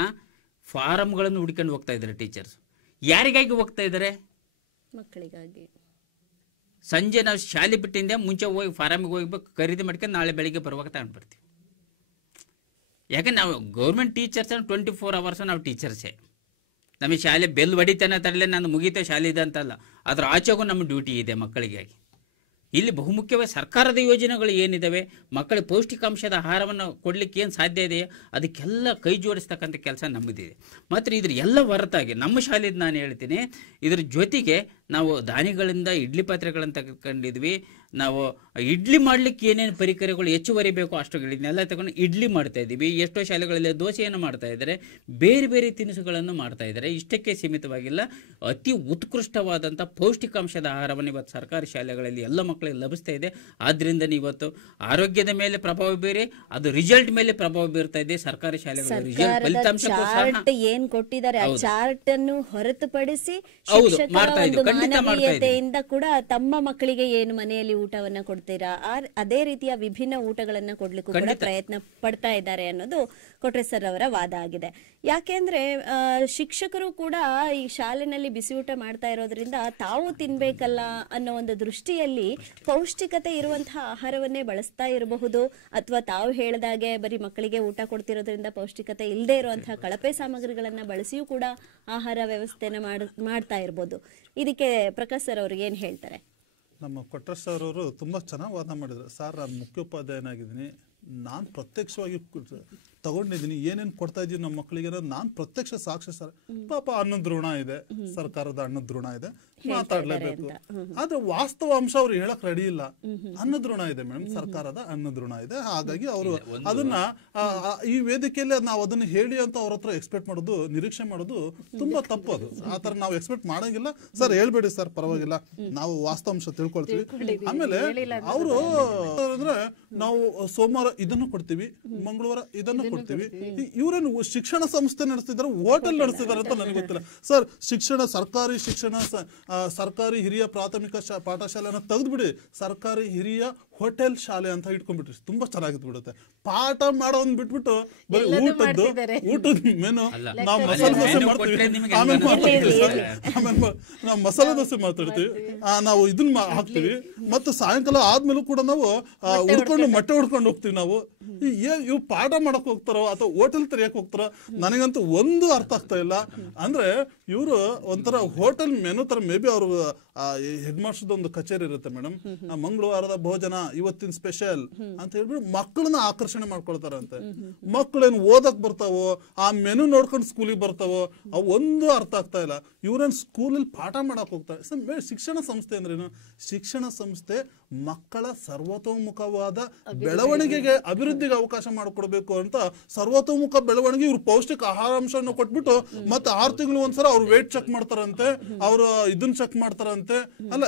ಫಾರಮ್ಗಳನ್ನು ಹುಡ್ಕೊಂಡು ಹೋಗ್ತಾ ಇದ್ದಾರೆ ಟೀಚರ್ಸ್. ಯಾರಿಗಾಗಿ ಹೋಗ್ತಾ ಇದ್ದಾರೆ? ಮಕ್ಕಳಿಗಾಗಿ. ಸಂಜೆ ನಾವು ಶಾಲೆ ಬಿಟ್ಟಿಂದ ಮುಂಚೆ ಹೋಗಿ ಫಾರಮಿಗೆ ಹೋಗ್ಬೇಕು, ಖರೀದಿ ಮಾಡ್ಕೊಂಡು ನಾಳೆ ಬೆಳಿಗ್ಗೆ ಬರುವಾಗ ತಗೊಂಡು ಬರ್ತೀವಿ. ಯಾಕಂದ್ರೆ ನಾವು ಗೌರ್ಮೆಂಟ್ ಟೀಚರ್ಸ್ 24 ಅವರ್ಸು ನಾವು ಟೀಚರ್ಸೇ. ನಮಗೆ ಶಾಲೆ ಬೆಲ್ ಹೊಡಿತಾನೆ ತರಲೆ ನಾನು ಮುಗೀತೆ ಶಾಲೆ ಇದೆ ಅಂತಲ್ಲ, ಅದರ ಆಚೆಗೂ ನಮ್ಮ ಡ್ಯೂಟಿ ಇದೆ ಮಕ್ಕಳಿಗಾಗಿ. ಇಲ್ಲಿ ಬಹುಮುಖ್ಯವಾಗಿ ಸರ್ಕಾರದ ಯೋಜನೆಗಳು ಏನಿದ್ದಾವೆ, ಮಕ್ಕಳಿಗೆ ಪೌಷ್ಟಿಕಾಂಶದ ಆಹಾರವನ್ನು ಕೊಡಲಿಕ್ಕೆ ಏನು ಸಾಧ್ಯ ಇದೆಯೋ ಅದಕ್ಕೆಲ್ಲ ಕೈ ಜೋಡಿಸ್ತಕ್ಕಂಥ ಕೆಲಸ ನಮ್ಮದಿದೆ. ಮತ್ತು ಇದ್ರ ಎಲ್ಲ ಹೊರತಾಗಿ ನಮ್ಮ ಶಾಲೆದು ನಾನು ಹೇಳ್ತೀನಿ, ಇದ್ರ ಜೊತೆಗೆ ನಾವು ದಾನಿಗಳಿಂದ ಇಡ್ಲಿ ಪಾತ್ರೆಗಳನ್ನು ತೆಗೆದುಕೊಂಡಿದ್ವಿ. ನಾವು ಇಡ್ಲಿ ಮಾಡಲಿಕ್ಕೆ ಏನೇನು ಪರಿಕರಗಳು ಹೆಚ್ಚುವರಿ ಬೇಕೋ ಅಷ್ಟುಗಳನ್ನೆಲ್ಲ ತಗೊಂಡು ಇಡ್ಲಿ ಮಾಡ್ತಾ ಇದ್ದೀವಿ. ಎಷ್ಟೋ ಶಾಲೆಗಳಲ್ಲಿ ದೋಸೆಯನ್ನು ಮಾಡ್ತಾ ಇದ್ದಾರೆ, ಬೇರೆ ಬೇರೆ ತಿನಿಸುಗಳನ್ನು ಮಾಡ್ತಾ ಇದ್ದಾರೆ. ಇಷ್ಟಕ್ಕೆ ಸೀಮಿತವಾಗಿಲ್ಲ, ಅತಿ ಉತ್ಕೃಷ್ಟವಾದಂಥ ಪೌಷ್ಟಿಕಾಂಶದ ಆಹಾರವನ್ನು ಇವತ್ತು ಸರ್ಕಾರಿ ಶಾಲೆಗಳಲ್ಲಿ ಎಲ್ಲ ಮಕ್ಕಳಿಗೆ ಲಭಿಸ್ತಾ ಇದೆ. ಆದ್ದರಿಂದ ಇವತ್ತು ಆರೋಗ್ಯದ ಮೇಲೆ ಪ್ರಭಾವ ಬೇರೆ, ಅದು ರಿಸಲ್ಟ್ ಮೇಲೆ ಪ್ರಭಾವ ಬೀರ್ತಾ ಇದೆ. ಸರ್ಕಾರಿ ಶಾಲೆಗಳ ರಿಸಲ್ಟ್ ಫಲಿತಾಂಶ ಏನ್ ಕೊಟ್ಟಿದ್ದಾರೆ ಆ ಚಾರ್ಟ್ ಅನ್ನು ಹೊರತುಪಡಿಸಿ ಮಾಡ್ತಾ ಇದ್ದೀವಿ, ಮಾನವೀಯತೆಯಿಂದ ಕೂಡ ತಮ್ಮ ಮಕ್ಕಳಿಗೆ ಏನು ಮನೆಯಲ್ಲಿ ಊಟವನ್ನ ಕೊಡ್ತೀರಾ, ಅದೇ ರೀತಿಯ ವಿಭಿನ್ನ ಊಟಗಳನ್ನ ಕೊಡ್ಲಿಕ್ಕೂ ಕೂಡ ಪ್ರಯತ್ನ ಪಡ್ತಾ ಇದ್ದಾರೆ ಅನ್ನೋದು ಕೊಟ್ರೆ ಸರ್ ಅವರ ವಾದ ಆಗಿದೆ. ಯಾಕೆಂದ್ರೆ ಶಿಕ್ಷಕರು ಕೂಡ ಈ ಶಾಲೆನಲ್ಲಿ ಬಿಸಿ ಊಟ ಮಾಡ್ತಾ ಇರೋದ್ರಿಂದ ತಾವು ತಿನ್ಬೇಕಲ್ಲ ಅನ್ನೋ ಒಂದು ದೃಷ್ಟಿಯಲ್ಲಿ ಪೌಷ್ಟಿಕತೆ ಇರುವಂತಹ ಆಹಾರವನ್ನೇ ಬಳಸ್ತಾ ಇರಬಹುದು, ಅಥವಾ ತಾವು ಹೇಳಿದಾಗೆ ಬರೀ ಮಕ್ಕಳಿಗೆ ಊಟ ಕೊಡ್ತಿರೋದ್ರಿಂದ ಪೌಷ್ಟಿಕತೆ ಇಲ್ಲದೆ ಇರುವಂತಹ ಕಳಪೆ ಸಾಮಗ್ರಿಗಳನ್ನ ಬಳಸಿಯೂ ಕೂಡ ಆಹಾರ ವ್ಯವಸ್ಥೆನ ಮಾಡ್ತಾ ಇರ್ಬೋದು. ಇದಕ್ಕೆ ಪ್ರಕಾಶ್ ಸರ್ ಅವ್ರಿಗೆ ಏನ್ ಹೇಳ್ತಾರೆ? ನಮ್ಮ ಕೊಟ್ಟ ಸರ್ ಅವರು ತುಂಬ ಚೆನ್ನಾಗಿ ವಾದ ಮಾಡಿದ್ರು. ಸರ್, ನಾನು ಮುಖ್ಯೋಪಾಧ್ಯಾಯನಾಗಿದ್ದೀನಿ, ನಾನು ಪ್ರತ್ಯಕ್ಷವಾಗಿ ತಗೊಂಡಿದ್ದೀನಿ, ಏನೇನು ಕೊಡ್ತಾ ಇದ್ದೀವಿ ನಮ್ಮ ಮಕ್ಕಳಿಗೆ ನಾನು ಪ್ರತ್ಯಕ್ಷ ಸಾಕ್ಷಿ ಸರ್. ಪಾಪ ಅನ್ನದ ಋಣ ಇದೆ, ಸರ್ಕಾರದ ಅನ್ನದ ಋಣ ಇದೆ, ಮಾತಾಡ್ಲೇಬೇಕು. ಆದ್ರೆ ವಾಸ್ತವ ಅಂಶ ಅವ್ರು ಹೇಳಕ್ ರೆಡಿ ಇಲ್ಲ. ಅನ್ನದ ಋಣ ಇದೆ ಮೇಡಮ್, ಸರ್ಕಾರದ ಅನ್ನದ ಋಣ ಇದೆ. ಹಾಗಾಗಿ ಅವರು ಅದನ್ನ ಈ ವೇದಿಕೆಯಲ್ಲಿ ನಾವು ಅದನ್ನ ಹೇಳಿ ಅಂತ ಅವ್ರ ಹತ್ರ ಎಕ್ಸ್ಪೆಕ್ಟ್ ಮಾಡೋದು, ನಿರೀಕ್ಷೆ ಮಾಡೋದು ತುಂಬಾ ತಪ್ಪು. ಅದು ಆ ತರ ನಾವು ಎಕ್ಸ್ಪೆಕ್ಟ್ ಮಾಡಂಗಿಲ್ಲ. ಸರ್ ಹೇಳ್ಬೇಡಿ ಸರ್, ಪರವಾಗಿಲ್ಲ, ನಾವು ವಾಸ್ತವಾಂಶ ತಿಳ್ಕೊಳ್ತೀವಿ. ಆಮೇಲೆ ಅವರು ಅಂದ್ರೆ ನಾವು ಸೋಮವಾರ ಇದನ್ನು ಕೊಡ್ತೀವಿ, ಮಂಗಳವಾರ ಇದನ್ನು ಕೊಡ್ತೀವಿ. ಇವರೇನು ಶಿಕ್ಷಣ ಸಂಸ್ಥೆ ನಡೆಸ್ತಿದ್ದಾರೆ, ಹೋಟೆಲ್ ನಡೆಸ್ತಿದ್ದಾರೆ ಅಂತ ನನಗೆ ಗೊತ್ತಿಲ್ಲ ಸರ್. ಸರ್ಕಾರಿ ಶಿಕ್ಷಣ, ಸರ್ಕಾರಿ ಹಿರಿಯ ಪ್ರಾಥಮಿಕ ಪಾಠಶಾಲೆನ ತೆಗೆದ್ಬಿಡಿ, ಸರ್ಕಾರಿ ಹಿರಿಯ ಹೋಟೆಲ್ ಶಾಲೆ ಅಂತ ಇಟ್ಕೊಂಡ್ಬಿಟ್ರಿ, ತುಂಬಾ ಚೆನ್ನಾಗಿತ್ತು ಬಿಡುತ್ತೆ. ಪಾಠ ಮಾಡೋನ್ ಬಿಟ್ಬಿಟ್ಟು ಬರೀ ಊಟದ ಮೆನು ನಾವು ಮಸಾಲೆ ದೋಸೆ ಮಾಡ್ತೀವಿ, ಆಮೇಲೆ ನಾವು ಮಸಾಲೆ ದೋಸೆ ಮಾತಾಡ್ತೀವಿ, ನಾವು ಇದನ್ನ ಹಾಕ್ತಿವಿ, ಮತ್ತು ಸಾಯಂಕಾಲ ಆದ್ಮೇಲೂ ಕೂಡ ನಾವು ಮೊಟ್ಟೆ ಹೊಡ್ಕೊಂಡು ಹೋಗ್ತೀವಿ. ನಾವು ಇವ್ ಪಾಠ ಮಾಡಕ್ ಹೋಗ್ತಾರೋ ಅಥವಾ ಹೋಟೆಲ್ ತೆರೆಯಕ್ ಹೋಗ್ತಾರೋ ನನಗಂತೂ ಒಂದು ಅರ್ಥ ಆಗ್ತಾ ಇಲ್ಲ. ಅಂದ್ರೆ ಇವರು ಒಂಥರ ಹೋಟೆಲ್ ಮೆನು ತರ, ಮೇ ಬಿ ಅವರು ಹೆಡ್ ಮಾಸ್ಟರ್ ಒಂದು ಕಚೇರಿ ಇರುತ್ತೆ ಮೇಡಮ್, ಮಂಗಳವಾರದ ಭೋಜನ ಇವತ್ತಿನ ಸ್ಪೆಷಲ್ ಅಂತ ಹೇಳ್ಬಿಟ್ಟು ಮಕ್ಕಳನ್ನ ಆಕರ್ಷಣೆ ಮಾಡ್ಕೊಳ್ತಾರಂತೆ. ಮಕ್ಕಳೇನು ಓದಕ್ ಬರ್ತಾವೋ, ಆ ಮೆನು ನೋಡ್ಕೊಂಡು ಸ್ಕೂಲಿಗೆ ಬರ್ತಾವೋ, ಅವು ಒಂದು ಅರ್ಥ ಆಗ್ತಾ ಇಲ್ಲ. ಇವ್ರೇನ್ ಸ್ಕೂಲಲ್ಲಿ ಪಾಠ ಮಾಡಕ್ ಹೋಗ್ತಾರೆ. ಶಿಕ್ಷಣ ಸಂಸ್ಥೆ ಅಂದ್ರೇನು? ಶಿಕ್ಷಣ ಸಂಸ್ಥೆ ಮಕ್ಕಳ ಸರ್ವತೋಮುಖವಾದ ಬೆಳವಣಿಗೆಗೆ, ಅಭಿವೃದ್ಧಿಗೆ ಅವಕಾಶ ಮಾಡಿಕೊಡ್ಬೇಕು ಅಂತ ಸರ್ವತೋಮುಖ ಬೆಳವಣಿಗೆ. ಇವ್ರು ಪೌಷ್ಟಿಕ ಆಹಾರಾಂಶವನ್ನು ಕೊಟ್ಬಿಟ್ಟು ಮತ್ತೆ 6 ತಿಂಗಳು ಒಂದ್ಸಲ ಅವ್ರು ವೇಟ್ ಚೆಕ್ ಮಾಡ್ತಾರಂತೆ, ಅವ್ರು ಇದನ್ನ ಚೆಕ್ ಮಾಡ್ತಾರಂತೆ. ಅಲ್ಲ,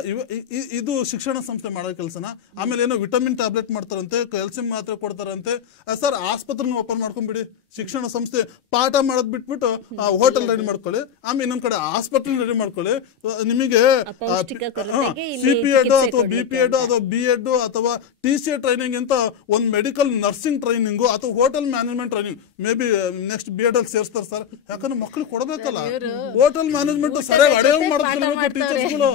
ಇದು ಶಿಕ್ಷಣ ಸಂಸ್ಥೆ ಮಾಡೋ ಕೆಲಸನ? ಆಮೇಲೆ ಏನೋ ವಿಟಮಿನ್ ಟ್ಯಾಬ್ಲೆಟ್ ಮಾಡ್ತಾರಂತೆ, ಕ್ಯಾಲ್ಸಿಯಂ ಮಾತ್ರೆ ಕೊಡ್ತಾರಂತೆ. ಸರ್, ಆಸ್ಪತ್ರೆನ ಓಪನ್ ಮಾಡ್ಕೊಂಡ್ಬಿಡಿ. ಶಿಕ್ಷಣ ಸಂಸ್ಥೆ ಪಾಠ ಮಾಡೋದ್ ಬಿಟ್ಬಿಟ್ಟು ಹೋಟೆಲ್ ರೆಡಿ ಮಾಡ್ಕೊಳ್ಳಿ, ಆಮೇಲೆ ಇನ್ನೊಂದ್ ಕಡೆ ಆಸ್ಪತ್ರೆ ರೆಡಿ ಮಾಡ್ಕೊಳ್ಳಿ. ನಿಮಗೆ CPED ಅಥವಾ BPED ಅಥವಾ BEd ಅಥವಾ TCA ಟ್ರೈನಿಂಗ್ ಅಂತ ಒಂದು ಮೆಡಿಕಲ್ ನರ್ಸಿಂಗ್ ಟ್ರೈನಿಂಗು ಅಥವಾ hotel management training may be next BEd ಅಲ್ಲಿ ಸೇರಿಸ್ತಾರೆ ಸರ್. ಯಾಕಂದ್ರೆ ಮಕ್ಳಿಗೆ ಕೊಡಬೇಕಲ್ಲ, ಹೋಟೆಲ್ ಮ್ಯಾನೇಜ್ಮೆಂಟ್ ಸರಿಯಾಗಿ ಅಡಿಗೆ ಮಾಡೋದು ಟೀಚರ್ಸ್ಗಳು.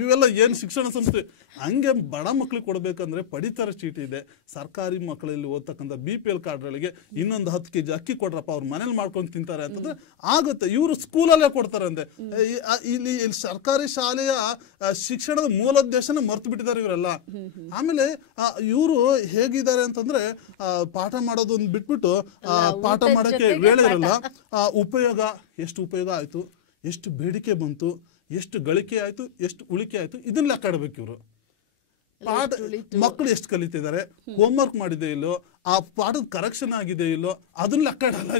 ಇವೆಲ್ಲ ಏನ್ ಶಿಕ್ಷಣ ಸಂಸ್ಥೆ? ಹಂಗೆ ಬಡ ಮಕ್ಳಿಗೆ ಕೊಡ್ಬೇಕಂದ್ರೆ ಪಡಿತರ ಚೀಟಿ ಇದೆ. ಸರ್ಕಾರಿ ಮಕ್ಕಳಲ್ಲಿ ಓದ್ತಕ್ಕಂಥ BPL ಕಾರ್ಡ್ಗಳಿಗೆ ಇನ್ನೊಂದು 10 kg ಅಕ್ಕಿ ಕೊಡ್ರಪ್ಪ, ಅವ್ರ ಮನೇಲಿ ಮಾಡ್ಕೊಂಡು ತಿಂತಾರೆ ಅಂತಂದ್ರೆ ಆಗುತ್ತೆ. ಇವರು ಸ್ಕೂಲಲ್ಲೇ ಕೊಡ್ತಾರಂತೆ. ಇಲ್ಲಿ ಸರ್ಕಾರಿ ಶಾಲೆಯ ಶಿಕ್ಷಣದ ಮೂಲೋದ್ದೇಶನ ಮರ್ತು ಬಿಟ್ಟಿದ್ದಾರೆ ಇವರೆಲ್ಲ. ಆಮೇಲೆ ಇವರು ಹೇಗಿದ್ದಾರೆ ಅಂತಂದ್ರೆ ಪಾಠ ಮಾಡೋದನ್ನ ಬಿಟ್ಬಿಟ್ಟು ಪಾಠ ಮಾಡಕ್ಕೆ ವೇಳೆ ಇರಲ್ಲ. ಉಪಯೋಗ, ಎಷ್ಟು ಉಪಯೋಗ ಆಯ್ತು, ಎಷ್ಟು ಬೇಡಿಕೆ ಬಂತು, ಎಷ್ಟು ಗಳಿಕೆ ಆಯ್ತು, ಎಷ್ಟು ಉಳಿಕೆ ಆಯ್ತು, ಇದನ್ನ ಲೆಕ್ಕ ಇಡಬೇಕು ಇವರು. ಪಾಠ ಮಕ್ಕಳು ಎಷ್ಟು ಕಲಿತಿದ್ದಾರೆ, ಹೋಮ್ವರ್ಕ್ ಮಾಡಿದೆ ಇಲ್ಲೋ, ಆ ಪಾಠದ ಕರೆಕ್ಷನ್ ಆಗಿದೆ ಇಲ್ಲೋ, ಅದನ್ನ ಲೆಕ್ಕ ಇಡಲ್ಲ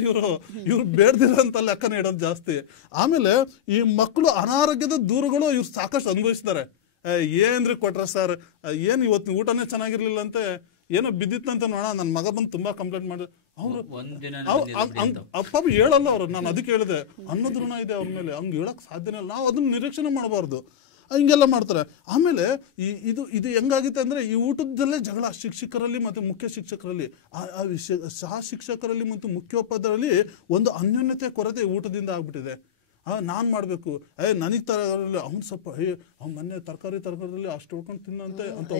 ಇವ್ರು ಬೇಡದಿರೋಂಥ ಲೆಕ್ಕನ ಇಡೋದು ಜಾಸ್ತಿ. ಆಮೇಲೆ ಈ ಮಕ್ಕಳು ಅನಾರೋಗ್ಯದ ದೂರುಗಳು ಇವ್ರು ಸಾಕಷ್ಟು ಅನುಭವಿಸ್ತಾರೆ. ಏನ್ರಿ ಕೊಟ್ರ ಸರ್, ಏನ್ ಇವತ್ತು ಊಟನೇ ಚೆನ್ನಾಗಿರ್ಲಿಲ್ಲ ಅಂತೆ, ಏನೋ ಬಿದ್ದಿತ್ತಂತ ನೋಡ, ನನ್ನ ಮಗ ಬಂದು ತುಂಬಾ ಕಂಪ್ಲೇಂಟ್ ಮಾಡಿದ್ರು. ಅವ್ರು ಪಾಪ ಹೇಳಲ್ಲ ಅವ್ರು. ನಾನು ಅದಕ್ಕೆ ಹೇಳಿದೆ, ಅನ್ನೋದ್ ಋಣ ಇದೆ ಅವ್ರ ಮೇಲೆ, ಹಂಗೆ ಹೇಳಕ್ ಸಾಧ್ಯನೇ ಇಲ್ಲ. ನಾವು ಅದನ್ನ ನಿರೀಕ್ಷಣೆ ಮಾಡಬಾರ್ದು, ಹಿಂಗೆಲ್ಲ ಮಾಡ್ತಾರೆ. ಆಮೇಲೆ ಇದು ಹೆಂಗಾಗುತ್ತೆ ಅಂದ್ರೆ ಈ ಊಟದಲ್ಲೇ ಜಗಳ ಶಿಕ್ಷಕರಲ್ಲಿ ಮತ್ತು ಮುಖ್ಯ ಶಿಕ್ಷಕರಲ್ಲಿ, ಸಹ ಶಿಕ್ಷಕರಲ್ಲಿ ಮತ್ತು ಮುಖ್ಯೋಪಾಧ್ಯಾಯರಲ್ಲಿ ಒಂದು ಅನ್ಯೋನ್ಯತೆ ಕೊರತೆ ಊಟದಿಂದ ಆಗ್ಬಿಟ್ಟಿದೆ. ನಾನ್ ಮಾಡ್ಬೇಕು, ನನಗ್ ತರಕಾರಿ, ಅವ್ನು ಸ್ವಲ್ಪ ಅವ್ನು ಮೊನ್ನೆ ತರಕಾರಿಯಲ್ಲಿ ಅಷ್ಟು ಉಳ್ಕೊಂಡು ತಿನ್ನಂತೆ ಅಂತ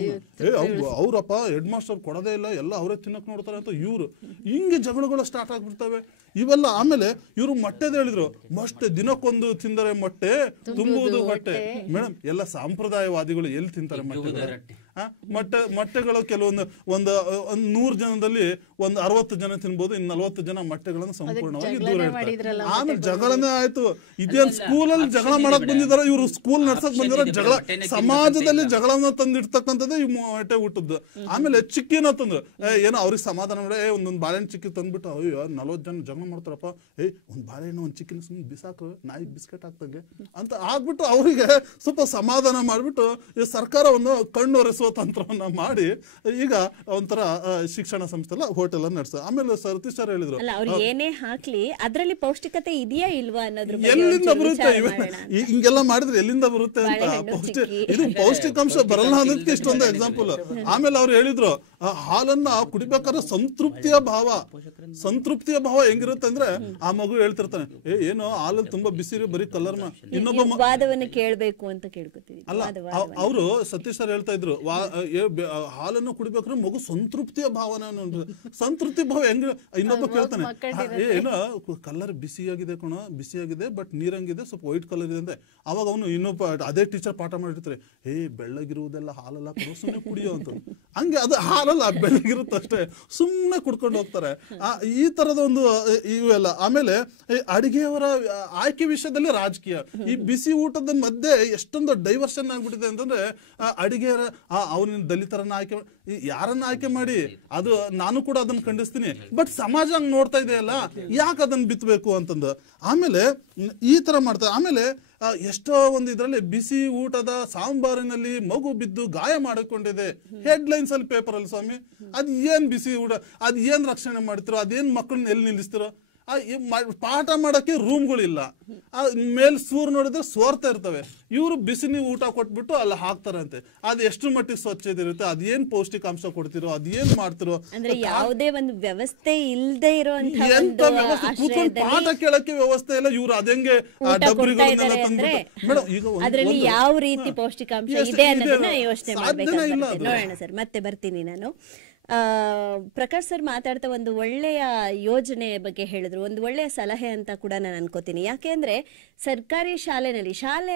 ಅವ್ರಪ್ಪ ಹೆಡ್ ಮಾಸ್ಟರ್ ಕೊಡೋದೇ ಇಲ್ಲ, ಎಲ್ಲ ಅವರೇ ತಿನ್ನಕ್ ನೋಡ್ತಾರೆ ಅಂತ ಇವ್ರು. ಹಿಂಗೆ ಜಗಳಗಳು ಸ್ಟಾರ್ಟ್ ಆಗ್ಬಿಡ್ತವೆ ಇವೆಲ್ಲ. ಆಮೇಲೆ ಇವರು ಮೊಟ್ಟೆದ ಹೇಳಿದ್ರು, ಮೊಟ್ಟೆ ದಿನಕ್ಕೊಂದು ತಿಂದರೆ ಮೊಟ್ಟೆ ತುಂಬುವುದು ಹೊಟ್ಟೆ. ಮೇಡಮ್, ಎಲ್ಲ ಸಾಂಪ್ರದಾಯವಾದಿಗಳು ಎಲ್ಲಿ ತಿಂತಾರೆ ಮೊಟ್ಟೆಗಳು? ಕೆಲವೊಂದು 100 ಜನದಲ್ಲಿ 60 ಜನ ತಿನ್ಬೋದು, ಇನ್ನು 40 ಜನ ಮೊಟ್ಟೆಗಳನ್ನು ಸಂಪೂರ್ಣವಾಗಿ ದೂರ ಇಡ್ತಾರೆ. ಆಮೇಲೆ ಜಗಳನೇ ಆಯ್ತು. ಇದೇನ್ ಸ್ಕೂಲಲ್ಲಿ ಜಗಳ ಮಾಡಕ್ ಬಂದಿದಾರ ಇವರು, ಸ್ಕೂಲ್ ನಡ್ಸಕ್ ಬಂದಿದಾರ. ಜಗಳ ಸಮಾಜದಲ್ಲಿ ಜಗಳನ್ನ ತಂದಿಡ್ತಕ್ಕಂಥದ್ದೇ ಈ ಮೊಟ್ಟೆ ಊಟದ್ದು. ಆಮೇಲೆ ಚಿಕ್ಕಿನ ತಂದ್ರು, ಏನೋ ಅವ್ರಿಗೆ ಸಮಾಧಾನ ಮಾಡಿ ಒಂದೊಂದು ಬಾಳೆಹಣ್ಣು ಚಿಕ್ಕಿ ತಂದ್ಬಿಟ್ಟು, ಅಯ್ಯೋ 40 ಜನ ಜಗಳ ಮಾಡ್ತಾರಪ್ಪ, ಒಂದ್ ಬಾಳೆಹಣ್ಣು ಒಂದ್ ಚಿಕ್ಕಿನ ಸುಮ್ಮನೆ ಬಿಸಾಕು, ನಾಯಿಗೆ ಬಿಸ್ಕೆಟ್ ಹಾಕ್ತಂಗೆ ಅಂತ ಆಗ್ಬಿಟ್ಟು ಅವರಿಗೆ ಸ್ವಲ್ಪ ಸಮಾಧಾನ ಮಾಡ್ಬಿಟ್ಟು ಈ ಸರ್ಕಾರ ಒಂದು ಕಣ್ಣೊರೆಸುವ ತಂತ್ರವನ್ನ ಮಾಡಿ ಈಗ ಒಂಥರ ಶಿಕ್ಷಣ ಸಂಸ್ಥೆ ಎಲ್ಲ ಹೋಟೆಲ್ ಅನ್ನು ನಡೆಸ. ಆಮೇಲೆ ಸತೀಶ್ ಸರ್ ಹೇಳಿದ್ರು, ಅವ್ರು ಏನೇ ಹಾಕ್ಲಿ ಅದ್ರಲ್ಲಿ ಪೌಷ್ಟಿಕತೆ ಇದೆಯಾ ಇಲ್ವಾ ಅನ್ನೋದ್ರ ಎಲ್ಲಿಂದ ಬರುತ್ತೆ, ಹಿಂಗೆಲ್ಲ ಮಾಡಿದ್ರೆ ಎಲ್ಲಿಂದ ಬರುತ್ತೆ ಅಂತ. ಇದು ಪೌಷ್ಟಿಕಾಂಶ ಬರಲ್ಲ ಅನ್ನೋದಕ್ಕೆ ಇಷ್ಟೊಂದು ಎಕ್ಸಾಂಪಲ್. ಆಮೇಲೆ ಅವ್ರು ಹೇಳಿದ್ರು, ಹಾಲನ್ನ ಕುಡಿಬೇಕಾದ್ರೆ ಸಂತೃಪ್ತಿಯ ಭಾವ ಹೆಂಗಿರುತ್ತೆ ಅಂದ್ರೆ, ಆ ಮಗು ಹೇಳ್ತಿರ್ತಾನೆ, ಏನೋ ಹಾಲಲ್ಲಿ ತುಂಬಾ ಬಿಸಿ ಬರೀ ಕಲರ್. ಇನ್ನೊಬ್ಬ ವಾದವನ್ನು ಕೇಳ್ಬೇಕು ಅಂತ ಕೇಳ್ಕೊತೀವಿ. ಅಲ್ಲ, ಅವರು ಸತೀಶ್ ಸರ್ ಹೇಳ್ತಾ ಇದ್ರು, ಹಾಲನ್ನು ಕುಡಿಬೇಕಾದ್ರೆ ಮಗು ಸಂತೃಪ್ತಿಯ ಭಾವನೆ. ಸಂತೃಪ್ತಿ ಭಾವ ಹೆಂಗ? ಇನ್ನೊಬ್ಬ ಕೇಳ್ತಾನೆ, ಏನೋ ಕಲರ್ ಬಿಸಿಯಾಗಿದೆ ಬಿಸಿಯಾಗಿದೆ ಬಟ್ ನೀರಂಗಿದೆ, ಸ್ವಲ್ಪ ವೈಟ್ ಕಲರ್ ಇದೆ ಅಂತೆ. ಅವಾಗ ಅವನು ಇನ್ನೊಬ್ಬ ಅದೇ ಟೀಚರ್ ಪಾಠ ಮಾಡಿರ್ತಾರೆ, ಬೆಳ್ಳಗಿರುವುದೆಲ್ಲ ಹಾಲೆಲ್ಲ ಕೊಡೋ, ಸುಮ್ಮನೆ ಕುಡಿಯೋ ಅಂತ. ಹಂಗೆ ಅದು ಹಾಲಲ್ಲ, ಬೆಳ್ಳಗಿರುತ್ತಷ್ಟೇ, ಸುಮ್ಮನೆ ಕುಡ್ಕೊಂಡು ಹೋಗ್ತಾರೆ. ಈ ತರದ ಒಂದು ಇವೆಲ್ಲ. ಆಮೇಲೆ ಅಡಿಗೆಯವರ ಆಯ್ಕೆ ವಿಷಯದಲ್ಲಿ ರಾಜಕೀಯ, ಈ ಬಿಸಿ ಊಟದ ಮಧ್ಯೆ ಎಷ್ಟೊಂದು ಡೈವರ್ಷನ್ ಆಗ್ಬಿಟ್ಟಿದೆ ಅಂತಂದ್ರೆ, ಅಡಿಗೆಯರ ಅವನ ದಲಿತರನ್ನ ಆಯ್ಕೆ, ಯಾರನ್ನ ಆಯ್ಕೆ ಮಾಡಿ, ಅದು ನಾನು ಕೂಡ ಅದನ್ನ ಖಂಡಿಸ್ತೀನಿ. ಬಟ್ ಸಮಾಜ ಹಂಗ್ ನೋಡ್ತಾ ಇದೆಯಲ್ಲ, ಯಾಕೆ ಅದನ್ನ ಬಿತ್ತಬೇಕು ಅಂತಂದು. ಆಮೇಲೆ ಈ ತರ ಮಾಡ್ತಾರೆ. ಆಮೇಲೆ ಎಷ್ಟೋ ಒಂದು ಇದ್ರಲ್ಲಿ ಬಿಸಿ ಊಟದ ಸಾಂಬಾರಿನಲ್ಲಿ ಮಗು ಬಿದ್ದು ಗಾಯ ಮಾಡಿಕೊಂಡಿದೆ, ಹೆಡ್ಲೈನ್ಸ್ ಅಲ್ಲಿ ಪೇಪರ್ ಅಲ್ಲಿ. ಸ್ವಾಮಿ, ಅದ್ ಏನ್ ಬಿಸಿ ಊಟ, ಅದ್ ಏನ್ ರಕ್ಷಣೆ ಮಾಡ್ತಿರೋ, ಅದೇನ್ ಮಕ್ಕಳನ್ನ ಎಲ್ಲಿ ನಿಲ್ಲಿಸ್ತಿರೋ? ಪಾಠ ಮಾಡಕ್ಕೆ ರೂಮ್ಗಳಿಲ್ಲ, ಮೇಲ್ ಸೂರ್ ನೋಡಿದ್ರೆ ಸೋರ್ತಾ ಇರ್ತವೆ. ಇವರು ಬಿಸಿ ನೀವು ಊಟ ಕೊಟ್ಬಿಟ್ಟು ಅಲ್ಲಿ ಹಾಕ್ತಾರಂತೆ. ಅದು ಎಷ್ಟು ಮಟ್ಟಿಗೆ ಸ್ವಚ್ಛತೆ ಇರುತ್ತೆ, ಅದೇನ್ ಪೌಷ್ಟಿಕಾಂಶ ಕೊಡ್ತಿರೋ, ಅದೇನ್ ಮಾಡ್ತಿರೋ, ಅಂದ್ರೆ ಯಾವುದೇ ಒಂದು ವ್ಯವಸ್ಥೆ ಇಲ್ಲದೆ ಇರುವಂತಹ ಎಂತ ವ್ಯವಸ್ಥೆ, ಕೂತ್ಕೊಂಡು ಪಾಠ ಕೇಳಕ್ಕೆ ವ್ಯವಸ್ಥೆ ಇಲ್ಲ. ಇವ್ರು ಅದಂಗೆ ಡಬ್ರಿಗಳನ್ನೆಲ್ಲ ತಂದ್ಬಿಟ್ಟು ಮೇಡಮ್ ಈಗ ಅದರಲ್ಲಿ ಯಾವ ರೀತಿ ಪೌಷ್ಟಿಕಾಂಶ ಇದೆ ಅನ್ನೋದನ್ನ ಯೋಚನೆ ಮಾಡ್ಬೇಕಾಗುತ್ತೆ. ನೋಡೋಣ ಸರ್, ಮತ್ತೆ ಬರ್ತೀನಿ ನಾನು. ಪ್ರಕಾಶ್ ಸರ್ ಮಾತಾಡ್ತಾ ಒಂದು ಒಳ್ಳೆಯ ಯೋಜನೆ ಬಗ್ಗೆ ಹೇಳಿದ್ರು, ಒಂದು ಒಳ್ಳೆಯ ಸಲಹೆ ಅಂತ ಕೂಡ ನಾನು ಅನ್ಕೋತೀನಿ. ಯಾಕೆಂದ್ರೆ ಸರ್ಕಾರಿ ಶಾಲೆ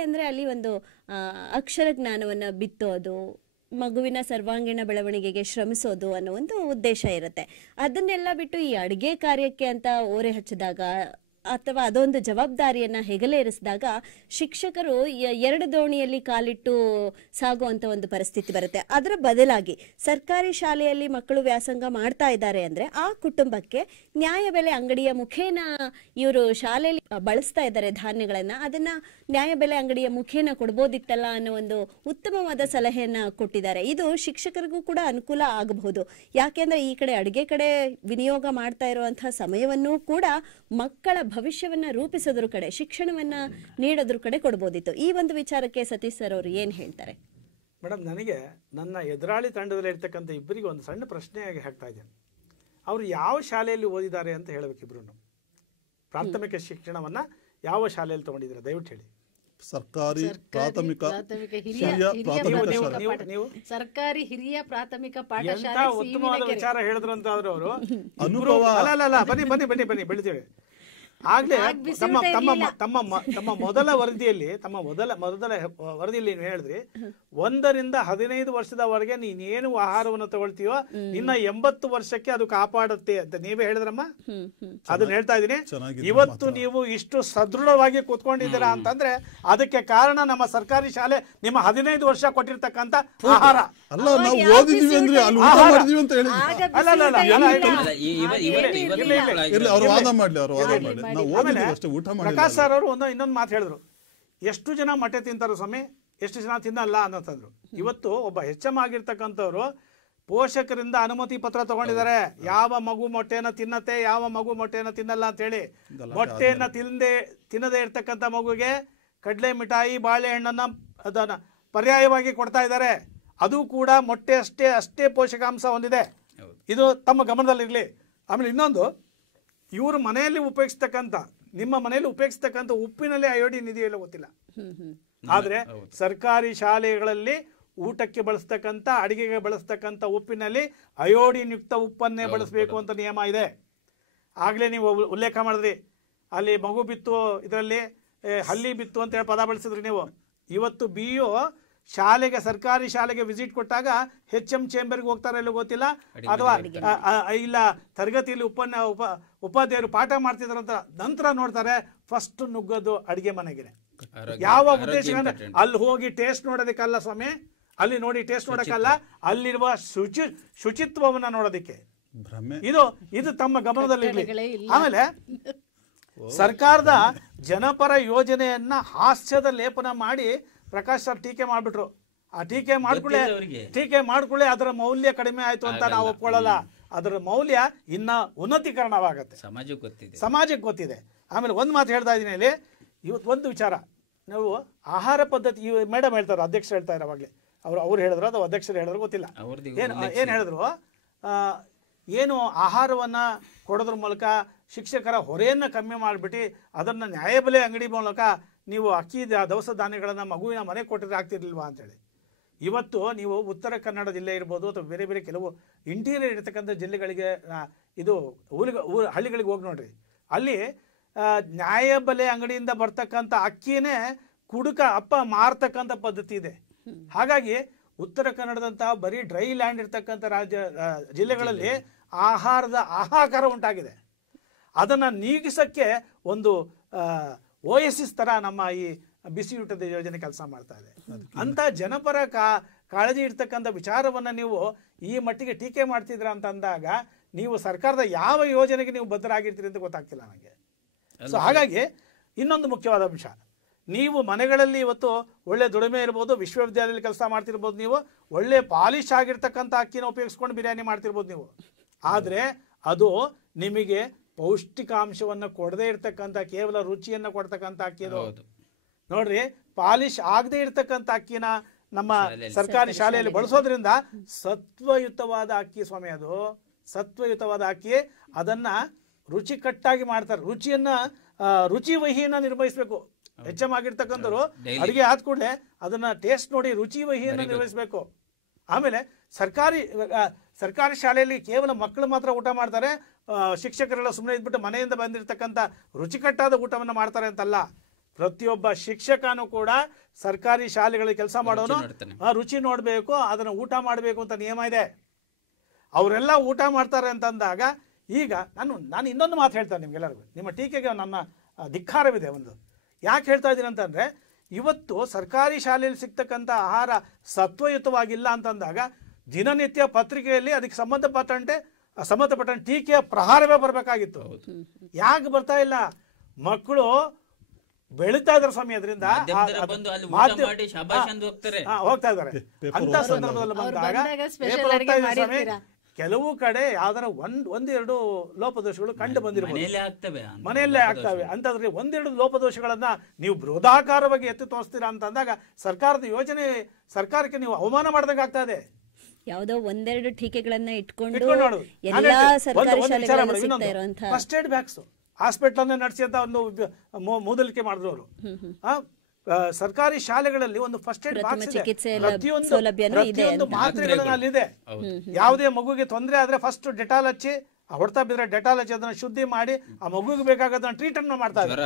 ಅಂದ್ರೆ ಅಲ್ಲಿ ಒಂದು ಅಕ್ಷರ ಜ್ಞಾನವನ್ನ ಬಿತ್ತೋದು, ಮಗುವಿನ ಸರ್ವಾಂಗೀಣ ಬೆಳವಣಿಗೆಗೆ ಶ್ರಮಿಸೋದು ಅನ್ನೋ ಒಂದು ಉದ್ದೇಶ ಇರುತ್ತೆ. ಅದನ್ನೆಲ್ಲ ಬಿಟ್ಟು ಈ ಅಡುಗೆ ಕಾರ್ಯಕ್ಕೆ ಅಂತ ಓರೆ ಹಚ್ಚಿದಾಗ ಅಥವಾ ಅದೊಂದು ಜವಾಬ್ದಾರಿಯನ್ನ ಹೆಗಲೇರಿಸಿದಾಗ ಶಿಕ್ಷಕರು ಎರಡು ದೋಣಿಯಲ್ಲಿ ಕಾಲಿಟ್ಟು ಸಾಗುವಂತ ಒಂದು ಪರಿಸ್ಥಿತಿ ಬರುತ್ತೆ. ಅದರ ಬದಲಾಗಿ ಸರ್ಕಾರಿ ಶಾಲೆಯಲ್ಲಿ ಮಕ್ಕಳು ವ್ಯಾಸಂಗ ಮಾಡ್ತಾ ಇದ್ದಾರೆ ಅಂದ್ರೆ ಆ ಕುಟುಂಬಕ್ಕೆ ನ್ಯಾಯಬೆಲೆ ಅಂಗಡಿಯ ಮುಖೇನ ಇವರು ಶಾಲೆಯಲ್ಲಿ ಬಳಸ್ತಾ ಇದ್ದಾರೆ ಧಾನ್ಯಗಳನ್ನ, ಅದನ್ನ ನ್ಯಾಯಬೆಲೆ ಅಂಗಡಿಯ ಮುಖೇನ ಕೊಡ್ಬೋದಿತ್ತಲ್ಲ ಅನ್ನೋ ಒಂದು ಉತ್ತಮವಾದ ಸಲಹೆಯನ್ನ ಕೊಟ್ಟಿದ್ದಾರೆ. ಇದು ಶಿಕ್ಷಕರಿಗೂ ಕೂಡ ಅನುಕೂಲ ಆಗಬಹುದು. ಯಾಕೆಂದ್ರೆ ಈ ಕಡೆ ಅಡುಗೆ ಕಡೆ ವಿನಿಯೋಗ ಮಾಡ್ತಾ ಇರುವಂತಹ ಸಮಯವನ್ನೂ ಕೂಡ ಮಕ್ಕಳ ಭವಿಷ್ಯವನ್ನ ರೂಪಿಸೋದ್ರ ಕಡೆ, ಶಿಕ್ಷಣವನ್ನ ನೀಡೋದ್ರ ಕಡೆ ಕೊಡ್ಬೋದಿತ್ತು. ಈ ಒಂದು ವಿಚಾರಕ್ಕೆ ಸತೀಶ್ ಸರ್ ಅವರು ಏನ್ ಹೇಳ್ತಾರೆ? ಮೇಡಮ್, ನನಗೆ ನನ್ನ ಎದುರಾಳಿ ತಂಡದಲ್ಲಿ ಇರ್ತಕ್ಕಂಥ ಇಬ್ಬರಿಗೆ ಒಂದು ಸಣ್ಣ ಪ್ರಶ್ನೆಯಾಗಿ ಹಾಕ್ತಾ ಇದ್ದೇನೆ. ಅವರು ಯಾವ ಶಾಲೆಯಲ್ಲಿ ಓದಿದ್ದಾರೆ ಅಂತ ಹೇಳಬೇಕಿಬ್ರು. ಪ್ರಾಥಮಿಕ ಶಿಕ್ಷಣವನ್ನ ಯಾವ ಶಾಲೆಯಲ್ಲಿ ತಗೊಂಡಿದ್ದಾರೆ ದಯವಿಟ್ಟು ಹೇಳಿ. ಸರ್ಕಾರಿ ಪ್ರಾಥಮಿಕ ಸರ್ಕಾರಿ ಹಿರಿಯ ಪ್ರಾಥಮಿಕ ಎಂತ ಉತ್ತಮವಾದ ವಿಚಾರ ಹೇಳಿದ್ರು ಅಂತ ಅವರು ಅಲ್ಲ ಬನ್ನಿ ಬನ್ನಿ ಬನ್ನಿ ಬನ್ನಿ ಬೆಳಿತೇವೆ. ಆಗ್ಲೇ ತಮ್ಮ ಮೊದಲ ವರದಿಯಲ್ಲಿ ವರದಿಯಲ್ಲಿ ನೀವು ಹೇಳಿದ್ರಿ 1 ರಿಂದ 15 ವರ್ಷದವರೆಗೆ ನೀನೇನು ಆಹಾರವನ್ನು ತಗೊಳ್ತೀಯೋ ಇನ್ನ 80 ವರ್ಷಕ್ಕೆ ಅದು ಕಾಪಾಡುತ್ತೆ ಅಂತ ನೀವೇ ಹೇಳಿದ್ರಮ್ಮ. ಅದನ್ನ ಹೇಳ್ತಾ ಇದೀನಿ. ಇವತ್ತು ನೀವು ಇಷ್ಟು ಸದೃಢವಾಗಿ ಕೂತ್ಕೊಂಡಿದ್ದೀರಾ ಅಂತಂದ್ರೆ ಅದಕ್ಕೆ ಕಾರಣ ನಮ್ಮ ಸರ್ಕಾರಿ ಶಾಲೆ ನಿಮ್ಮ 15 ವರ್ಷ ಕೊಟ್ಟಿರ್ತಕ್ಕಂಥ ಆಹಾರ. ಅಲ್ಲ, ನಾವು ಓದಿದೀವಿ ಅಂದ್ರೆ ಅಲ್ಲಿ ಊಟ ಮಾಡಿದೀವಿ ಅಂತ ಹೇಳಿ ಅವ್ರು ವಾದ ಮಾಡ್ಲಿ. ಪ್ರಕಾಶ್ ಸರ್ ಅವರು ಇನ್ನೊಂದು ಮಾತು ಹೇಳಿದ್ರು, ಎಷ್ಟು ಜನ ಮೊಟ್ಟೆ ತಿಂತಾರೋ ಸ್ವಾಮಿ, ಎಷ್ಟು ಜನ ತಿನ್ನಲ್ಲ ಅನ್ನೋಂದ್ರು. ಇವತ್ತು ಒಬ್ಬ HM ಆಗಿರ್ತಕ್ಕಂಥವ್ರು ಪೋಷಕರಿಂದ ಅನುಮತಿ ಪತ್ರ ತಗೊಂಡಿದ್ದಾರೆ, ಯಾವ ಮಗು ಮೊಟ್ಟೆನ ತಿನ್ನತ್ತೆ, ಯಾವ ಮಗು ಮೊಟ್ಟೆನ ತಿನ್ನಲ್ಲ ಅಂತ ಹೇಳಿ. ಮೊಟ್ಟೆಯನ್ನ ತಿನ್ನದೇ ಇರ್ತಕ್ಕಂಥ ಮಗುಗೆ ಕಡಲೆ ಮಿಠಾಯಿ ಬಾಳೆಹಣ್ಣನ್ನ ಅದನ್ನ ಪರ್ಯಾಯವಾಗಿ ಕೊಡ್ತಾ ಇದ್ದಾರೆ. ಅದು ಕೂಡ ಮೊಟ್ಟೆ ಅಷ್ಟೇ ಪೋಷಕಾಂಶ ಹೊಂದಿದೆ. ಇದು ತಮ್ಮ ಗಮನದಲ್ಲಿರ್ಲಿ. ಆಮೇಲೆ ಇನ್ನೊಂದು, ಇವರು ಮನೆಯಲ್ಲಿ ಉಪಯೋಗಿಸ್ತಕ್ಕಂಥ, ನಿಮ್ಮ ಮನೆಯಲ್ಲಿ ಉಪಯೋಗಿಸ್ತಕ್ಕಂಥ ಉಪ್ಪಿನಲ್ಲಿ ಅಯೋಡಿನ್ ಇದೆಯಲ್ಲ ಗೊತ್ತಿಲ್ಲ. ಆದ್ರೆ ಸರ್ಕಾರಿ ಶಾಲೆಗಳಲ್ಲಿ ಊಟಕ್ಕೆ ಬಳಸ್ತಕ್ಕಂಥ, ಅಡಿಗೆಗೆ ಬಳಸ್ತಕ್ಕಂಥ ಉಪ್ಪಿನಲ್ಲಿ ಅಯೋಡಿನ್ ಯುಕ್ತ ಉಪ್ಪನ್ನೇ ಬಳಸಬೇಕು ಅಂತ ನಿಯಮ ಇದೆ. ಆಗ್ಲೇ ನೀವು ಉಲ್ಲೇಖ ಮಾಡಿದ್ರಿ, ಅಲ್ಲಿ ಮಗು ಬಿತ್ತು, ಇದರಲ್ಲಿ ಹಲ್ಲಿ ಬಿತ್ತು ಅಂತ ಹೇಳಿ ಪದ ಬಳಸಿದ್ರಿ ನೀವು. ಇವತ್ತು BO ಶಾಲೆಗೆ, ಸರ್ಕಾರಿ ಶಾಲೆಗೆ ವಿಸಿಟ್ ಕೊಟ್ಟಾಗ HM ಚೇಂಬರ್ಗೆ ಹೋಗ್ತಾರೆ ಇಲ್ಲೋ ಗೊತ್ತಿಲ್ಲ, ಅಥವಾ ಇಲ್ಲ ತರಗತಿಯಲ್ಲಿ ಉಪಾಧ್ಯಾಯರು ಪಾಠ ಮಾಡ್ತಿದ್ರಂತ ನಂತರ ನೋಡ್ತಾರೆ, ಫಸ್ಟ್ ನುಗ್ಗೋದು ಅಡಿಗೆ ಮನೆಗೆ. ಯಾವ ಉದ್ದೇಶ? ಅಲ್ಲಿ ಹೋಗಿ ಟೇಸ್ಟ್ ನೋಡೋದಕ್ಕಲ್ಲ ಸ್ವಾಮಿ, ಅಲ್ಲಿ ನೋಡಿ ಟೇಸ್ಟ್ ನೋಡಕ್ಕಲ್ಲ, ಅಲ್ಲಿರುವ ಶುಚಿತ್ವವನ್ನ ನೋಡೋದಕ್ಕೆ. ಇದು ತಮ್ಮ ಗಮನದಲ್ಲಿರಲಿ. ಆಮೇಲೆ ಸರ್ಕಾರದ ಜನಪರ ಯೋಜನೆಯನ್ನ ಹಾಸ್ಯದ ಲೇಪನ ಮಾಡಿ ಪ್ರಕಾಶ್ ಸರ್ ಟೀಕೆ ಮಾಡ್ಬಿಟ್ರು. ಆ ಟೀಕೆ ಮಾಡ್ಕೊಳ್ಳೆ ಅದರ ಮೌಲ್ಯ ಕಡಿಮೆ ಆಯ್ತು ಅಂತ ನಾವು ಒಪ್ಕೊಳ್ಳಲ್ಲ. ಅದರ ಮೌಲ್ಯ ಇನ್ನ ಉನ್ನತೀಕರಣವಾಗತ್ತೆ, ಸಮಾಜಕ್ಕೆ ಗೊತ್ತಿದೆ. ಆಮೇಲೆ ಒಂದು ಮಾತು ಹೇಳ್ತಾ ಇದೀನಿ ಇಲ್ಲಿ, ಇವತ್ತು ಒಂದು ವಿಚಾರ, ನಾವು ಆಹಾರ ಪದ್ಧತಿ, ಮೇಡಮ್ ಹೇಳ್ತಾರೆ, ಅಧ್ಯಕ್ಷರು ಹೇಳ್ತಾ ಇರೋ ಅವಾಗಲೇ, ಅವ್ರು ಹೇಳಿದ್ರು, ಅದು ಅಧ್ಯಕ್ಷರು ಹೇಳಿದ್ರು ಗೊತ್ತಿಲ್ಲ, ಏನು ಹೇಳಿದ್ರು, ಏನು ಆಹಾರವನ್ನ ಕೊಡೋದ್ರ ಮೂಲಕ ಶಿಕ್ಷಕರ ಹೊರೆಯನ್ನು ಕಮ್ಮಿ ಮಾಡಿಬಿಟ್ಟು ಅದನ್ನ ನ್ಯಾಯಬೆಲೆ ಅಂಗಡಿ ಮೂಲಕ ನೀವು ಅಕ್ಕಿ ದವಸ ಧಾನ್ಯಗಳನ್ನು ಮಗುವಿನ ಮನೆಗೆ ಕೊಟ್ಟಿದ್ರೆ ಆಗ್ತಿರ್ಲಿಲ್ವಾ ಅಂತೇಳಿ. ಇವತ್ತು ನೀವು ಉತ್ತರ ಕನ್ನಡ ಜಿಲ್ಲೆ ಇರ್ಬೋದು ಅಥವಾ ಬೇರೆ ಬೇರೆ ಕೆಲವು ಇಂಟೀರಿಯರ್ ಇರತಕ್ಕಂಥ ಜಿಲ್ಲೆಗಳಿಗೆ, ಇದು ಹಳ್ಳಿಗಳಿಗೆ ಹೋಗಿ ನೋಡ್ರಿ, ಅಲ್ಲಿ ನ್ಯಾಯಬೆಲೆ ಅಂಗಡಿಯಿಂದ ಬರ್ತಕ್ಕಂಥ ಅಕ್ಕಿನೇ ಕುಡುಕ ಅಪ್ಪ ಮಾರ್ತಕ್ಕಂಥ ಪದ್ಧತಿ ಇದೆ. ಹಾಗಾಗಿ ಉತ್ತರ ಕನ್ನಡದಂತಹ ಬರೀ ಡ್ರೈ ಲ್ಯಾಂಡ್ ಇರ್ತಕ್ಕಂಥ ಜಿಲ್ಲೆಗಳಲ್ಲಿ ಆಹಾರದ ಹಾಹಾಕಾರ ಉಂಟಾಗಿದೆ. ಅದನ್ನು ನೀಗಿಸಕ್ಕೆ ಒಂದು OSS ತರ ನಮ್ಮ ಈ ಬಿಸಿ ಊಟದ ಯೋಜನೆ ಕೆಲಸ ಮಾಡ್ತಾ ಇದೆ. ಅಂತ ಜನಪರ ಕಾಳಜಿ ಇರ್ತಕ್ಕಂಥ ವಿಚಾರವನ್ನ ನೀವು ಈ ಮಟ್ಟಿಗೆ ಟೀಕೆ ಮಾಡ್ತಿದ್ರ ಅಂತ ಅಂದಾಗ ನೀವು ಸರ್ಕಾರದ ಯಾವ ಯೋಜನೆಗೆ ನೀವು ಬದ್ಧರಾಗಿರ್ತೀರಿ ಅಂತ ಗೊತ್ತಾಗ್ತಿಲ್ಲ ನನಗೆ. ಸೊ ಹಾಗಾಗಿ ಇನ್ನೊಂದು ಮುಖ್ಯವಾದ ಅಂಶ, ನೀವು ಮನೆಗಳಲ್ಲಿ ಇವತ್ತು ಒಳ್ಳೆ ದುಡಿಮೆ ಇರ್ಬೋದು, ವಿಶ್ವವಿದ್ಯಾಲಯದಲ್ಲಿ ಕೆಲಸ ಮಾಡ್ತಿರ್ಬೋದು, ನೀವು ಒಳ್ಳೆ ಪಾಲಿಶ್ ಆಗಿರ್ತಕ್ಕಂಥ ಅಕ್ಕಿನ ಉಪಯೋಗಿಸ್ಕೊಂಡು ಬಿರಿಯಾನಿ ಮಾಡ್ತಿರ್ಬೋದು ನೀವು. ಆದರೆ ಅದು ನಿಮಗೆ ಪೌಷ್ಟಿಕಾಂಶವನ್ನು ಕೊಡದೇ ಇರ್ತಕ್ಕಂಥ ಕೇವಲ ರುಚಿಯನ್ನು ಕೊಡ್ತಕ್ಕಂಥ ಅಕ್ಕಿ ಅದು. ನೋಡ್ರಿ, ಪಾಲಿಶ್ ಆಗದೆ ಇರ್ತಕ್ಕಂಥ ಅಕ್ಕಿನ ನಮ್ಮ ಸರ್ಕಾರಿ ಶಾಲೆಯಲ್ಲಿ ಬಳಸೋದ್ರಿಂದ ಸತ್ವಯುತವಾದ ಅಕ್ಕಿ ಸ್ವಾಮಿ, ಅದು ಸತ್ವಯುತವಾದ ಅಕ್ಕಿ. ಅದನ್ನ ರುಚಿಕಟ್ಟಾಗಿ ಮಾಡ್ತಾರೆ. ರುಚಿ ವಹಿಯನ್ನ ನಿರ್ವಹಿಸಬೇಕು. HM ಆಗಿರ್ತಕ್ಕಂಥವ್ರು ಅಡಿಗೆ ಆದ ಕೂಡಲೇ ಅದನ್ನ ಟೇಸ್ಟ್ ನೋಡಿ ರುಚಿ ವಹಿಯನ್ನು ನಿರ್ವಹಿಸಬೇಕು. ಆಮೇಲೆ ಸರ್ಕಾರಿ ಶಾಲೆಯಲ್ಲಿ ಕೇವಲ ಮಕ್ಕಳು ಮಾತ್ರ ಊಟ ಮಾಡ್ತಾರೆ, ಶಿಕ್ಷಕರೆಲ್ಲ ಸುಮ್ಮನೆ ಇದ್ಬಿಟ್ಟು ಮನೆಯಿಂದ ಬಂದಿರತಕ್ಕಂಥ ರುಚಿಕಟ್ಟಾದ ಊಟವನ್ನು ಮಾಡ್ತಾರೆ ಅಂತಲ್ಲ. ಪ್ರತಿಯೊಬ್ಬ ಶಿಕ್ಷಕನೂ ಕೂಡ ಸರ್ಕಾರಿ ಶಾಲೆಗಳಲ್ಲಿ ಕೆಲಸ ಮಾಡೋನು ರುಚಿ ನೋಡಬೇಕು, ಅದನ್ನು ಊಟ ಮಾಡಬೇಕು ಅಂತ ನಿಯಮ ಇದೆ. ಅವರೆಲ್ಲ ಊಟ ಮಾಡ್ತಾರೆ ಅಂತಂದಾಗ ಈಗ ನಾನು ಇನ್ನೊಂದು ಮಾತು ಹೇಳ್ತೇನೆ ನಿಮ್ಗೆಲ್ಲರಿಗೂ. ನಿಮ್ಮ ಟೀಕೆಗೆ ನನ್ನ ಧಿಕ್ಕಾರವಿದೆ ಒಂದು. ಯಾಕೆ ಹೇಳ್ತಾ ಇದ್ದೀನಿ ಅಂತಂದರೆ, ಇವತ್ತು ಸರ್ಕಾರಿ ಶಾಲೆಯಲ್ಲಿ ಸಿಗ್ತಕ್ಕಂಥ ಆಹಾರ ಸತ್ವಯುತವಾಗಿಲ್ಲ ಅಂತಂದಾಗ ದಿನನಿತ್ಯ ಪತ್ರಿಕೆಯಲ್ಲಿ ಅದಕ್ಕೆ ಸಂಬಂಧಪಟ್ಟಂತೆ ಟೀಕೆಯ ಪ್ರಹಾರವೇ ಬರಬೇಕಾಗಿತ್ತು. ಯಾಕೆ ಬರ್ತಾ ಇಲ್ಲ? ಮಕ್ಕಳು ಬೆಳೀತಾ ಇದ್ರ ಸ್ವಾಮಿ, ಅದರಿಂದ ಹೋಗ್ತಾ ಇದ್ದಾರೆ. ಅಂತ ಸಂದರ್ಭದಲ್ಲಿ ಬಂದಾಗ ಕೆಲವು ಕಡೆ ಯಾವ್ದಾರ ಒಂದೆರಡು ಲೋಪದೋಷಗಳು ಕಂಡು ಬಂದಿರಬಹುದು, ಮನೆಯಲ್ಲೇ ಆಗ್ತವೆ. ಅಂತಂದ್ರೆ ಒಂದೆರಡು ಲೋಪದೋಷಗಳನ್ನ ನೀವು ಬೃಹದಾಕಾರವಾಗಿ ಎತ್ತಿ ತೋರಿಸ್ತೀರಾ ಅಂತಂದಾಗ ಸರ್ಕಾರದ ಯೋಜನೆ ಸರ್ಕಾರಕ್ಕೆ ನೀವು ಅವಮಾನ ಮಾಡ್ದಂಗೆ ಆಗ್ತಾ ಇದೆ. ಯಾವುದೋ ಒಂದೆರಡು ಟೀಕೆಗಳನ್ನ ಇಟ್ಕೊಂಡು ಎಲ್ಲಾ ಸರ್ಕಾರಿ ಶಾಲೆಗಳಲ್ಲಿ ಸಿಗ್ತಾ ಇರುವಂತ ಫಸ್ಟ್ ಏಡ್ ಬ್ಯಾಗ್ಸ್ ಹಾಸ್ಪಿಟಲ್ ಅನ್ನ ನಡೆಸಿ ಅಂತ ಒಂದು ಮೂದಲಿಕೆ ಮಾಡಿದ್ರು ಅವರು. ಸರ್ಕಾರಿ ಶಾಲೆಗಳಲ್ಲಿ ಒಂದು ಫಸ್ಟ್ ಏಡ್ ಬಾಕ್ಸ್ ಪ್ರತಿಯೊಂದು ಮಾತ್ರೆಗಳನ್ನ ಅಲ್ಲಿದೆ. ಯಾವುದೇ ಮಗುಗೆ ತೊಂದರೆ ಆದ್ರೆ ಫಸ್ಟ್ ಡೆಟಾಲ್ ಹಚ್ಚಿ, ಹೊಡ್ತಾ ಬಿದ್ರೆ ಡೆಟಾಲ್ ಹಚ್ಚಿ ಅದನ್ನ ಶುದ್ಧಿ ಮಾಡಿ ಆ ಮಗುಗೆ ಬೇಕಾಗೋದನ್ನ ಟ್ರೀಟ್ಮೆಂಟ್ ಮಾಡ್ತಾ ಇದ್ದಾರೆ.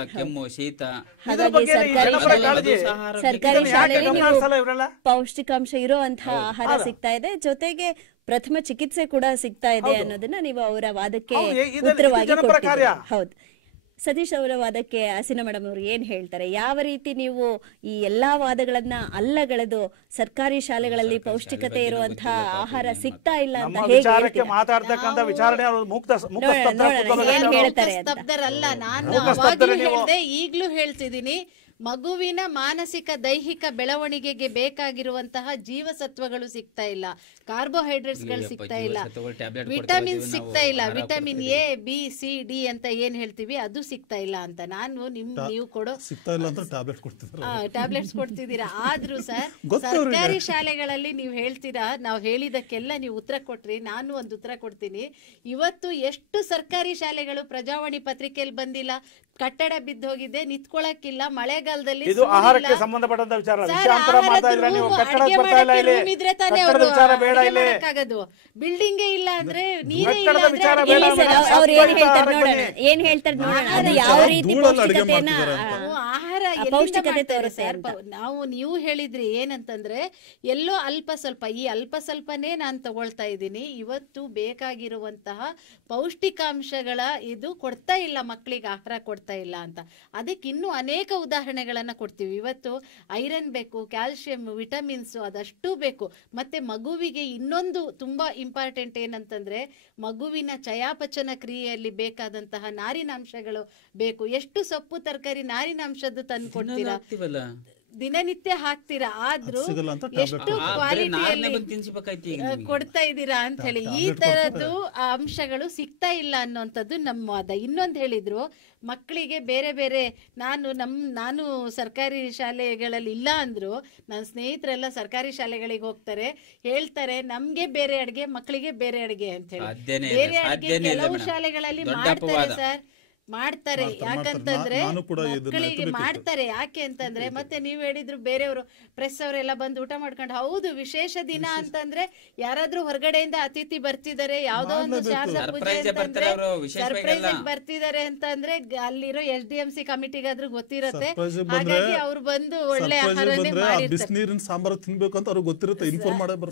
ಸರ್ಕಾರಿ ಶಾಲೆಯಲ್ಲಿ ಪೌಷ್ಟಿಕಾಂಶ ಇರುವಂತಹ ಆಹಾರ ಸಿಗ್ತಾ ಇದೆ, ಜೊತೆಗೆ ಪ್ರಥಮ ಚಿಕಿತ್ಸೆ ಕೂಡ ಸಿಗ್ತಾ ಇದೆ ಅನ್ನೋದನ್ನ ನೀವು ಅವರ ವಾದಕ್ಕೆ ಉತ್ತರವಾಗಿ ಕೊಡ್ತೀರಾ. ಹೌದು, ಸತೀಶ್ ಅವರ ವಾದಕ್ಕೆ ಹಸೀನಾ ಮೇಡಮ್ ಅವರು ಏನ್ ಹೇಳ್ತಾರೆ? ಯಾವ ರೀತಿ ನೀವು ಈ ಎಲ್ಲಾ ವಾದಗಳನ್ನ ಅಲ್ಲಗಳೆದು ಸರ್ಕಾರಿ ಶಾಲೆಗಳಲ್ಲಿ ಪೌಷ್ಟಿಕತೆ ಇರುವಂತಹ ಆಹಾರ ಸಿಗ್ತಾ ಇಲ್ಲ ಅಂತ ಹೇಗೆ ಸ್ತಬ್ಧರಲ್ಲ. ನಾನು ಈಗ್ಲೂ ಹೇಳ್ತಿದ್ದೀನಿ, ಮಗುವಿನ ಮಾನಸಿಕ ದೈಹಿಕ ಬೆಳವಣಿಗೆಗೆ ಬೇಕಾಗಿರುವಂತಹ ಜೀವಸತ್ವಗಳು ಸಿಗ್ತಾ ಇಲ್ಲ, ಕಾರ್ಬೋಹೈಡ್ರೇಟ್ಸ್ಗಳು ಸಿಗ್ತಾ ಇಲ್ಲ, ವಿಟಮಿನ್ಸ್ ಸಿಗ್ತಾ ಇಲ್ಲ, vitamin A B C D ಅಂತ ಏನ್ ಹೇಳ್ತೀವಿ ಅದು ಸಿಗ್ತಾ ಇಲ್ಲ ಅಂತ. ನಾನು ನೀವು ಕೊಡೋ ಟ್ಯಾಬ್ಲೆಟ್ಸ್ ಕೊಡ್ತಿದ್ದೀರಾ. ಆದ್ರೂ ಸರ್ ಸರ್ಕಾರಿ ಶಾಲೆಗಳಲ್ಲಿ ನೀವು ಹೇಳ್ತೀರಾ, ನಾವು ಹೇಳಿದಕ್ಕೆಲ್ಲ ನೀವು ಉತ್ತರ ಕೊಟ್ರಿ. ನಾನು ಒಂದು ಉತ್ತರ ಕೊಡ್ತೀನಿ. ಇವತ್ತು ಎಷ್ಟು ಸರ್ಕಾರಿ ಶಾಲೆಗಳು ಪ್ರಜಾವಾಣಿ ಪತ್ರಿಕೆಯಲ್ಲಿ ಬಂದಿಲ್ಲ, ಕಟ್ಟಡ ಬಿದ್ದೋಗಿದೆ, ನಿಂತ್ಕೊಳ್ಳಕ್ಕಿಲ್ಲ, ಮಳೆಗಾಲದಲ್ಲಿ ಬಿಲ್ಡಿಂಗ್ ಇಲ್ಲ ಅಂದ್ರೆ ನೀರೇ ಇಲ್ಲ ಏನ್ ಹೇಳ್ತಾರೆ ನೋಡೋಣ, ಅದು ಯಾವ ರೀತಿ ಪೌಷ್ಟಿಕತೆಯನ್ನ ಆಹಾರ ನೀವು ಹೇಳಿದ್ರಿ ಏನಂತಂದ್ರೆ ಎಲ್ಲೋ ಅಲ್ಪ ಸ್ವಲ್ಪ, ಈ ಅಲ್ಪ ಸ್ವಲ್ಪನೇ ನಾನು ತಗೊಳ್ತಾ ಇದ್ದೀನಿ. ಇವತ್ತು ಬೇಕಾಗಿರುವಂತಹ ಪೌಷ್ಟಿಕಾಂಶಗಳ ಇದು ಕೊಡ್ತಾ ಇಲ್ಲ, ಮಕ್ಕಳಿಗೆ ಆಹಾರ ಕೊಡ್ತಾ ಇಲ್ಲ ಅಂತ. ಅದಕ್ಕೆ ಇನ್ನೂ ಅನೇಕ ಉದಾಹರಣೆಗಳನ್ನ ಕೊಡ್ತೀವಿ. ಇವತ್ತು ಐರನ್ ಬೇಕು, ಕ್ಯಾಲ್ಸಿಯಂ, ವಿಟಮಿನ್ಸ್ ಅದಷ್ಟು ಬೇಕು. ಮತ್ತೆ ಮಗುವಿಗೆ ಇನ್ನೊಂದು ತುಂಬಾ ಇಂಪಾರ್ಟೆಂಟ್ ಏನಂತಂದ್ರೆ ಮಗುವಿನ ಚಯಾಪಚನ ಕ್ರಿಯೆಯಲ್ಲಿ ಬೇಕಾದಂತಹ ನಾರಿನಾಂಶಗಳು ಬೇಕು. ಎಷ್ಟು ಸೊಪ್ಪು ತರಕಾರಿ ನಾರಿನಾಂಶದ್ದು ತಂದು ಕೊಡ್ತೀರಾ, ದಿನನಿತ್ಯ ಹಾಕ್ತೀರಾ, ಆದ್ರೂ ಎಷ್ಟು ಕ್ವಾಲಿಟಿಯಲ್ಲಿ ಕೊಡ್ತಾ ಇದ್ದೀರಾ ಅಂತ ಹೇಳಿ ಈ ತರದ್ದು ಅಂಶಗಳು ಸಿಗ್ತಾ ಇಲ್ಲ ಅನ್ನೋಂಥದ್ದು ನಮ್ಮ ವಾದ. ಇನ್ನೊಂದು ಹೇಳಿದ್ರು, ಮಕ್ಕಳಿಗೆ ಬೇರೆ ಬೇರೆ ನಾನು ಸರ್ಕಾರಿ ಶಾಲೆಗಳಲ್ಲಿ ಇಲ್ಲ ಅಂದ್ರು ನನ್ನ ಸ್ನೇಹಿತರೆಲ್ಲ ಸರ್ಕಾರಿ ಶಾಲೆಗಳಿಗೆ ಹೋಗ್ತಾರೆ, ಹೇಳ್ತಾರೆ ನಮ್ಗೆ ಬೇರೆ ಅಡ್ಗೆ ಮಕ್ಕಳಿಗೆ ಬೇರೆ ಅಡ್ಗೆ ಅಂತ ಹೇಳಿ. ಬೇರೆ ಅಡ್ಗೆ ಕೆಲವು ಶಾಲೆಗಳಲ್ಲಿ ಮಾಡ್ತಾರೆ ಸರ್, ಮಾಡ್ತಾರೆ. ಯಾಕಂತಂದ್ರೆ ಮಕ್ಕಳಿಗೆ ಮಾಡ್ತಾರೆ. ಯಾಕೆ ಅಂತಂದ್ರೆ ಮತ್ತೆ ನೀವ್ ಹೇಳಿದ್ರು ಬೇರೆಯವರು ಪ್ರೆಸ್ ಅವರೆಲ್ಲ ಬಂದು ಊಟ ಮಾಡ್ಕೊಂಡು, ಹೌದು ವಿಶೇಷ ದಿನ ಅಂತಂದ್ರೆ ಯಾರಾದ್ರೂ ಹೊರಗಡೆಯಿಂದ ಅತಿಥಿ ಬರ್ತಿದ್ದಾರೆ, ಯಾವ್ದೋ ಒಂದು ಶಾರದಾ ಪೂಜೆ ಅಂತಂದ್ರೆ ಸರ್ಪ್ರೈಸ್ ಬರ್ತಿದ್ದಾರೆ ಅಂತಂದ್ರೆ ಅಲ್ಲಿರೋ SDMC ಕಮಿಟಿಗಾದ್ರೂ ಗೊತ್ತಿರುತ್ತೆ. ಹಾಗಾಗಿ ಅವ್ರು ಬಂದು ಒಳ್ಳೆ ಆಹಾರನೇ ಮಾಡಿರ್ತಾರೆ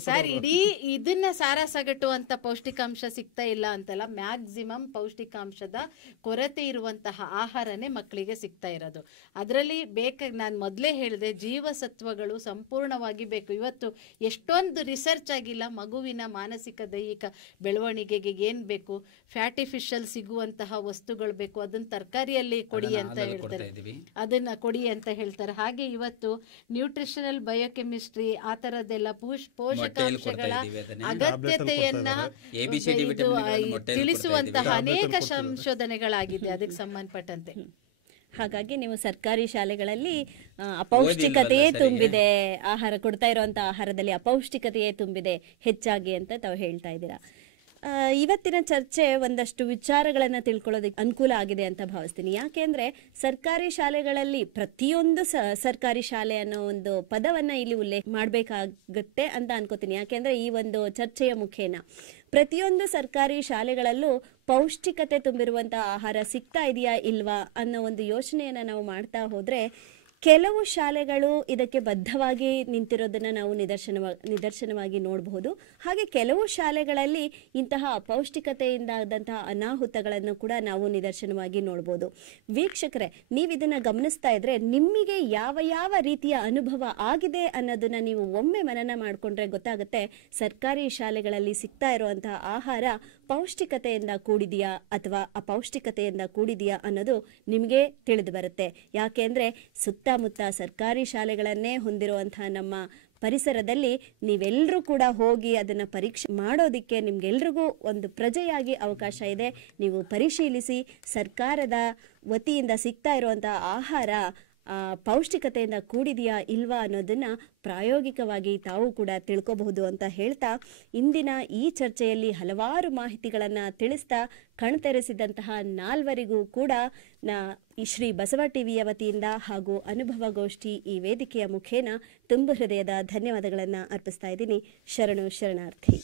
ಸರ್. ಇಡೀ ಇದನ್ನ ಸಾರಾ ಸಗಟು ಅಂತ ಪೌಷ್ಟಿಕಾಂಶ ಸಿಗ್ತಾ ಇಲ್ಲ ಅಂತಲ್ಲ, ಮ್ಯಾಕ್ಸಿಮಮ್ ಪೌಷ್ಟಿಕಾಂಶದ ಕೊರತೆ ಇರುವಂತಹ ಆಹಾರನೇ ಮಕ್ಕಳಿಗೆ ಸಿಗ್ತಾ ಇರೋದು. ಅದರಲ್ಲಿ ನಾನು ಮೊದಲೇ ಹೇಳಿದೆ, ಜೀವಸತ್ವಗಳು ಸಂಪೂರ್ಣವಾಗಿ ಬೇಕು. ಇವತ್ತು ಎಷ್ಟೊಂದು ರಿಸರ್ಚ್ ಆಗಿಲ್ಲ, ಮಗುವಿನ ಮಾನಸಿಕ ದೈಹಿಕ ಬೆಳವಣಿಗೆಗೆ ಏನು ಬೇಕು, ಫ್ಯಾಟಿ ಫಿಶಲ್ಲಿ ಸಿಗುವಂತಹ ವಸ್ತುಗಳು ಬೇಕು, ಅದನ್ನು ತರಕಾರಿಯಲ್ಲಿ ಕೊಡಿ ಅಂತ ಹೇಳ್ತಾರೆ, ಅದನ್ನು ಕೊಡಿ ಅಂತ ಹೇಳ್ತಾರೆ. ಹಾಗೆ ಇವತ್ತು ನ್ಯೂಟ್ರಿಷನಲ್ ಬಯೋಕೆಮಿಸ್ಟ್ರಿ ಆ ಥರದ್ದೆಲ್ಲ ಪೋಷಕಾಂಶಗಳ ಅಗತ್ಯತೆಯನ್ನ ತಿಳಿಸುವಂತಹ ಅನೇಕ ಸಂಶೋಧನೆಗಳಾಗಿದೆ ಅದಕ್ಕೆ ಸಂಬಂಧಪಟ್ಟಂತೆ. ಹಾಗಾಗಿ ನೀವು ಸರ್ಕಾರಿ ಶಾಲೆಗಳಲ್ಲಿ ಅಪೌಷ್ಟಿಕತೆಯೇ ತುಂಬಿದೆ, ಆಹಾರ ಕೊಡ್ತಾ ಇರುವಂತ ಆಹಾರದಲ್ಲಿ ಅಪೌಷ್ಟಿಕತೆಯೇ ತುಂಬಿದೆ ಹೆಚ್ಚಾಗಿ ಅಂತ ತಾವು ಹೇಳ್ತಾ ಇದ್ದೀರಾ. ಇವತ್ತಿನ ಚರ್ಚೆ ಒಂದಷ್ಟು ವಿಚಾರಗಳನ್ನು ತಿಳ್ಕೊಳ್ಳೋದಕ್ಕೆ ಅನುಕೂಲ ಆಗಿದೆ ಅಂತ ಭಾವಿಸ್ತೀನಿ. ಯಾಕೆಂದ್ರೆ ಸರ್ಕಾರಿ ಶಾಲೆಗಳಲ್ಲಿ ಪ್ರತಿಯೊಂದು ಸರ್ಕಾರಿ ಶಾಲೆ ಅನ್ನೋ ಒಂದು ಪದವನ್ನ ಇಲ್ಲಿ ಉಲ್ಲೇಖ ಮಾಡಬೇಕಾಗುತ್ತೆ ಅಂತ ಅನ್ಕೋತೀನಿ. ಯಾಕೆಂದ್ರೆ ಈ ಒಂದು ಚರ್ಚೆಯ ಮುಖೇನ ಪ್ರತಿಯೊಂದು ಸರ್ಕಾರಿ ಶಾಲೆಗಳಲ್ಲೂ ಪೌಷ್ಟಿಕತೆ ತುಂಬಿರುವಂತಹ ಆಹಾರ ಸಿಗ್ತಾ ಇದೆಯಾ ಇಲ್ವಾ ಅನ್ನೋ ಒಂದು ಯೋಚನೆಯನ್ನ ನಾವು ಮಾಡ್ತಾ ಹೋದ್ರೆ ಕೆಲವು ಶಾಲೆಗಳು ಇದಕ್ಕೆ ಬದ್ಧವಾಗಿ ನಿಂತಿರೋದನ್ನ ನಾವು ನಿದರ್ಶನವಾಗಿ ನೋಡಬಹುದು. ಹಾಗೆ ಕೆಲವು ಶಾಲೆಗಳಲ್ಲಿ ಇಂತಹ ಅಪೌಷ್ಟಿಕತೆಯಿಂದ ಆದಂತಹ ಅನಾಹುತಗಳನ್ನು ಕೂಡ ನಾವು ನಿದರ್ಶನವಾಗಿ ನೋಡಬಹುದು. ವೀಕ್ಷಕರೇ, ನೀವು ಇದನ್ನ ಗಮನಿಸ್ತಾ ಇದ್ರೆ ನಿಮಗೆ ಯಾವ ಯಾವ ರೀತಿಯ ಅನುಭವ ಆಗಿದೆ ಅನ್ನೋದನ್ನ ನೀವು ಒಮ್ಮೆ ಮನನ ಮಾಡಿಕೊಂಡ್ರೆ ಗೊತ್ತಾಗುತ್ತೆ ಸರ್ಕಾರಿ ಶಾಲೆಗಳಲ್ಲಿ ಸಿಗ್ತಾ ಇರುವಂತಹ ಆಹಾರ ಪೌಷ್ಟಿಕತೆಯಿಂದ ಕೂಡಿದೆಯಾ ಅಥವಾ ಅಪೌಷ್ಟಿಕತೆಯಿಂದ ಕೂಡಿದೆಯಾ ಅನ್ನೋದು ನಿಮಗೆ ತಿಳಿದು ಬರುತ್ತೆ. ಯಾಕೆಂದ್ರೆ ಸುತ್ತಮುತ್ತ ಸರ್ಕಾರಿ ಶಾಲೆಗಳನ್ನೇ ಹೊಂದಿರುವಂತಹ ನಮ್ಮ ಪರಿಸರದಲ್ಲಿ ನೀವೆಲ್ಲರೂ ಕೂಡ ಹೋಗಿ ಅದನ್ನು ಪರೀಕ್ಷೆ ಮಾಡೋದಕ್ಕೆ ನಿಮ್ಗೆಲ್ರಿಗೂ ಒಂದು ಪ್ರಜೆಯಾಗಿ ಅವಕಾಶ ಇದೆ. ನೀವು ಪರಿಶೀಲಿಸಿ ಸರ್ಕಾರದ ವತಿಯಿಂದ ಸಿಗ್ತಾ ಇರುವಂತಹ ಆಹಾರ ಪೌಷ್ಟಿಕತೆಯಿಂದ ಕೂಡಿದೆಯಾ ಇಲ್ವಾ ಅನ್ನೋದನ್ನ ಪ್ರಾಯೋಗಿಕವಾಗಿ ತಾವು ಕೂಡ ತಿಳ್ಕೋಬಹುದು ಅಂತ ಹೇಳ್ತಾ ಇಂದಿನ ಈ ಚರ್ಚೆಯಲ್ಲಿ ಹಲವಾರು ಮಾಹಿತಿಗಳನ್ನು ತಿಳಿಸ್ತಾ ಕಣ್ತೆರೆಸಿದಂತಹ ನಾಲ್ವರಿಗೂ ಕೂಡ ಶ್ರೀ ಬಸವ ಟಿವಿಯ ವತಿಯಿಂದ ಹಾಗೂ ಅನುಭವ ಗೋಷ್ಠಿ ಈ ವೇದಿಕೆಯ ಮುಖೇನ ತುಂಬ ಹೃದಯದ ಧನ್ಯವಾದಗಳನ್ನು ಅರ್ಪಿಸ್ತಾ ಇದ್ದೀನಿ. ಶರಣು ಶರಣಾರ್ಥಿ.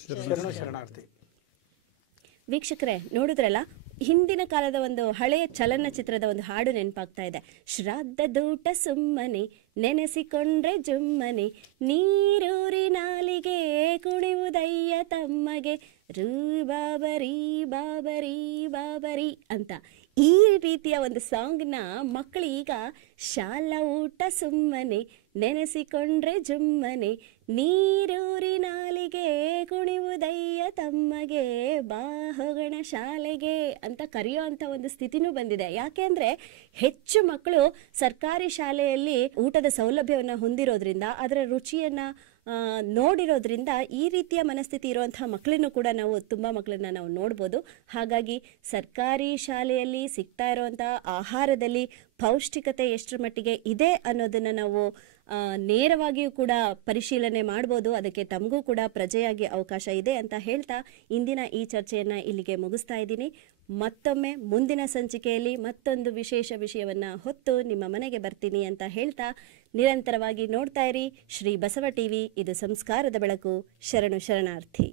ವೀಕ್ಷಕರೇ, ನೋಡಿದ್ರಲ್ಲ, ಹಿಂದಿನ ಕಾಲದ ಒಂದು ಹಳೆಯ ಚಲನಚಿತ್ರದ ಒಂದು ಹಾಡು ನೆನಪಾಗ್ತಾ ಇದೆ. ಶ್ರಾದ್ದದೂಟ ಸುಮ್ಮನೆ ನೆನೆಸಿಕೊಂಡ್ರೆ ಜುಮ್ಮನೆ, ನೀರೂರಿ ನಾಲಿಗೆ ಕುಣಿವುದಯ್ಯ ತಮ್ಮಗೆ, ರೂ ಬಾಬರಿ ಬಾಬರಿ ಬಾಬರಿ ಅಂತ ಈ ರೀತಿಯ ಒಂದು ಸಾಂಗ್ನ ಮಕ್ಕಳು ಈಗ ಶಾಲಾ ಊಟ ಸುಮ್ಮನೆ ನೆನೆಸಿಕೊಂಡ್ರೆ ಜುಮ್ಮನೆ, ನೀರೂರಿ ನಾಲಿಗೆ ಕುಣಿವುದಯ್ಯ ತಮ್ಮಗೆ, ಬಾ ಹೋಗೋಣ ಶಾಲೆಗೆ ಅಂತ ಕರೆಯೋ ಅಂತ ಒಂದು ಸ್ಥಿತಿನೂ ಬಂದಿದೆ. ಯಾಕೆಂದ್ರೆ ಹೆಚ್ಚು ಮಕ್ಕಳು ಸರ್ಕಾರಿ ಶಾಲೆಯಲ್ಲಿ ಊಟದ ಸೌಲಭ್ಯವನ್ನು ಹೊಂದಿರೋದ್ರಿಂದ, ಅದರ ರುಚಿಯನ್ನ ನೋಡಿರೋದ್ರಿಂದ ಈ ರೀತಿಯ ಮನಸ್ಥಿತಿ ಇರುವಂತಹ ಮಕ್ಕಳನ್ನು ಕೂಡ ನಾವು ತುಂಬ ಮಕ್ಕಳನ್ನ ನಾವು ನೋಡ್ಬೋದು. ಹಾಗಾಗಿ ಸರ್ಕಾರಿ ಶಾಲೆಯಲ್ಲಿ ಸಿಗ್ತಾ ಇರುವಂತಹ ಆಹಾರದಲ್ಲಿ ಪೌಷ್ಟಿಕತೆ ಎಷ್ಟರ ಮಟ್ಟಿಗೆ ಇದೆ ಅನ್ನೋದನ್ನ ನಾವು ನೇರವಾಗಿಯೂ ಕೂಡ ಪರಿಶೀಲನೆ ಮಾಡ್ಬೋದು. ಅದಕ್ಕೆ ತಮಗೂ ಕೂಡ ಪ್ರಜೆಯಾಗಿ ಅವಕಾಶ ಇದೆ ಅಂತ ಹೇಳ್ತಾ ಇಂದಿನ ಈ ಚರ್ಚೆಯನ್ನು ಇಲ್ಲಿಗೆ ಮುಗಿಸ್ತಾ ಇದ್ದೀನಿ. ಮತ್ತೊಮ್ಮೆ ಮುಂದಿನ ಸಂಚಿಕೆಯಲ್ಲಿ ಮತ್ತೊಂದು ವಿಶೇಷ ವಿಷಯವನ್ನು ಹೊತ್ತು ನಿಮ್ಮ ಮನೆಗೆ ಬರ್ತೀನಿ ಅಂತ ಹೇಳ್ತಾ ನಿರಂತರವಾಗಿ ನೋಡ್ತಾ ಇರಿ ಶ್ರೀ ಬಸವ ಟಿವಿ. ಇದು ಸಂಸ್ಕಾರದ ಬೆಳಕು. ಶರಣು ಶರಣಾರ್ಥಿ.